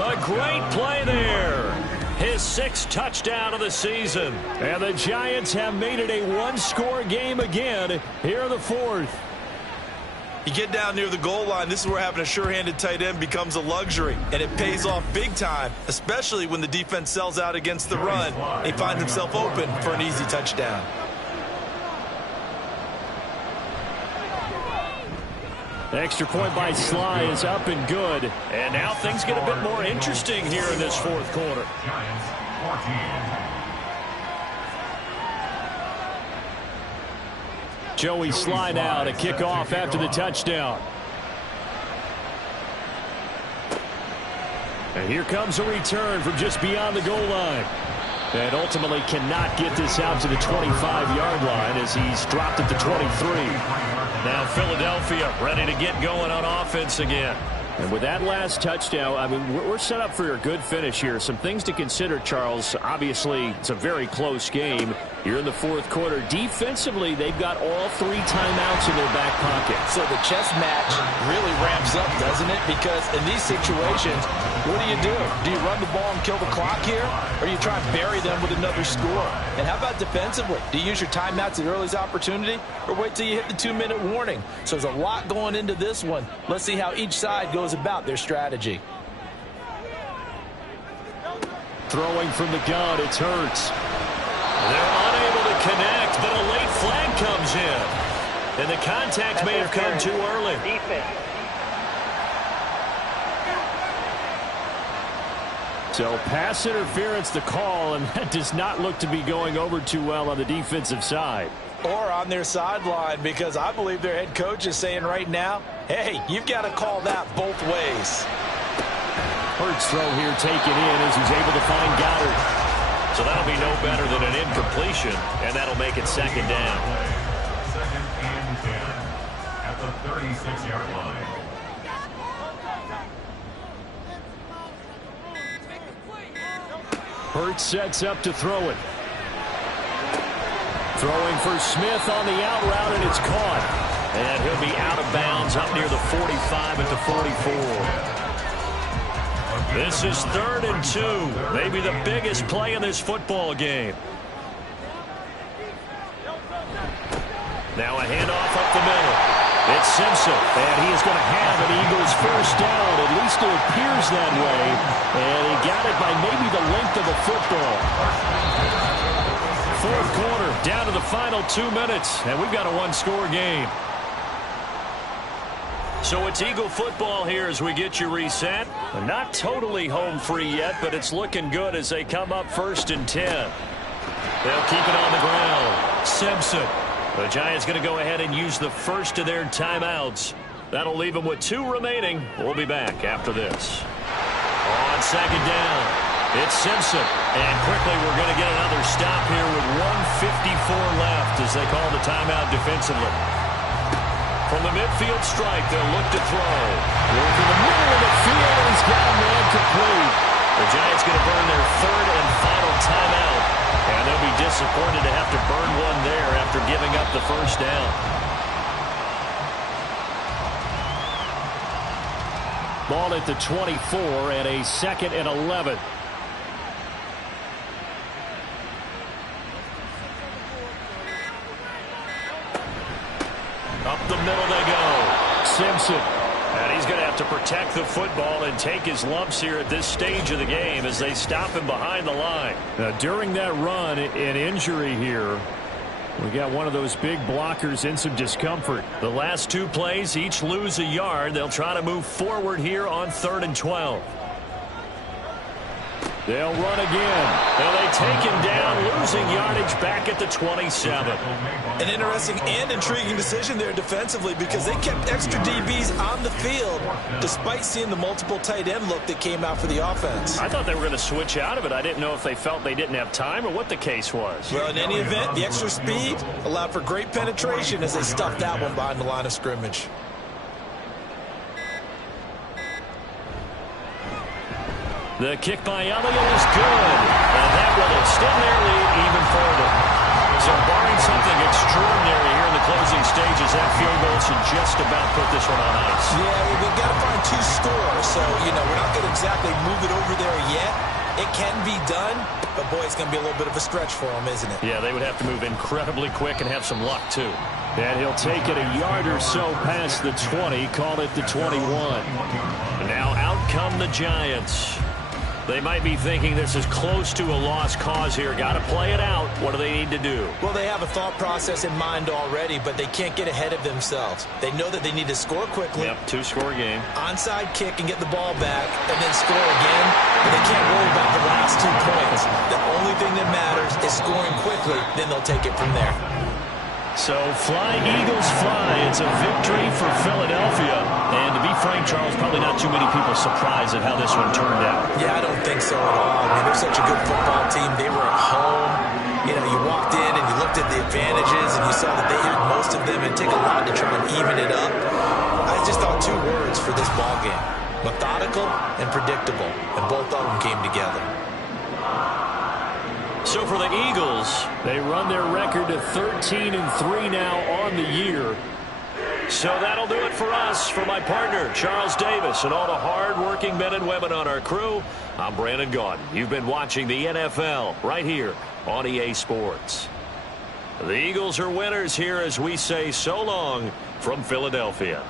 A great play there. His 6th touchdown of the season. And the Giants have made it a one-score game again here in the 4th. You get down near the goal line, this is where having a sure-handed tight end becomes a luxury, and it pays off big time, especially when the defense sells out against the run. He finds himself open for an easy touchdown. The extra point by Sly is up and good. And now things get a bit more interesting here in this 4th quarter. Giants 14. Joey Sly now to kick off after the touchdown. And here comes a return from just beyond the goal line. And ultimately cannot get this out to the 25-yard line as he's dropped at the 23. Now Philadelphia ready to get going on offense again. And with that last touchdown, I mean, we're set up for a good finish here. Some things to consider, Charles. Obviously, it's a very close game. You're in the 4th quarter. Defensively, they've got all 3 timeouts in their back pocket. So the chess match really ramps up, doesn't it? Because in these situations, what do? Do you run the ball and kill the clock here? Or do you try and bury them with another score? And how about defensively? Do you use your timeouts at the earliest opportunity? Or wait till you hit the 2-minute warning? So there's a lot going into this one. Let's see how each side goes about their strategy. Throwing from the gun, it's Hurts. They're unable to connect, but a late flag comes in. And the contact may have come too early. So pass interference the call, and that does not look to be going over too well on the defensive side. Or on their sideline, because I believe their head coach is saying right now, hey, you've got to call that both ways. Hurts throw here taken in as he's able to find Goddard. So that'll be no better than an incompletion, and that'll make it 2nd down. 2nd and 10 at the 36-yard line. Hurts sets up to throw it. Throwing for Smith on the out route, and it's caught. And he'll be out of bounds up near the 45 at the 44. This is 3rd and 2. Maybe the biggest play in this football game. Now a handoff up the middle. It's Simpson, and he is going to have an Eagles first down. At least it appears that way. And he got it by maybe the length of the football. 4th quarter, down to the final 2 minutes, and we've got a one-score game. So it's Eagle football here as we get you reset. Not totally home free yet, but it's looking good as they come up 1st and 10. They'll keep it on the ground. Simpson. The Giants going to go ahead and use the first of their timeouts. That'll leave them with 2 remaining. We'll be back after this. On second down, it's Simpson. And quickly we're going to get another stop here with 1:54 left as they call the timeout defensively. From the midfield strike, they'll look to throw. Working the middle of the field, and he's got a man complete. The Giants going to burn their third and final timeout. And they'll be disappointed to have to burn one there after giving up the first down. Ball at the 24 and a 2nd and 11. Up the middle they go. Simpson. And he's going to have to protect the football and take his lumps here at this stage of the game as they stop him behind the line. During that run, an injury here. We got one of those big blockers in some discomfort. The last two plays each lose a yard. They'll try to move forward here on 3rd and 12. They'll run again. And they take him down, losing yardage back at the 27. An interesting and intriguing decision there defensively because they kept extra DBs on the field despite seeing the multiple tight end look that came out for the offense. I thought they were going to switch out of it. I didn't know if they felt they didn't have time or what the case was. Well, in any event, the extra speed allowed for great penetration as they stuffed that one behind the line of scrimmage. The kick by Elliott is good. And that will extend their lead even further. So barring something extraordinary here in the closing stages, that field goal should just about put this one on ice. Yeah, we've got to find 2 scores. So, we're not going to exactly move it over there yet. It can be done, but boy, it's going to be a little bit of a stretch for them, isn't it? Yeah, they would have to move incredibly quick and have some luck, too. And he'll take it a yard or so past the 20, call it the 21. And now out come the Giants. They might be thinking this is close to a lost cause here. Got to play it out. What do they need to do? Well, they have a thought process in mind already, but they can't get ahead of themselves. They know that they need to score quickly. Yep, 2-score game. Onside kick and get the ball back, and then score again. But they can't worry about the last 2 points. The only thing that matters is scoring quickly. Then they'll take it from there. So fly, Eagles, fly. It's a victory for Philadelphia. And to be frank, Charles, probably not too many people surprised at how this one turned out. Yeah, I don't think so at all. I mean, they're such a good football team. They were at home. You walked in and you looked at the advantages and you saw that they had most of them. It'd take a lot to try and even it up. I just thought 2 words for this ball game: methodical and predictable. And both of them came together. So for the Eagles, they run their record to 13-3 now on the year. So that'll do it for us. For my partner, Charles Davis, and all the hard-working men and women on our crew, I'm Brandon Gaudin. You've been watching the NFL right here on EA Sports. The Eagles are winners here as we say so long from Philadelphia.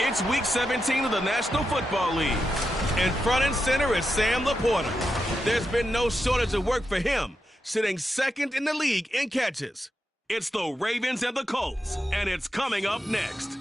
It's Week 17 of the National Football League. And front and center is Sam Laporta. There's been no shortage of work for him, sitting second in the league in catches. It's the Ravens and the Colts, and it's coming up next.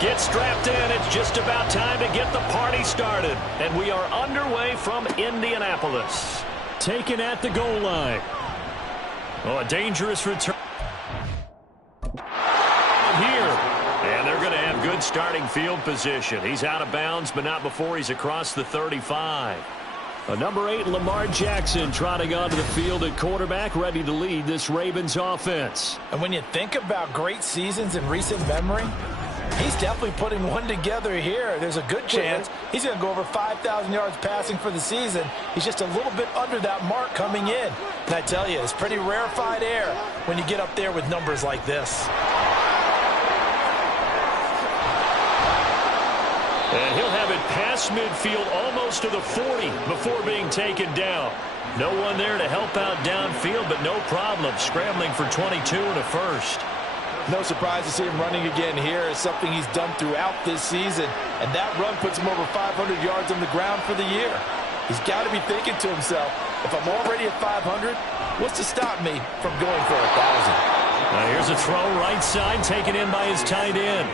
Get strapped in. It's just about time to get the party started. And we are underway from Indianapolis. Taken at the goal line. Oh, a dangerous return here. And they're going to have good starting field position. He's out of bounds, but not before he's across the 35. Number 8, Lamar Jackson, trotting onto the field at quarterback, ready to lead this Ravens offense. And when you think about great seasons in recent memory, he's definitely putting one together here. There's a good chance he's going to go over 5,000 yards passing for the season. He's just a little bit under that mark coming in. And I tell you, it's pretty rarefied air when you get up there with numbers like this. And he'll have it past midfield almost to the 40 before being taken down. No one there to help out downfield, but no problem scrambling for 22 and a first. No surprise to see him running again here. It's something he's done throughout this season. And that run puts him over 500 yards on the ground for the year. He's got to be thinking to himself, if I'm already at 500, what's to stop me from going for 1,000? Now here's a throw right side taken in by his tight end.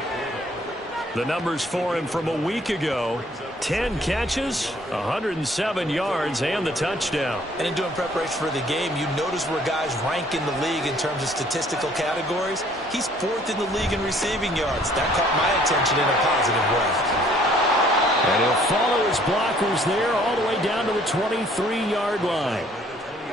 The numbers for him from a week ago: 10 catches, 107 yards, and the touchdown. And in doing preparation for the game, you notice where guys rank in the league in terms of statistical categories. He's 4th in the league in receiving yards. That caught my attention in a positive way. And he'll follow his blockers there all the way down to the 23-yard line.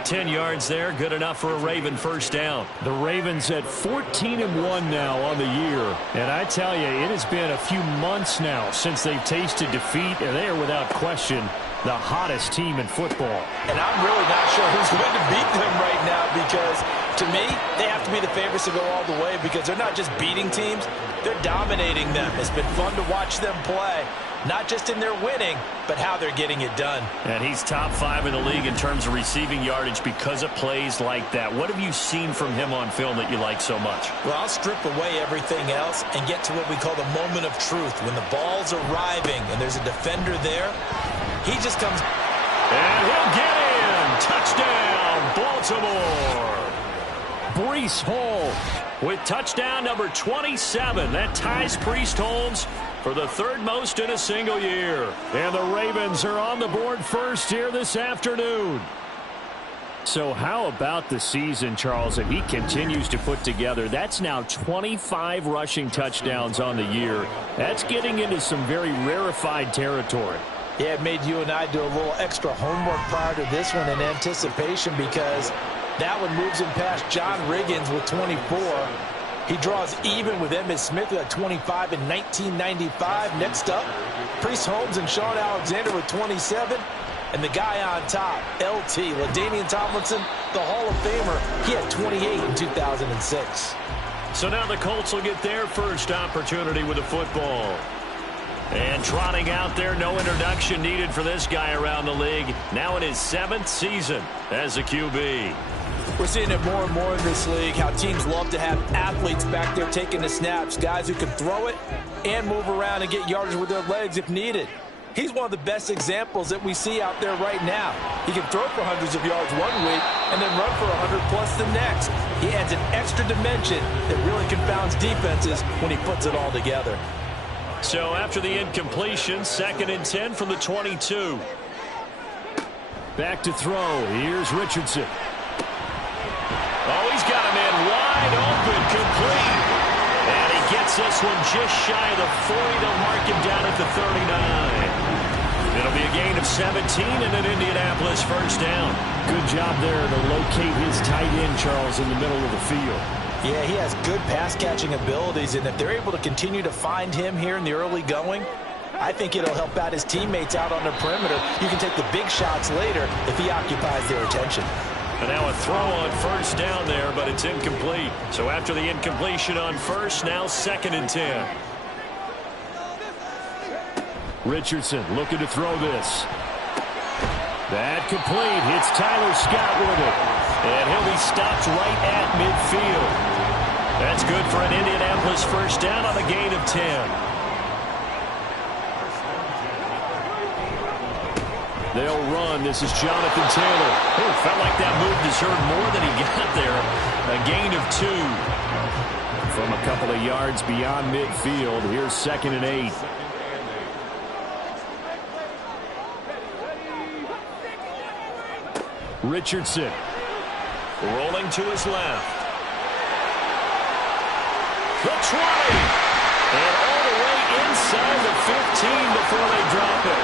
10 yards there, good enough for a Raven first down. The Ravens at 14-1 now on the year. And I tell you, it has been a few months now since they've tasted defeat, and they are without question the hottest team in football. And I'm really not sure who's going to beat them right now, because to me, they have to be the favorites to go all the way, because they're not just beating teams, they're dominating them. It's been fun to watch them play. Not just in their winning, but how they're getting it done. And he's top 5 in the league in terms of receiving yardage because of plays like that. What have you seen from him on film that you like so much? Well, I'll strip away everything else and get to what we call the moment of truth. When the ball's arriving and there's a defender there, he just comes. And he'll get in. Touchdown, Baltimore. Breece Hall with touchdown number 27. That ties Priest Holmes for the 3rd most in a single year. And the Ravens are on the board first here this afternoon. So how about the season, Charles, that he continues to put together? That's now 25 rushing touchdowns on the year. That's getting into some very rarefied territory. Yeah, it made you and I do a little extra homework prior to this one in anticipation, because that one moves him past John Riggins with 24. He draws even with Emmitt Smith at 25 in 1995. Next up, Priest Holmes and Sean Alexander with 27. And the guy on top, LT, LaDainian Tomlinson, the Hall of Famer, he had 28 in 2006. So now the Colts will get their first opportunity with the football. And trotting out there, no introduction needed for this guy around the league. Now in his 7th season as a QB. We're seeing it more and more in this league, how teams love to have athletes back there taking the snaps, guys who can throw it and move around and get yardage with their legs if needed. He's one of the best examples that we see out there right now. He can throw for hundreds of yards one week and then run for 100 plus the next. He adds an extra dimension that really confounds defenses when he puts it all together. So after the incompletion, 2nd and 10 from the 22. Back to throw. Here's Richardson. Oh, he's got him in wide open, complete. And he gets this one just shy of the 40. They'll mark him down at the 39. It'll be a gain of 17 and an Indianapolis first down. Good job there to locate his tight end, Charles, in the middle of the field. Yeah, he has good pass-catching abilities, and if they're able to continue to find him here in the early going, I think it'll help out his teammates out on the perimeter. You can take the big shots later if he occupies their attention. And now a throw on first down there, but it's incomplete. So after the incompletion on first, now 2nd and 10. Richardson looking to throw this. That complete. Hits Tyler Scott with it. And he'll be stopped right at midfield. That's good for an Indianapolis first down on a gain of 10. They'll run. This is Jonathan Taylor. Oh, felt like that move deserved more than he got there. A gain of 2. From a couple of yards beyond midfield, here's 2nd and 8. Richardson rolling to his left. The 20. And all the way inside the 15 before they drop it.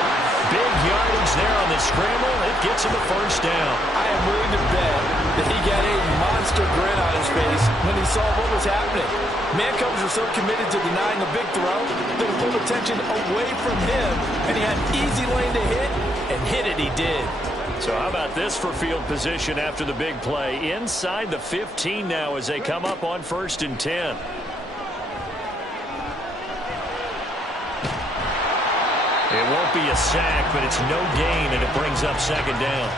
Big yardage there on the scramble. It gets him a first down. I am willing to bet that he got a monster grin on his face when he saw what was happening. Mancovers are so committed to denying the big throw that it pulled attention away from him, and he had an easy lane to hit, and hit it he did. So how about this for field position after the big play? Inside the 15 now as they come up on 1st and 10. It won't be a sack, but it's no gain, and it brings up 2nd down.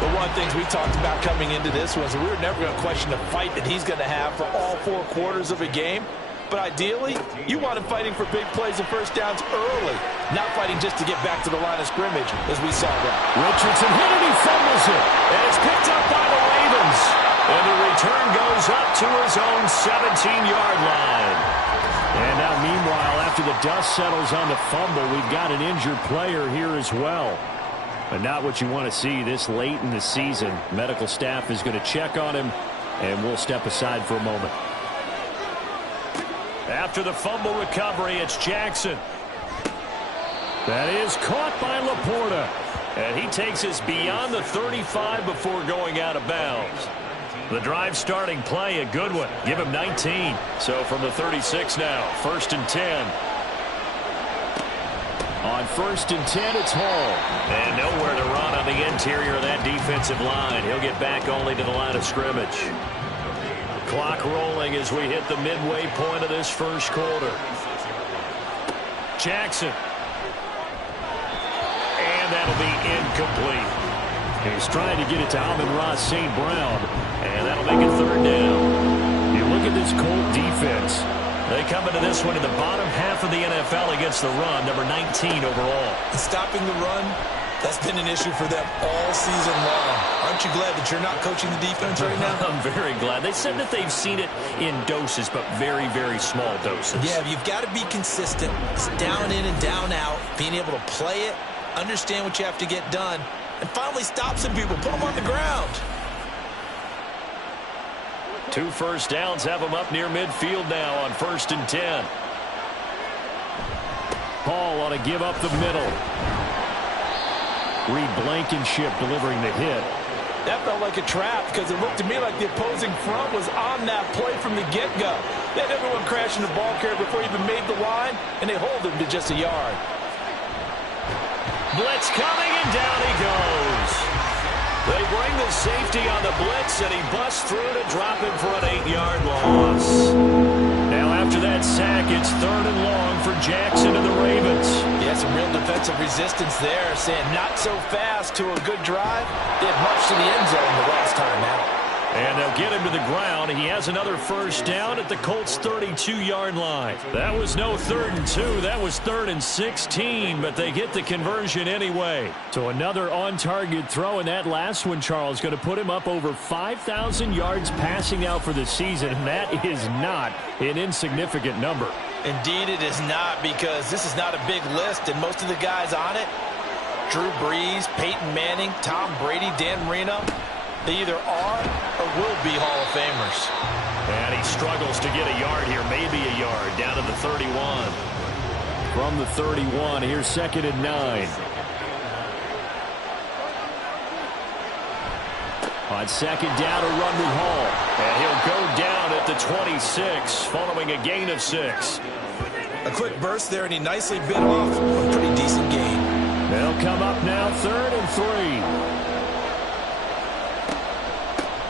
But one of the things we talked about coming into this was that we were never going to question the fight that he's going to have for all 4 quarters of a game. But ideally, you want him fighting for big plays and first downs early, not fighting just to get back to the line of scrimmage, as we saw that. Richardson hit it, he fumbles it, and it's picked up by the Ravens. And the return goes up to his own 17-yard line. And now, meanwhile, after the dust settles on the fumble, we've got an injured player here as well. But not what you want to see this late in the season. Medical staff is going to check on him, and we'll step aside for a moment. After the fumble recovery, it's Jackson. That is caught by Laporta. And he takes us beyond the 35 before going out of bounds. The drive starting play, a good one. Give him 19. So from the 36 now, 1st and 10. On 1st and 10, it's Hall. And nowhere to run on the interior of that defensive line. He'll get back only to the line of scrimmage. Clock rolling as we hit the midway point of this first quarter. Jackson. And that'll be incomplete. He's trying to get it to Amon-Ra St. Brown. And that'll make it 3rd down. You look at this Colt defense. They come into this one in the bottom half of the NFL against the run, number 19 overall. And stopping the run, that's been an issue for them all season long. Aren't you glad that you're not coaching the defense right now? I'm very glad. They said that they've seen it in doses, but very, very small doses. Yeah, you've got to be consistent. It's down in and down out, being able to play it, understand what you have to get done, and finally stop some people, put them on the ground. 2 first downs have them up near midfield now on 1st and 10. Hall ought to give up the middle. Reed Blankenship delivering the hit. That felt like a trap because it looked to me like the opposing front was on that play from the get-go. They had everyone crashing the ball carrier before he even made the line, and they hold him to just a yard. Blitz coming, and down he goes. They bring the safety on the blitz, and he busts through to drop him for an 8-yard loss. Now after that sack, it's 3rd and long for Jackson and the Ravens. Yeah, some real defensive resistance there, saying not so fast to a good drive. They had much to the end zone the last time out. And they'll get him to the ground. He has another first down at the Colts' 32-yard line. That was no 3rd and 2. That was 3rd and 16, but they get the conversion anyway. So another on-target throw, and that last one, Charles, going to put him up over 5,000 yards passing out for the season, and that is not an insignificant number. Indeed it is not, because this is not a big list, and most of the guys on it, Drew Brees, Peyton Manning, Tom Brady, Dan Marino, they either are or will be Hall of Famers. And he struggles to get a yard here, maybe a yard, down to the 31. From the 31, here's 2nd and 9. On second down, a run with Hall. And he'll go down at the 26 following a gain of 6. A quick burst there, and he nicely bit off a pretty decent gain. They'll come up now 3rd and 3.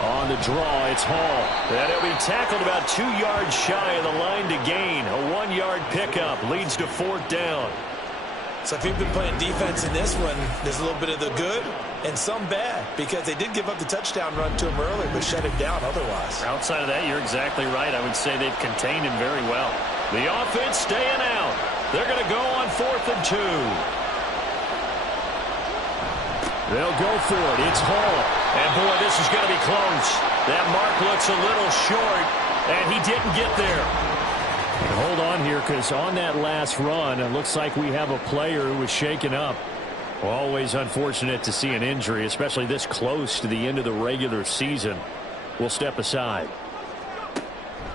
On the draw, it's Hall. And he'll be tackled about 2 yards shy of the line to gain. A 1-yard pickup leads to 4th down. So if you've been playing defense in this one, there's a little bit of the good and some bad, because they did give up the touchdown run to him earlier, but shut him down otherwise. Outside of that, you're exactly right. I would say they've contained him very well. The offense staying out. They're going to go on 4th and 2. They'll go for it. It's Hall. And, boy, this is going to be close. That mark looks a little short, and he didn't get there. And hold on here, because on that last run, it looks like we have a player who was shaken up. Always unfortunate to see an injury, especially this close to the end of the regular season. We'll step aside.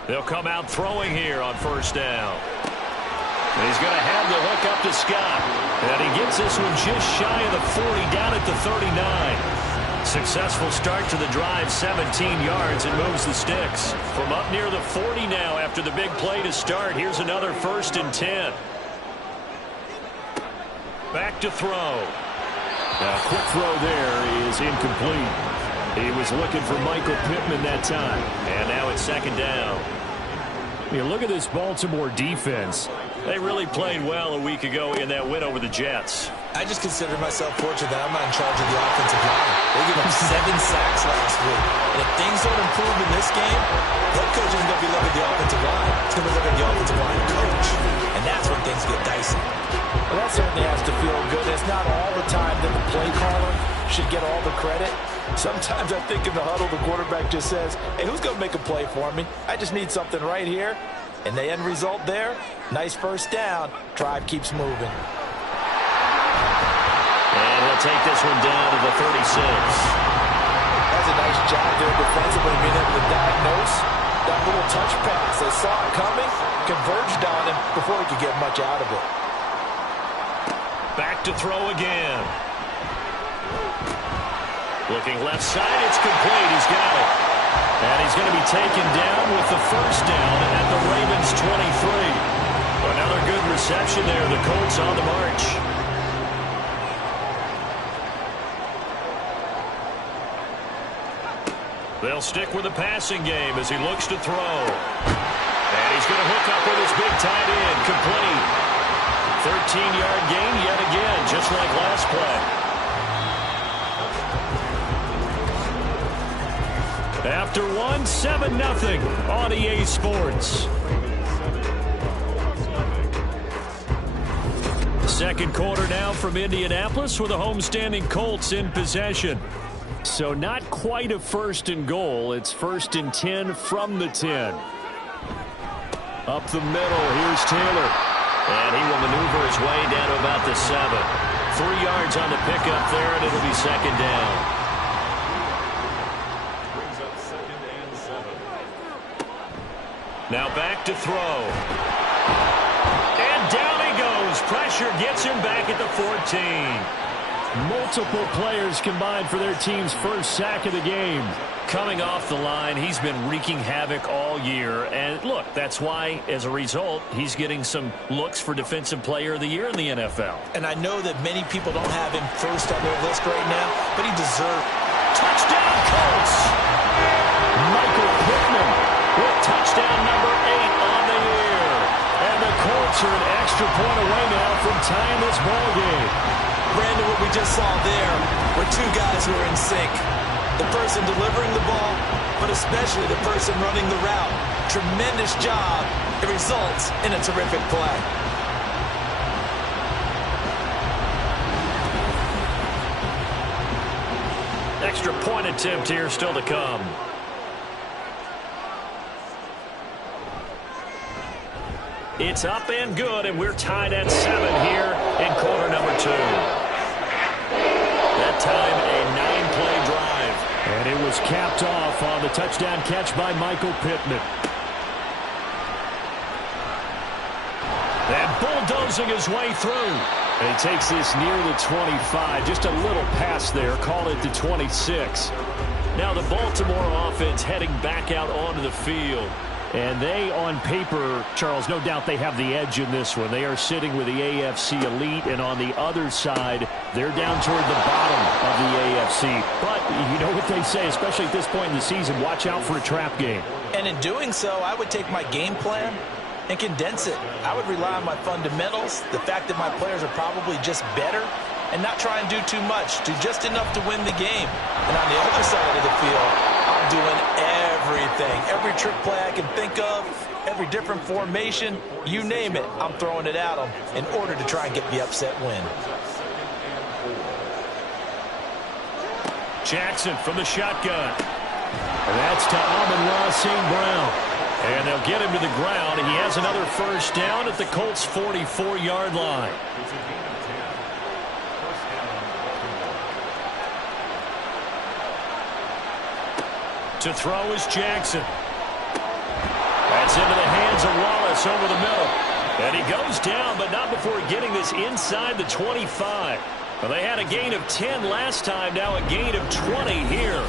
They'll come out throwing here on 1st down. And he's going to have the hook up to Scott. And he gets this one just shy of the 40, down at the 39. Successful start to the drive, 17 yards, and moves the sticks. From up near the 40 now after the big play to start. Here's another 1st and 10. Back to throw. Now, quick throw there is incomplete. He was looking for Michael Pittman that time. And now it's 2nd down. You look at this Baltimore defense. They really played well a week ago in that win over the Jets. I just consider myself fortunate that I'm not in charge of the offensive line. They gave up 7 sacks last week. And if things don't improve in this game, head coach isn't going to be looking at the offensive line. He's going to be looking at the offensive line coach. And that's when things get dicey. Well, that certainly has to feel good. It's not all the time that the play caller should get all the credit. Sometimes I think in the huddle, the quarterback just says, hey, who's going to make a play for me? I just need something right here. And the end result there, nice 1st down. Drive keeps moving. And he'll take this one down to the 36. That's a nice job there defensively, being able to diagnose that little touch pass. They saw it coming, converged on him before he could get much out of it. Back to throw again. Looking left side, it's complete. He's got it. And he's going to be taken down with the 1st down at the Ravens' 23. Another good reception there. The Colts on the march. They'll stick with the passing game as he looks to throw. And he's going to hook up with his big tight end. Complete. 13-yard gain yet again, just like last play. After 7-0 on EA Sports. Second quarter now from Indianapolis with the homestanding Colts in possession. So not quite a 1st and goal. It's 1st and 10 from the 10. Up the middle, here's Taylor. And he will maneuver his way down to about the 7. 3 yards on the pickup there, and it'll be 2nd down. Now back to throw. And down he goes. Pressure gets him back at the 14. Multiple players combined for their team's 1st sack of the game. Coming off the line, he's been wreaking havoc all year. And look, that's why, as a result, he's getting some looks for Defensive Player of the Year in the NFL. And I know that many people don't have him first on their list right now, but he deserves. Touchdown, Colts! Michael Pittman with touchdown number 8 on the year. And the Colts are an extra point away now from tying this ball game. Brandon, what we just saw there were 2 guys who are in sync. The person delivering the ball, but especially the person running the route. Tremendous job. It results in a terrific play. Extra point attempt here still to come. It's up and good, and we're tied at 7 here in quarter number 2. That time, a 9-play drive. And it was capped off on the touchdown catch by Michael Pittman. And bulldozing his way through. And he takes this near the 25. Just a little pass there. Call it the 26. Now the Baltimore offense heading back out onto the field. And they, on paper, Charles, no doubt they have the edge in this one. They are sitting with the AFC elite, and on the other side, they're down toward the bottom of the AFC. But you know what they say, especially at this point in the season, watch out for a trap game. And in doing so, I would take my game plan and condense it. I would rely on my fundamentals, the fact that my players are probably just better, and not try and do too much, do just enough to win the game. And on the other side of the field, I'm doing everything. Every trick play I can think of, every different formation, you name it, I'm throwing it at them in order to try and get the upset win. Jackson from the shotgun. And that's to Amon-Ra St. Brown. And they'll get him to the ground. He has another first down at the Colts' 44-yard line. To throw is Jackson. That's into the hands of Wallace over the middle. And he goes down, but not before getting this inside the 25. Well, they had a gain of 10 last time, now a gain of 20 here.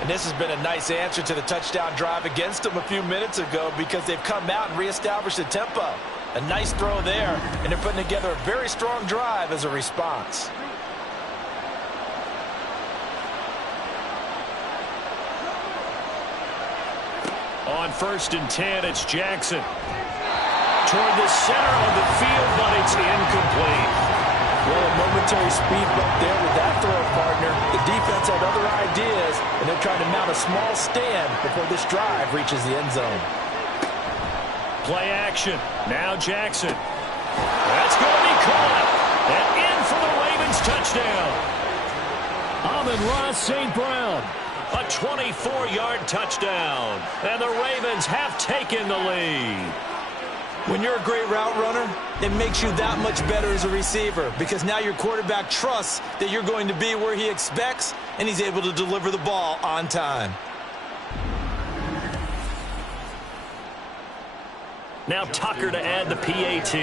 And this has been a nice answer to the touchdown drive against them a few minutes ago because they've come out and reestablished the tempo. A nice throw there, and they're putting together a very strong drive as a response. On 1st and 10, it's Jackson. Toward the center of the field, but it's incomplete. Well, a momentary speed bump there with that throw, partner. The defense had other ideas, and they're trying to mount a small stand before this drive reaches the end zone. Play action. Now Jackson. That's going to be caught. And in for the Ravens touchdown. Amon-Ra St. Brown. A 24-yard touchdown. And the Ravens have taken the lead. When you're a great route runner, it makes you that much better as a receiver because now your quarterback trusts that you're going to be where he expects, and he's able to deliver the ball on time. Now Tucker to add the PAT.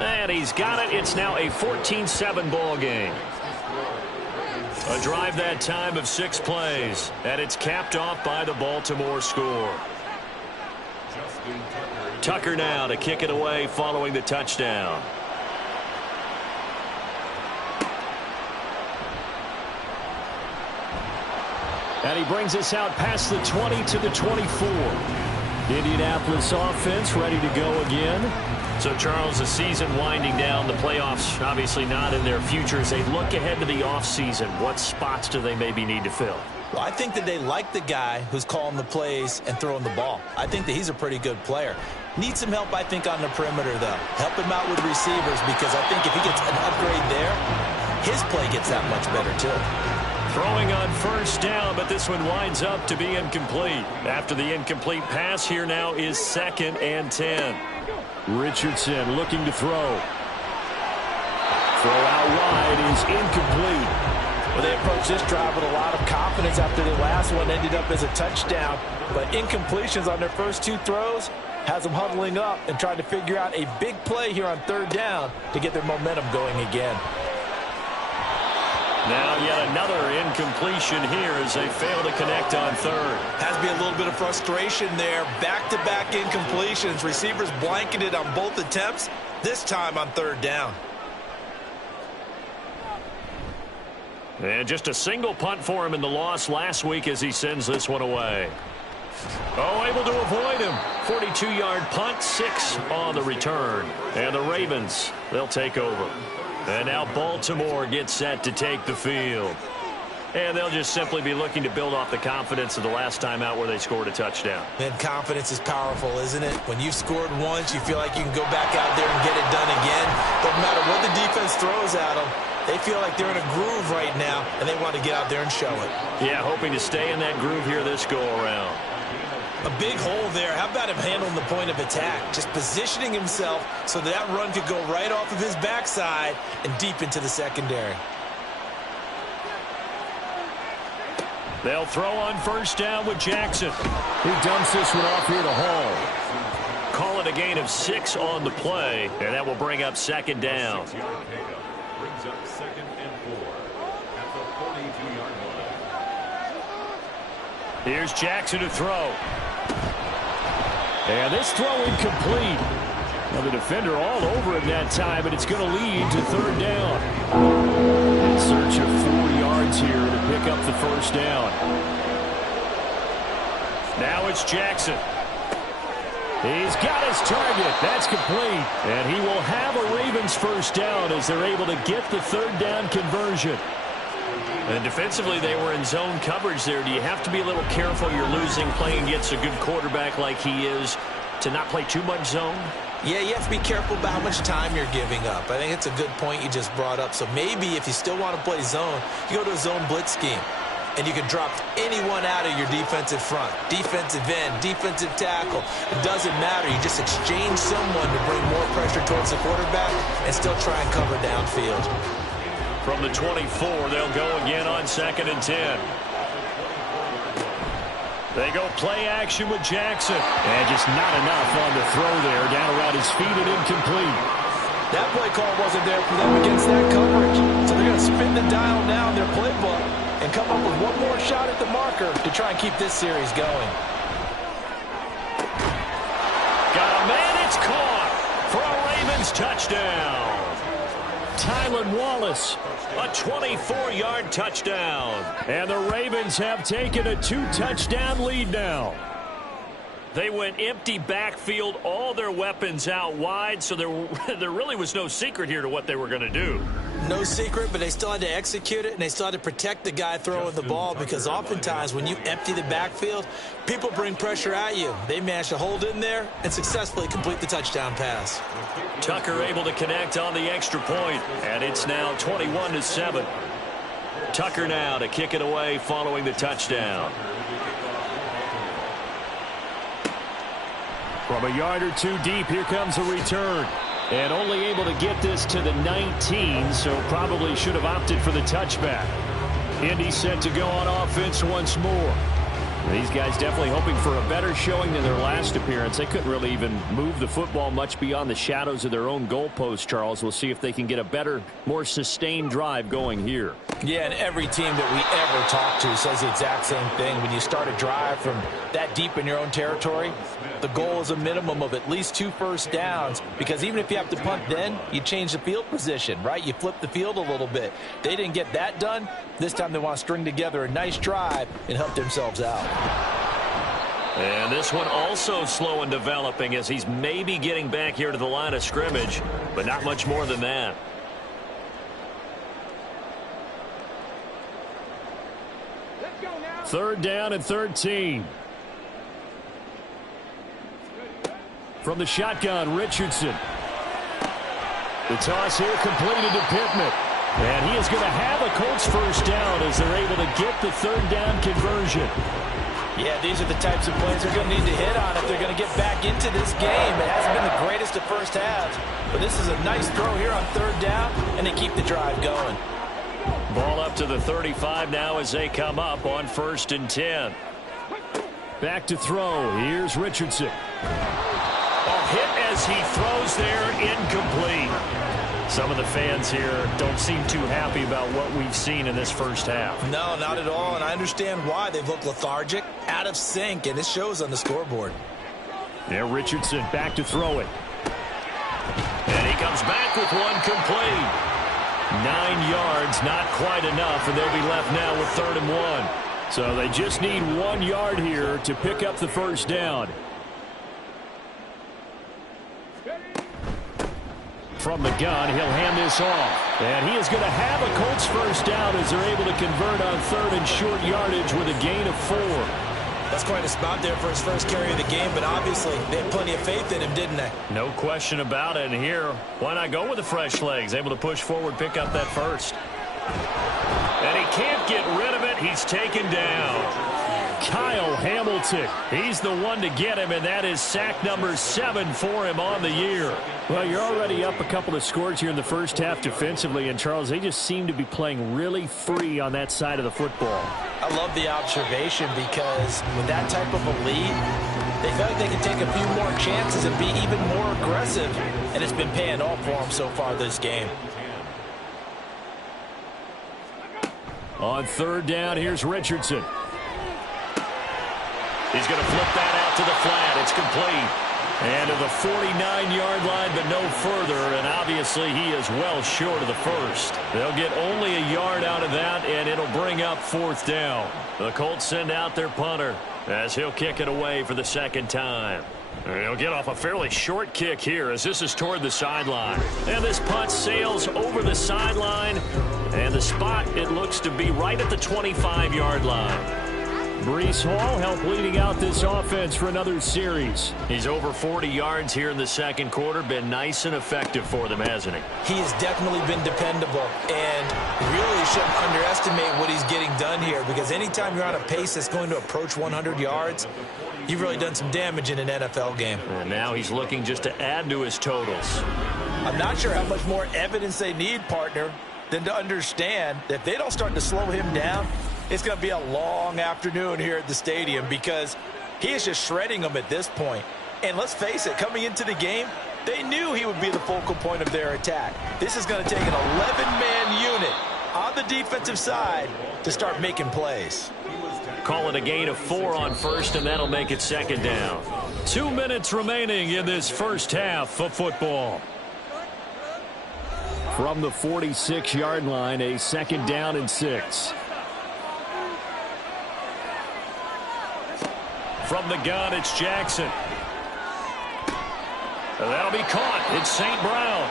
And he's got it. It's now a 14-7 ball game. A drive that time of 6 plays, and it's capped off by the Baltimore score. Tucker now to kick it away following the touchdown. And he brings us out past the 20 to the 24. Indianapolis offense ready to go again. So, Charles, the season winding down, the playoffs obviously not in their future. As they look ahead to the offseason, what spots do they maybe need to fill? Well, I think that they like the guy who's calling the plays and throwing the ball. I think that he's a pretty good player. Needs some help, I think, on the perimeter, though. Help him out with receivers because I think if he gets an upgrade there, his play gets that much better, too. Throwing on 1st down, but this one winds up to be incomplete. After the incomplete pass, here now is 2nd and 10. Richardson looking to throw. Throw out wide is incomplete. Well, they approached this drive with a lot of confidence after the last one ended up as a touchdown. But incompletions on their first 2 throws has them huddling up and trying to figure out a big play here on 3rd down to get their momentum going again. Now yet another incompletion here as they fail to connect on 3rd. Has to be a little bit of frustration there. Back-to-back incompletions. Receivers blanketed on both attempts, this time on 3rd down. And just a single punt for him in the loss last week as he sends this one away. Oh, able to avoid him. 42-yard punt, 6 on the return. And the Ravens, they'll take over. And now Baltimore gets set to take the field. And they'll just simply be looking to build off the confidence of the last time out where they scored a touchdown. And confidence is powerful, isn't it? When you've scored once, you feel like you can go back out there and get it done again. Doesn't matter what the defense throws at them. They feel like they're in a groove right now, and they want to get out there and show it. Yeah, hoping to stay in that groove here this go-around. A big hole there. How about him handling the point of attack? Just positioning himself so that run could go right off of his backside and deep into the secondary. They'll throw on 1st down with Jackson. He dumps this one off here to Hall. Call it a gain of 6 on the play, and that will bring up 2nd down. brings up 2nd and 4 at the 42-yard line. Here's Jackson to throw. And this throw incomplete. Well, the defender all over it that time, and it's going to lead to 3rd down. In search of 4 yards here to pick up the 1st down. Now it's Jackson. He's got his target. That's complete. And he will have a Ravens 1st down as they're able to get the 3rd down conversion. And defensively, they were in zone coverage there. Do you have to be a little careful? You're losing, playing against a good quarterback like he is, to not play too much zone? Yeah, you have to be careful about how much time you're giving up. I think it's a good point you just brought up. So maybe if you still want to play zone, you go to a zone blitz scheme. And you can drop anyone out of your defensive front. Defensive end, defensive tackle. It doesn't matter. You just exchange someone to bring more pressure towards the quarterback and still try and cover downfield. From the 24, they'll go again on 2nd and 10. They go play action with Jackson. And just not enough on the throw there. Down around his feet and incomplete. That play call wasn't there for them against that coverage. So they're going to spin the dial now in their playbook and come up with one more shot at the marker to try and keep this series going. Got a man, it's caught for a Ravens touchdown. Tylan Wallace, a 24-yard touchdown. And the Ravens have taken a 2-touchdown lead now. They went empty backfield, all their weapons out wide, so there really was no secret here to what they were going to do. No secret, but they still had to execute it, and they still had to protect the guy throwing the ball, because oftentimes when you empty the backfield, people bring pressure at you. They managed to hold in there and successfully complete the touchdown pass. Tucker able to connect on the extra point, and it's now 21-7. Tucker now to kick it away following the touchdown. From a yard or two deep, here comes a return. And only able to get this to the 19, so probably should have opted for the touchback. Indy set to go on offense once more. These guys definitely hoping for a better showing than their last appearance. They couldn't really even move the football much beyond the shadows of their own goalpost, Charles. We'll see if they can get a better, more sustained drive going here. Yeah, and every team that we ever talk to says the exact same thing. When you start a drive from that deep in your own territory, the goal is a minimum of at least 2 first downs, because even if you have to punt then, you change the field position, right? You flip the field a little bit. They didn't get that done. This time they want to string together a nice drive and help themselves out. And this one also slow in developing as he's maybe getting back here to the line of scrimmage, but not much more than that. Let's go now. 3rd down and 13. From the shotgun, Richardson. The toss here completed to Pittman. And he is going to have a Colts 1st down as they're able to get the 3rd down conversion. Yeah, these are the types of plays they're going to need to hit on if they're going to get back into this game. It hasn't been the greatest of first halves, but this is a nice throw here on 3rd down, and they keep the drive going. Ball up to the 35 now as they come up on 1st and 10. Back to throw. Here's Richardson. A hit as he throws there, incomplete. Some of the fans here don't seem too happy about what we've seen in this first half. No, not at all, and I understand why. They've looked lethargic, out of sync, and it shows on the scoreboard. Yeah, Richardson back to throw it. And he comes back with one complete. 9 yards, not quite enough, and they'll be left now with 3rd and 1. So they just need 1 yard here to pick up the 1st down. From the gun, he'll hand this off. And he is going to have a Colts 1st down as they're able to convert on 3rd and short yardage with a gain of 4. That's quite a spot there for his first carry of the game, but obviously they had plenty of faith in him, didn't they? No question about it. And here, why not go with the fresh legs? Able to push forward, pick up that 1st. And he can't get rid of it. He's taken down. Kyle Hamilton, he's the one to get him, and that is sack number 7 for him on the year. Well, you're already up a couple of scores here in the first half defensively, and Charles, they just seem to be playing really free on that side of the football. I love the observation, because with that type of a lead, they feel like they can take a few more chances and be even more aggressive, and it's been paying off for them so far this game. On third down, here's Richardson. He's going to flip that out to the flat. It's complete. And to the 49-yard line, but no further. And obviously, he is well short of the first. They'll get only a yard out of that, and it'll bring up fourth down. The Colts send out their punter as he'll kick it away for the second time. He'll get off a fairly short kick here as this is toward the sideline. And this punt sails over the sideline. And the spot, it looks to be right at the 25-yard line. Breece Hall helped leading out this offense for another series. He's over 40 yards here in the second quarter. Been nice and effective for them, hasn't he? He has definitely been dependable, and really shouldn't underestimate what he's getting done here, because anytime you're on a pace that's going to approach 100 yards, you've really done some damage in an NFL game. And now he's looking just to add to his totals. I'm not sure how much more evidence they need, partner, than to understand that if they don't start to slow him down, it's going to be a long afternoon here at the stadium, because he is just shredding them at this point. And let's face it, coming into the game, they knew he would be the focal point of their attack. This is going to take an 11-man unit on the defensive side to start making plays. Call it a gain of 4 on first, and that'll make it second down. 2 minutes remaining in this first half of football. From the 46-yard line, a second down and 6. From the gun, it's Jackson. That'll be caught. It's St. Brown.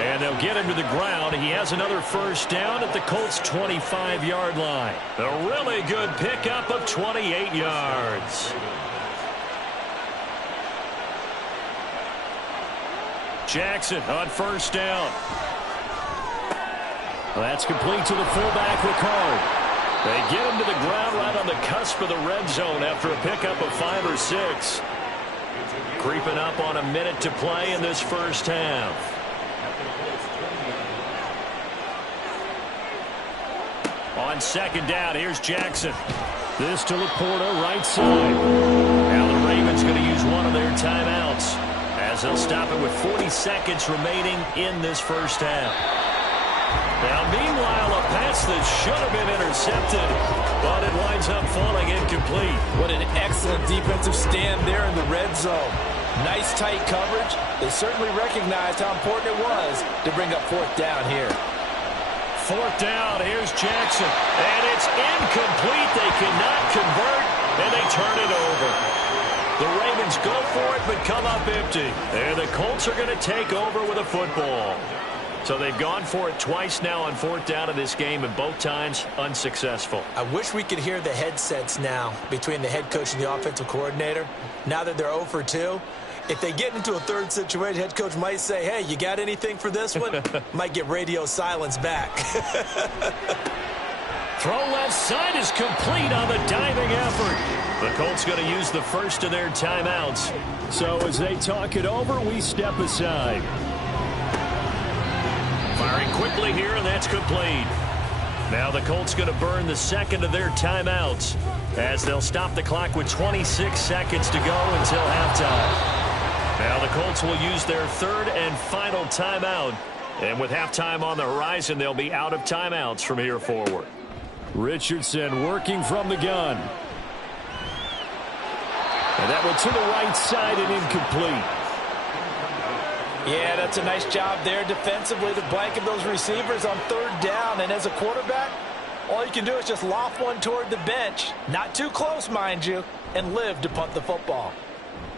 And they'll get him to the ground. He has another first down at the Colts' 25-yard line. A really good pickup of 28 yards. Jackson on first down. That's complete to the fullback, Ricard. They get him to the ground right on the cusp of the red zone after a pickup of 5 or 6. Creeping up on a minute to play in this first half. On second down, here's Jackson. This to Laporta, right side. Now the Ravens going to use one of their timeouts as they'll stop it with 40 seconds remaining in this first half. Now, meanwhile, a pass that should have been intercepted, but it winds up falling incomplete. What an excellent defensive stand there in the red zone. Nice tight coverage. They certainly recognized how important it was to bring up fourth down here. Fourth down, here's Jackson. And it's incomplete. They cannot convert, and they turn it over. The Ravens go for it, but come up empty. And the Colts are going to take over with a football. So they've gone for it twice now on fourth down in this game, and both times unsuccessful. I wish we could hear the headsets now between the head coach and the offensive coordinator. Now that they're 0 for 2, if they get into a third situation, head coach might say, hey, you got anything for this one? Might get radio silence back. Throw left side is complete on the diving effort. The Colts going to use the first of their timeouts. So as they talk it over, we step aside. Firing quickly here, and that's complete. Now the Colts going to burn the second of their timeouts as they'll stop the clock with 26 seconds to go until halftime. Now the Colts will use their third and final timeout. And with halftime on the horizon, they'll be out of timeouts from here forward. Richardson working from the gun. And that one to the right side and incomplete. Yeah, that's a nice job there defensively to blanket those receivers on third down. And as a quarterback, all you can do is just loft one toward the bench. Not too close, mind you, and live to punt the football.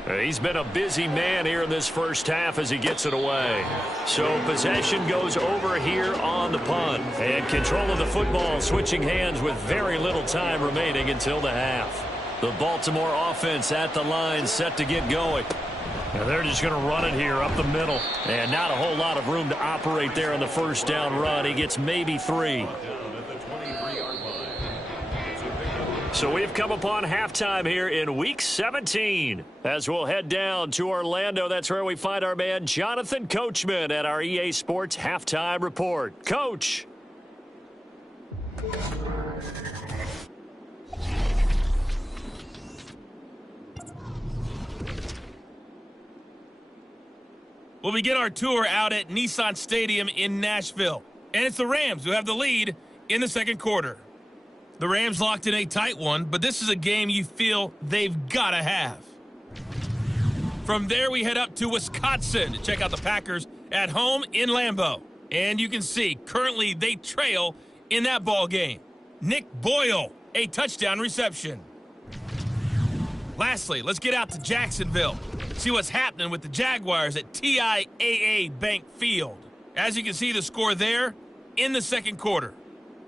He's been a busy man here in this first half as he gets it away. So possession goes over here on the punt. And control of the football switching hands with very little time remaining until the half. The Baltimore offense at the line set to get going. And they're just going to run it here up the middle. And not a whole lot of room to operate there on the first down run. He gets maybe 3. So we've come upon halftime here in Week 17. As we'll head down to Orlando, that's where we find our man Jonathan Coachman at our EA Sports Halftime Report. Coach. We'll begin our tour out at Nissan Stadium in Nashville. And it's the Rams who have the lead in the second quarter. The Rams locked in a tight one, but this is a game you feel they've got to have. From there, we head up to Wisconsin to check out the Packers at home in Lambeau. And you can see, currently they trail in that ball game. Nick Boyle, a touchdown reception. Lastly, let's get out to Jacksonville. See what's happening with the Jaguars at TIAA Bank Field. As you can see, the score there in the second quarter.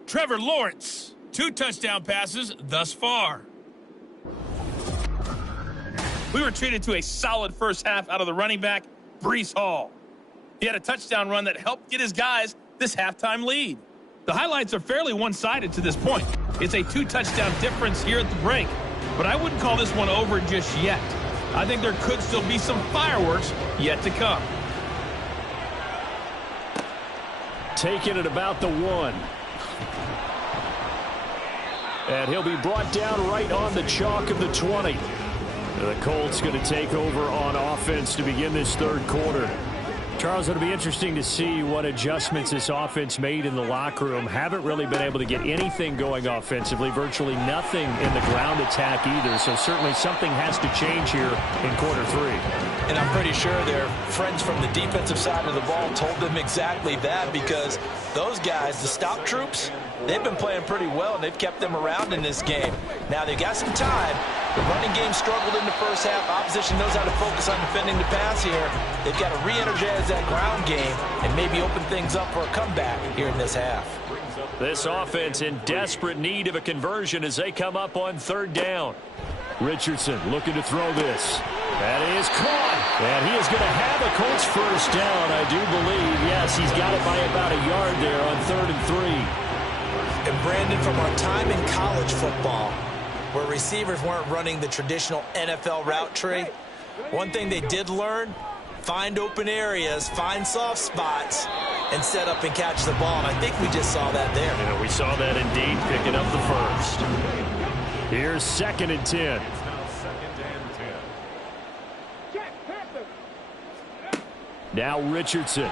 Trevor Lawrence, 2 touchdown passes thus far. We were treated to a solid first half out of the running back, Breece Hall. He had a touchdown run that helped get his guys this halftime lead. The highlights are fairly one-sided to this point. It's a 2-touchdown difference here at the break, but I wouldn't call this one over just yet. I think there could still be some fireworks yet to come. Taking it about the 1. And he'll be brought down right on the chalk of the 20. The Colts going to take over on offense to begin this third quarter. Charles, it'll be interesting to see what adjustments this offense made in the locker room. Haven't really been able to get anything going offensively, virtually nothing in the ground attack either. So certainly something has to change here in quarter 3. And I'm pretty sure their friends from the defensive side of the ball told them exactly that, because those guys, the stop troops, they've been playing pretty well, and they've kept them around in this game. Now, they've got some time. The running game struggled in the first half. Opposition knows how to focus on defending the pass here. They've got to re-energize that ground game and maybe open things up for a comeback here in this half. This offense in desperate need of a conversion as they come up on third down. Richardson looking to throw this. That is caught. And he is going to have a Colts first down, I do believe. Yes, he's got it by about a yard there on 3rd and 3. And Brandon, from our time in college football, where receivers weren't running the traditional NFL route tree, one thing they did learn, find open areas, find soft spots, and set up and catch the ball. And I think we just saw that there. Yeah, we saw that indeed, picking up the first. Here's 2nd and 10. Now Richardson.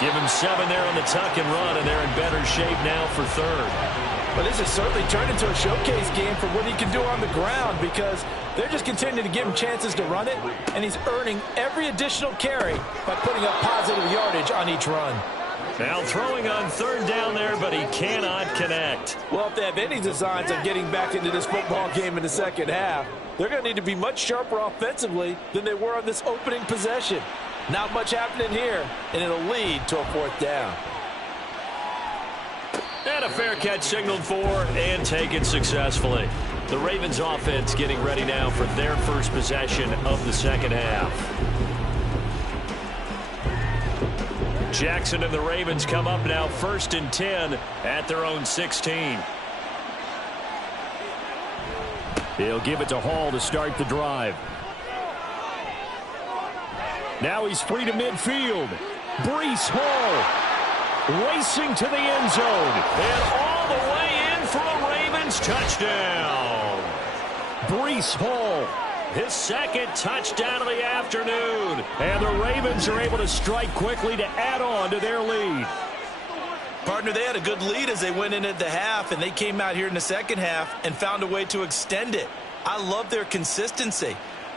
Give him 7 there on the tuck and run, and they're in better shape now for 3rd. But this has certainly turned into a showcase game for what he can do on the ground, because they're just continuing to give him chances to run it, and he's earning every additional carry by putting up positive yardage on each run. Now throwing on 3rd down there, but he cannot connect. Well, if they have any designs on getting back into this football game in the second half, they're going to need to be much sharper offensively than they were on this opening possession. Not much happening here, and it'll lead to a 4th down. And a fair catch signaled for and taken successfully. The Ravens offense getting ready now for their first possession of the second half. Jackson and the Ravens come up now 1st and 10 at their own 16. He'll give it to Hall to start the drive. Now he's free to midfield. Breece Hall racing to the end zone. And all the way in for a Ravens touchdown. Breece Hall, his 2nd touchdown of the afternoon. And the Ravens are able to strike quickly to add on to their lead. Partner, they had a good lead as they went in at the half, and they came out here in the second half and found a way to extend it. I love their consistency.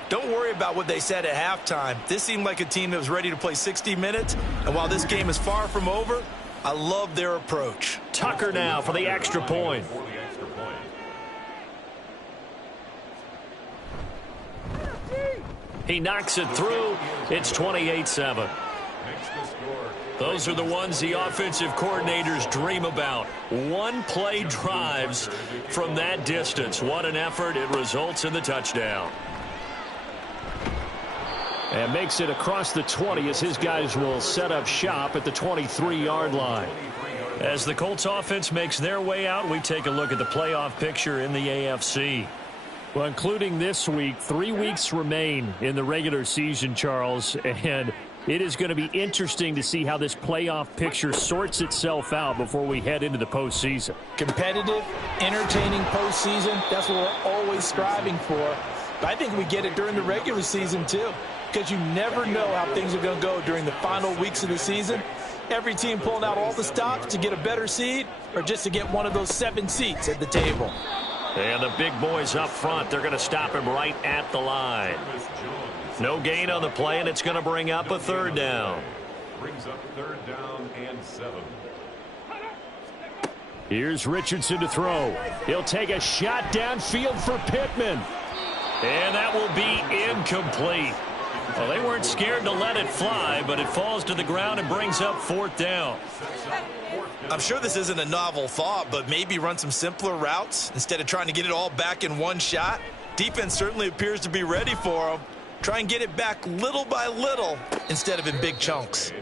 Don't worry about what they said at halftime. This seemed like a team that was ready to play 60 minutes, and while this game is far from over, I love their approach. Tucker now for the extra point. He knocks it through. It's 28-7. Those are the ones the offensive coordinators dream about. One-play drives from that distance. What an effort. It results in the touchdown. And makes it across the 20 as his guys will set up shop at the 23-yard line. As the Colts offense makes their way out, we take a look at the playoff picture in the AFC. Well, including this week, 3 weeks remain in the regular season, Charles, and it is going to be interesting to see how this playoff picture sorts itself out before we head into the postseason. Competitive, entertaining postseason, that's what we're always striving for. But I think we get it during the regular season, too, because you never know how things are going to go during the final weeks of the season. Every team pulling out all the stops to get a better seed or just to get one of those 7 seats at the table. And the big boys up front, they're going to stop him right at the line. No gain on the play, and it's going to bring up a 3rd down. Brings up 3rd down and 7. Here's Richardson to throw. He'll take a shot downfield for Pittman. And that will be incomplete. Well, they weren't scared to let it fly, but it falls to the ground and brings up 4th down. I'm sure this isn't a novel thought, but maybe run some simpler routes instead of trying to get it all back in one shot. Defense certainly appears to be ready for them. Try and get it back little by little instead of in big chunks.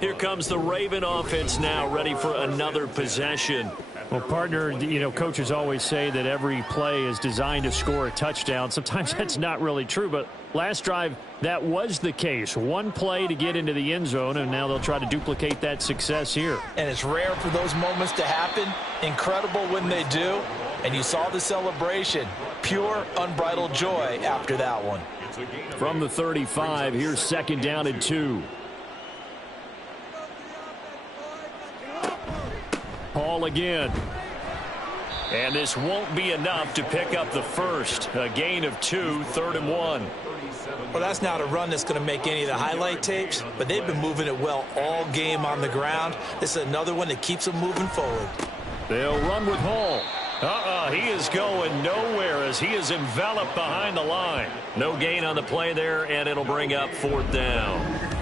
Here comes the Raven offense now, ready for another possession. Well, partner, you know, coaches always say that every play is designed to score a touchdown. Sometimes that's not really true, but last drive, that was the case. One play to get into the end zone, and now they'll try to duplicate that success here. And it's rare for those moments to happen. Incredible when they do. And you saw the celebration. Pure, unbridled joy after that one. From the 35, here's 2nd down and 2. Paul again. And this won't be enough to pick up the first. A gain of 2, 3rd and 1. Well, that's not a run that's going to make any of the highlight tapes, but they've been moving it well all game on the ground. This is another one that keeps them moving forward. They'll run with Hall. He is going nowhere as he is enveloped behind the line. No gain on the play there, and it'll bring up 4th down.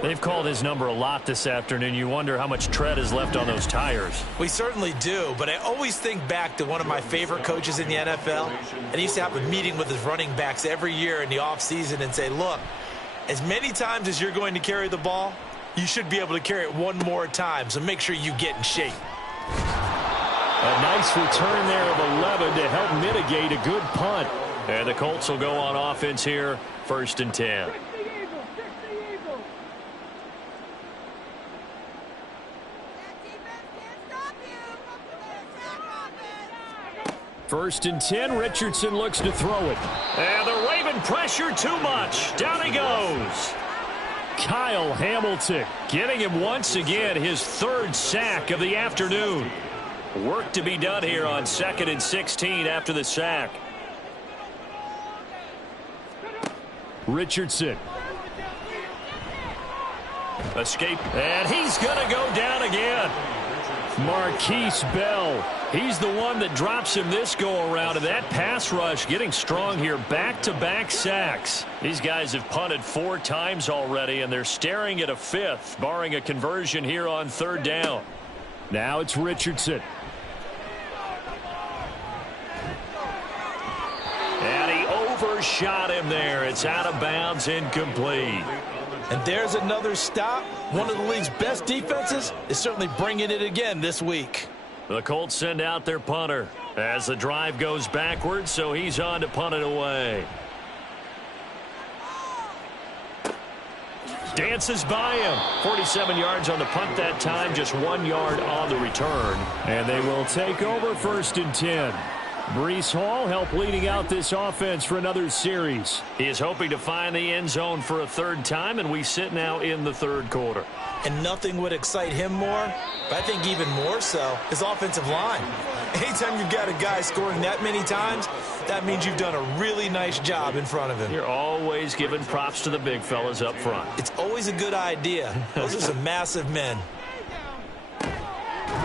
They've called his number a lot this afternoon. You wonder how much tread is left on those tires. We certainly do, but I always think back to one of my favorite coaches in the NFL, and he used to have a meeting with his running backs every year in the offseason and say, look, as many times as you're going to carry the ball, you should be able to carry it one more time, so make sure you get in shape. A nice return there of 11 to help mitigate a good punt. And the Colts will go on offense here, 1st and 10. First and 10, Richardson looks to throw it. And the Raven pressure too much. Down he goes. Kyle Hamilton getting him once again his 3rd sack of the afternoon. Work to be done here on 2nd and 16 after the sack. Richardson. Escape. And he's going to go down again. Marquise Bell. He's the one that drops him this go-around, and that pass rush getting strong here. Back-to-back sacks. These guys have punted 4 times already, and they're staring at a 5th, barring a conversion here on 3rd down. Now it's Richardson. And he overshot him there. It's out of bounds, incomplete. And there's another stop. One of the league's best defenses is certainly bringing it again this week. The Colts send out their punter as the drive goes backwards, so he's on to punt it away. Dances by him. 47 yards on the punt that time, just 1 yard on the return. And they will take over 1st and 10. Breece Hall helped leading out this offense for another series. He is hoping to find the end zone for a 3rd time, and we sit now in the 3rd quarter. And nothing would excite him more, but I think even more so, his offensive line. Anytime you've got a guy scoring that many times, that means you've done a really nice job in front of him. You're always giving props to the big fellas up front. It's always a good idea. Those are some massive men.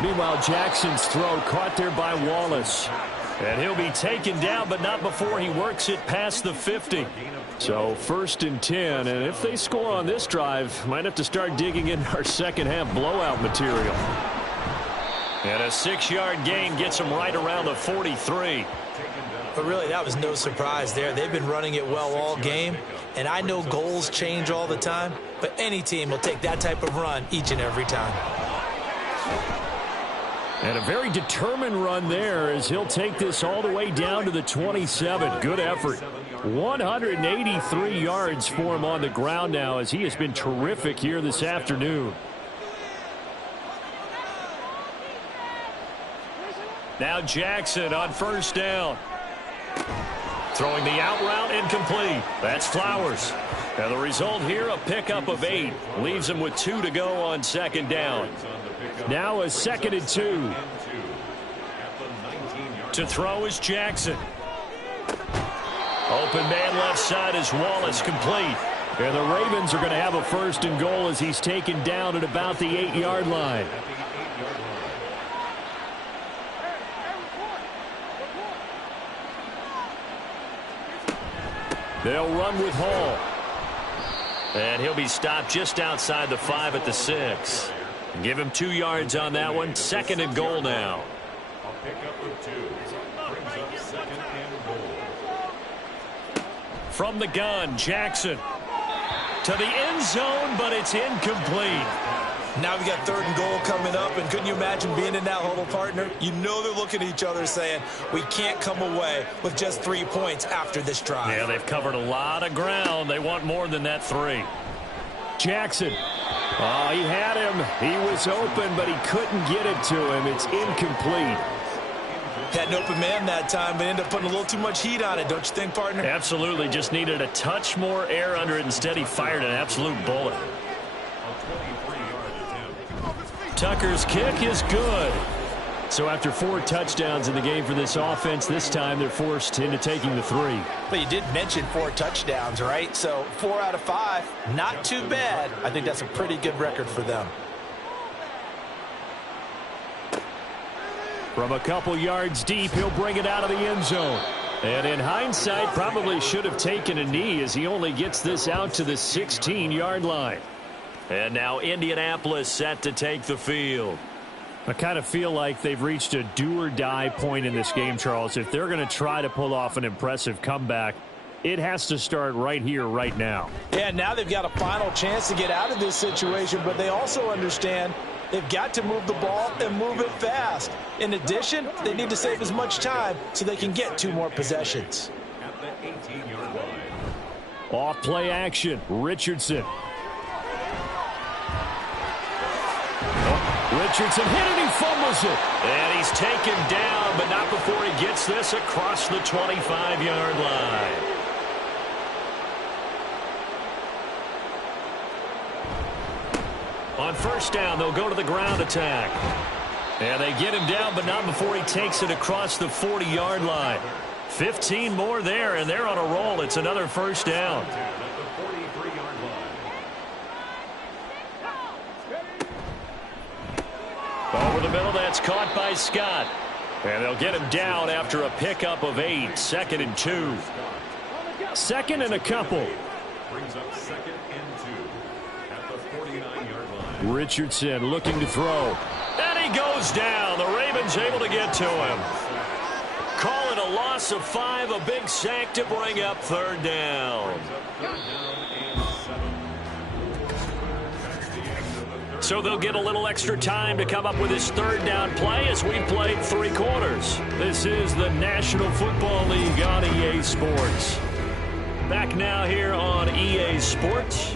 Meanwhile, Jackson's throw caught there by Wallace. And he'll be taken down, but not before he works it past the 50. So 1st and 10, and if they score on this drive, might have to start digging in our second half blowout material. And a 6-yard gain gets him right around the 43. But really, that was no surprise there. They've been running it well all game, and I know goals change all the time, but any team will take that type of run each and every time. And a very determined run there as he'll take this all the way down to the 27. Good effort. 183 yards for him on the ground now as he has been terrific here this afternoon. Now Jackson on 1st down. Throwing the out route incomplete. That's Flowers. And the result here, a pickup of 8. Leaves him with 2 to go on second down. Now a 2nd and 2. To throw is Jackson. Open man left side is Wallace, complete. And the Ravens are going to have a 1st and goal as he's taken down at about the 8-yard line. They'll run with Hall. And he'll be stopped just outside the 5 at the 6. Give him 2 yards on that one. 2nd and goal now. From the gun, Jackson. To the end zone, but it's incomplete. Now we got 3rd and goal coming up, and couldn't you imagine being in that huddle, partner? You know they're looking at each other saying, we can't come away with just 3 points after this drive. Yeah, they've covered a lot of ground. They want more than that 3. Jackson. Oh, he had him. He was open, but he couldn't get it to him. It's incomplete. Had an open man that time, but ended up putting a little too much heat on it, don't you think, partner? Absolutely. Just needed a touch more air under it. Instead, he fired an absolute bullet. Tucker's kick is good. So after 4 touchdowns in the game for this offense, this time they're forced into taking the 3. But you did mention 4 touchdowns, right? So 4 out of 5, not too bad. I think that's a pretty good record for them. From a couple yards deep, he'll bring it out of the end zone. And in hindsight, probably should have taken a knee as he only gets this out to the 16-yard line. And now Indianapolis set to take the field. I kind of feel like they've reached a do-or-die point in this game, Charles. If they're going to try to pull off an impressive comeback, it has to start right here, right now. Yeah, now they've got a final chance to get out of this situation, but they also understand they've got to move the ball and move it fast. In addition, they need to save as much time so they can get 2 more possessions. Off play action, Richardson. Richardson hit it, he fumbles it. And he's taken down, but not before he gets this across the 25-yard line. On 1st down, they'll go to the ground attack. And they get him down, but not before he takes it across the 40-yard line. 15 more there, and they're on a roll. It's another 1st down. Over the middle, that's caught by Scott. And they'll get him down after a pickup of 8. 2nd and 2. 2nd and a couple. Brings up 2nd and 2 at the 49-yard line. Richardson looking to throw. And he goes down. The Ravens able to get to him. Call it a loss of 5, a big sack to bring up 3rd down. So they'll get a little extra time to come up with his 3rd down play as we played 3 quarters. This is the National Football League on EA Sports. Back now here on EA Sports.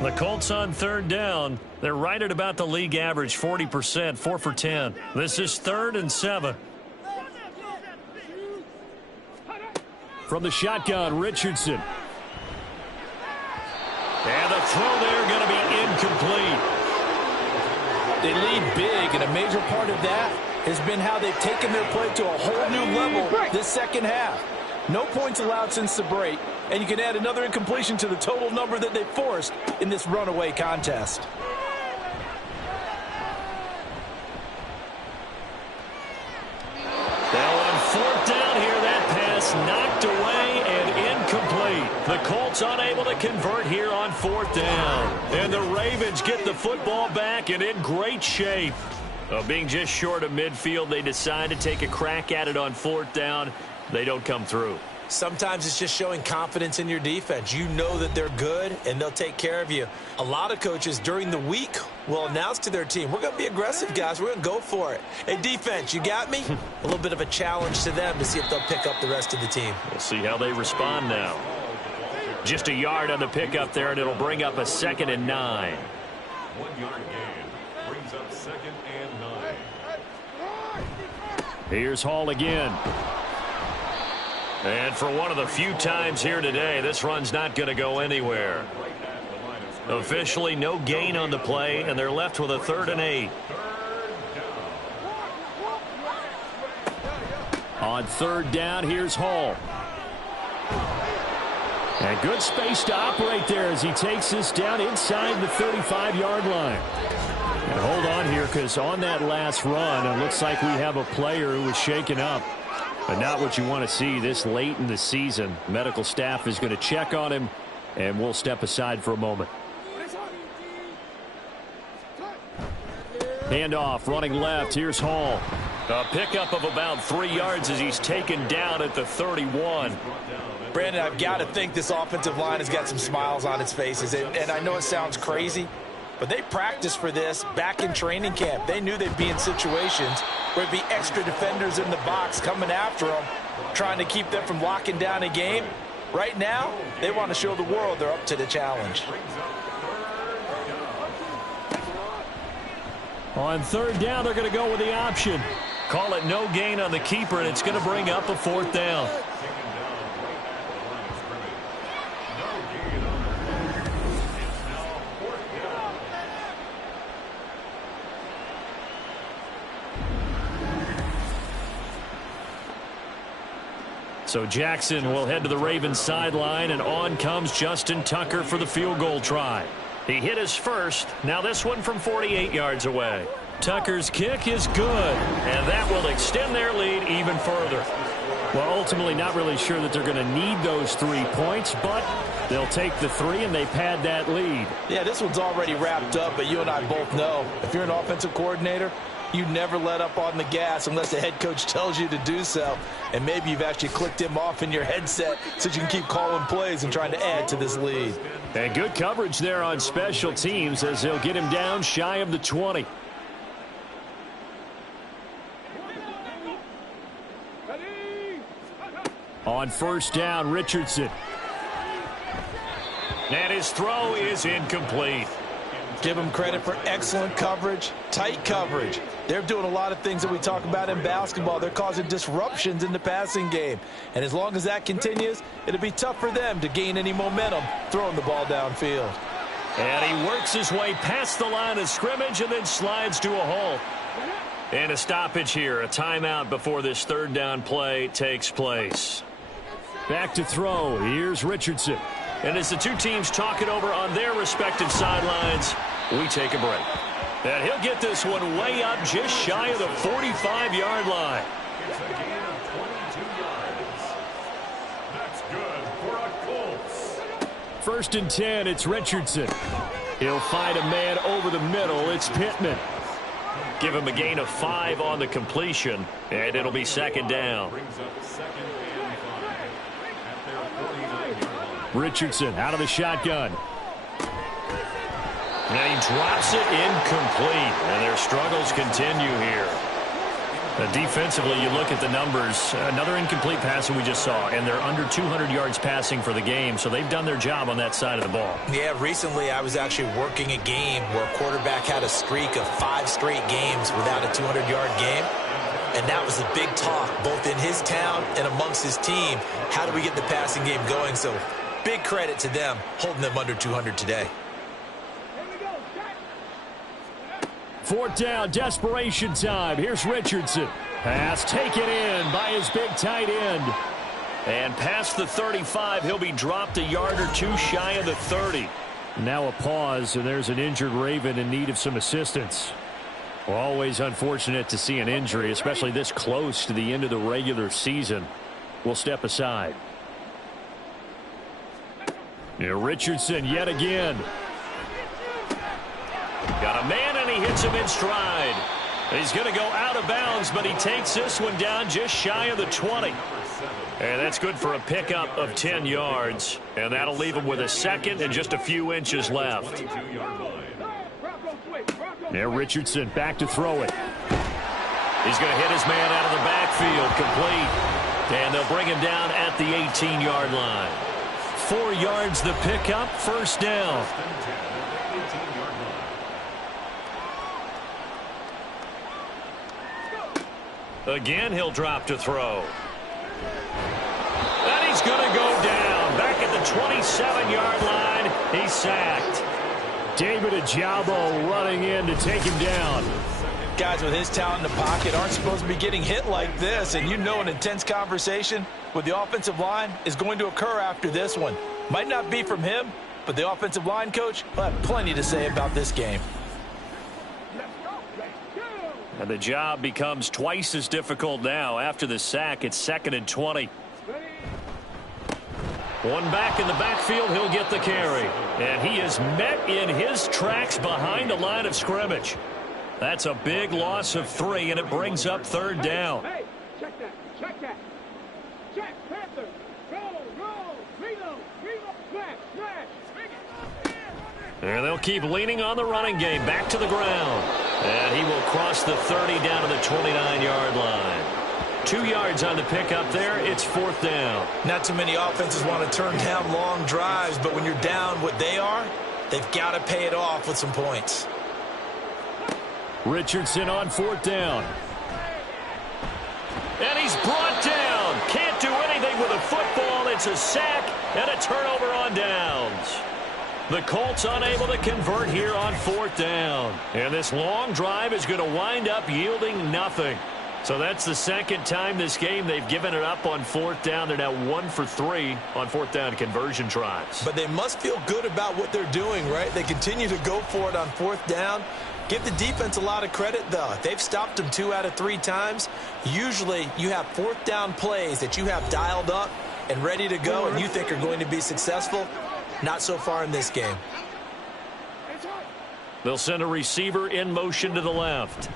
The Colts on 3rd down. They're right at about the league average, 40%, 4 for 10. This is 3rd and 7. From the shotgun, Richardson. And the throw there going to be incomplete. They lead big, and a major part of that has been how they've taken their play to a whole new level this 2nd half. No points allowed since the break, and you can add another incompletion to the total number that they forced in this runaway contest. Now on 4th down here, that pass knocked away and incomplete. The Colts unable to convert here on 4th down. And the Ravens get the football back and in great shape. Being just short of midfield, they decide to take a crack at it on 4th down. They don't come through. Sometimes it's just showing confidence in your defense. You know that they're good, and they'll take care of you. A lot of coaches during the week will announce to their team, we're going to be aggressive, guys. We're going to go for it. Hey, defense, you got me? A little bit of a challenge to them to see if they'll pick up the rest of the team. We'll see how they respond now. Just a yard on the pickup there, and it'll bring up a 2nd and 9. 1-yard gain brings up 2nd and 9. Here's Hall again. And for one of the few times here today, this run's not going to go anywhere. Officially, no gain on the play, and they're left with a 3rd and 8. On 3rd down, here's Hall. And good space to operate there as he takes this down inside the 35-yard line. And hold on here, because on that last run, it looks like we have a player who was shaken up. But not what you want to see this late in the season. Medical staff is going to check on him, and we'll step aside for a moment. Handoff, running left. Here's Hall. A pickup of about 3 yards as he's taken down at the 31. Brandon, I've got to think this offensive line has got some smiles on its faces. And I know it sounds crazy, but they practiced for this back in training camp. They knew they'd be in situations where there'd be extra defenders in the box coming after them, trying to keep them from locking down a game. Right now, they want to show the world they're up to the challenge. On 3rd down, they're going to go with the option. Call it no gain on the keeper, and it's going to bring up a 4th down. So Jackson will head to the Ravens sideline, and on comes Justin Tucker for the field goal try. He hit his first. Now this one from 48 yards away. Tucker's kick is good, and that will extend their lead even further. Well, ultimately not really sure that they're going to need those 3 points, but they'll take the 3 and they pad that lead. Yeah, this one's already wrapped up, but you and I both know if you're an offensive coordinator, you never let up on the gas unless the head coach tells you to do so. And maybe you've actually clicked him off in your headset so you can keep calling plays and trying to add to this lead. And good coverage there on special teams as they'll get him down shy of the 20. On 1st down, Richardson. And his throw is incomplete. Give them credit for excellent coverage, tight coverage. They're doing a lot of things that we talk about in basketball. They're causing disruptions in the passing game. And as long as that continues, it'll be tough for them to gain any momentum throwing the ball downfield. And he works his way past the line of scrimmage and then slides to a halt. And a stoppage here, a timeout before this 3rd down play takes place. Back to throw. Here's Richardson. And as the two teams talk it over on their respective sidelines, we take a break. And he'll get this one way up just shy of the 45-yard line. It's a gain of 22 yards. That's good for a Colts. 1st and 10, it's Richardson. He'll find a man over the middle. It's Pittman. Give him a gain of 5 on the completion, and it'll be 2nd down. Richardson out of the shotgun. And he drops it incomplete. And their struggles continue here. Defensively, you look at the numbers. Another incomplete pass that we just saw, and they're under 200 yards passing for the game, so they've done their job on that side of the ball. Yeah, recently I was actually working a game where a quarterback had a streak of 5 straight games without a 200-yard game. And that was the big talk, both in his town and amongst his team. How do we get the passing game going? So big credit to them, holding them under 200 today. 4th down, desperation time. Here's Richardson. Pass taken in by his big tight end. And past the 35, he'll be dropped a yard or 2 shy of the 30. Now a pause, and there's an injured Raven in need of some assistance. Well, always unfortunate to see an injury, especially this close to the end of the regular season. We'll step aside. Here, Richardson yet again. Got a man, and he hits him in stride. He's going to go out of bounds, but he takes this one down just shy of the 20. And that's good for a pickup of 10 yards. And that'll leave him with a 2nd and just a few inches left. Now Richardson back to throw it. He's going to hit his man out of the backfield, complete. And they'll bring him down at the 18-yard line. 4 yards the pickup, 1st down. Again, he'll drop to throw. he's going to go down. Back at the 27-yard line, he's sacked. David Ojabo running in to take him down. Guys with his talent in the pocket aren't supposed to be getting hit like this, and you know an intense conversation with the offensive line is going to occur after this one. Might not be from him, but the offensive line coach will have plenty to say about this game. And the job becomes twice as difficult now. After the sack, it's 2nd and 20. One back in the backfield, he'll get the carry. And he is met in his tracks behind the line of scrimmage. That's a big loss of 3, and it brings up 3rd down. Hey, check that, check that. Check, Panther. Roll, reload, smash. And they'll keep leaning on the running game. Back to the ground. And he will cross the 30 down to the 29-yard line. 2 yards on the pickup there. It's 4th down. Not too many offenses want to turn down long drives, but when you're down what they are, they've got to pay it off with some points. Richardson on 4th down. And he's brought down. Can't do anything with a football. It's a sack and a turnover on downs. The Colts unable to convert here on 4th down. And this long drive is going to wind up yielding nothing. So that's the 2nd time this game they've given it up on 4th down. They're now 1 for 3 on 4th down conversion tries. But they must feel good about what they're doing, right? They continue to go for it on 4th down. Give the defense a lot of credit, though. They've stopped them 2 out of 3 times. Usually you have 4th down plays that you have dialed up and ready to go and you think are going to be successful. Not so far in this game. They'll send a receiver in motion to the left.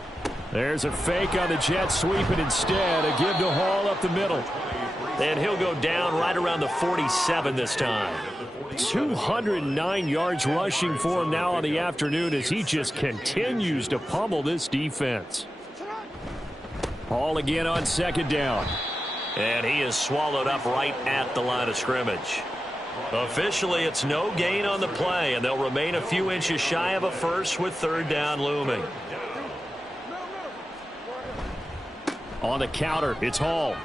There's a fake on the jet sweep, and instead a give to Hall up the middle. And he'll go down right around the 47 this time. 209 yards rushing for him now on the afternoon as he just continues to pummel this defense. Hall again on 2nd down. And he is swallowed up right at the line of scrimmage. Officially, it's no gain on the play, and they'll remain a few inches shy of a first with 3rd down looming. On the counter, it's Hall.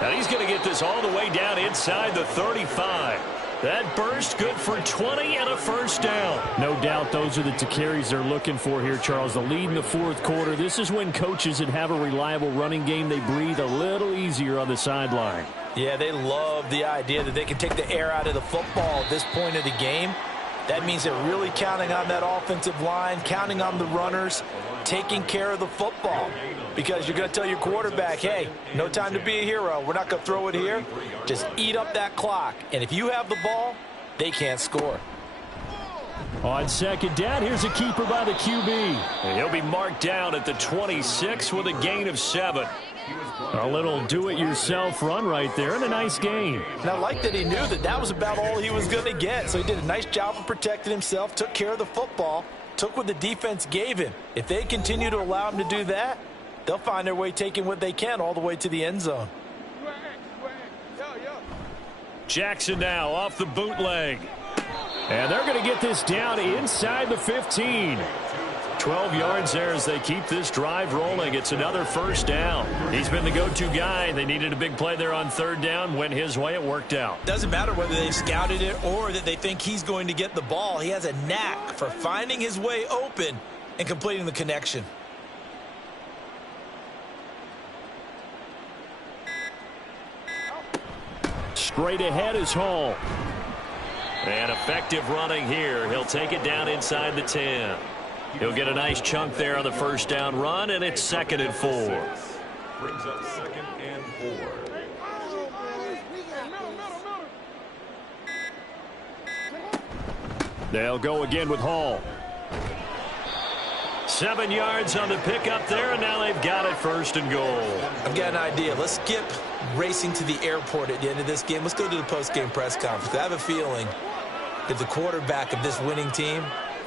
And he's going to get this all the way down inside the 35. That burst good for 20 and a 1st down. No doubt those are the carries they're looking for here, Charles. The lead in the 4th quarter. This is when coaches that have a reliable running game, they breathe a little easier on the sideline. Yeah, they love the idea that they can take the air out of the football at this point of the game. That means they're really counting on that offensive line, counting on the runners, taking care of the football. Because you're going to tell your quarterback, hey, no time to be a hero. We're not going to throw it here. Just eat up that clock. And if you have the ball, they can't score. On 2nd down, here's a keeper by the QB. And he'll be marked down at the 26 with a gain of 7. A little do-it-yourself run right there and a nice gain. And I like that he knew that that was about all he was going to get. So he did a nice job of protecting himself, took care of the football, took what the defense gave him. If they continue to allow him to do that, they'll find their way taking what they can all the way to the end zone. Jackson now off the bootleg. And they're going to get this down inside the 15. 12 yards there as they keep this drive rolling. It's another 1st down. He's been the go-to guy. They needed a big play there on 3rd down. Went his way. It worked out. Doesn't matter whether they've scouted it or that they think he's going to get the ball. He has a knack for finding his way open and completing the connection. Straight ahead is Hall. And effective running here. He'll take it down inside the 10. He'll get a nice chunk there on the 1st down run, and it's 2nd and 4. Brings up 2nd and 4. They'll go again with Hall. 7 yards on the pickup there, and now they've got it 1st and goal. I've got an idea. Let's skip racing to the airport at the end of this game. Let's go to the post-game press conference. I have a feeling that the quarterback of this winning team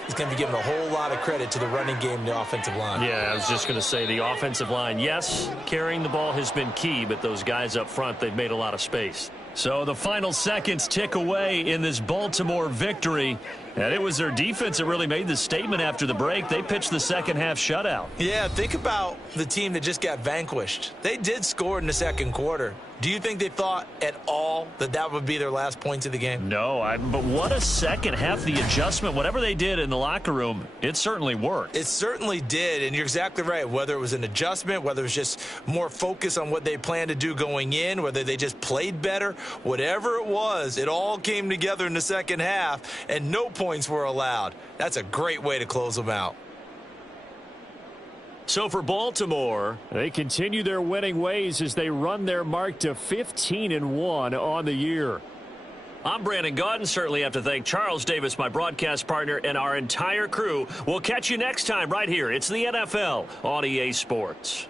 is going to be given a whole lot of credit to the running game and the offensive line. Yeah, I was just going to say the offensive line, yes, carrying the ball has been key, but those guys up front, they've made a lot of space. So the final seconds tick away in this Baltimore victory. And it was their defense that really made the statement after the break. They pitched the second half shutout. Yeah, think about the team that just got vanquished. They did score in the second quarter. Do you think they thought at all that that would be their last points of the game? No, but what a second half. The adjustment, whatever they did in the locker room, it certainly worked. It certainly did, and you're exactly right. Whether it was an adjustment, whether it was just more focus on what they planned to do going in, whether they just played better, whatever it was, it all came together in the second half, and no points were allowed. That's a great way to close them out. So for Baltimore, they continue their winning ways as they run their mark to 15-1 on the year. I'm Brandon Gaudin. Certainly have to thank Charles Davis, my broadcast partner, and our entire crew. We'll catch you next time right here. It's the NFL on EA Sports.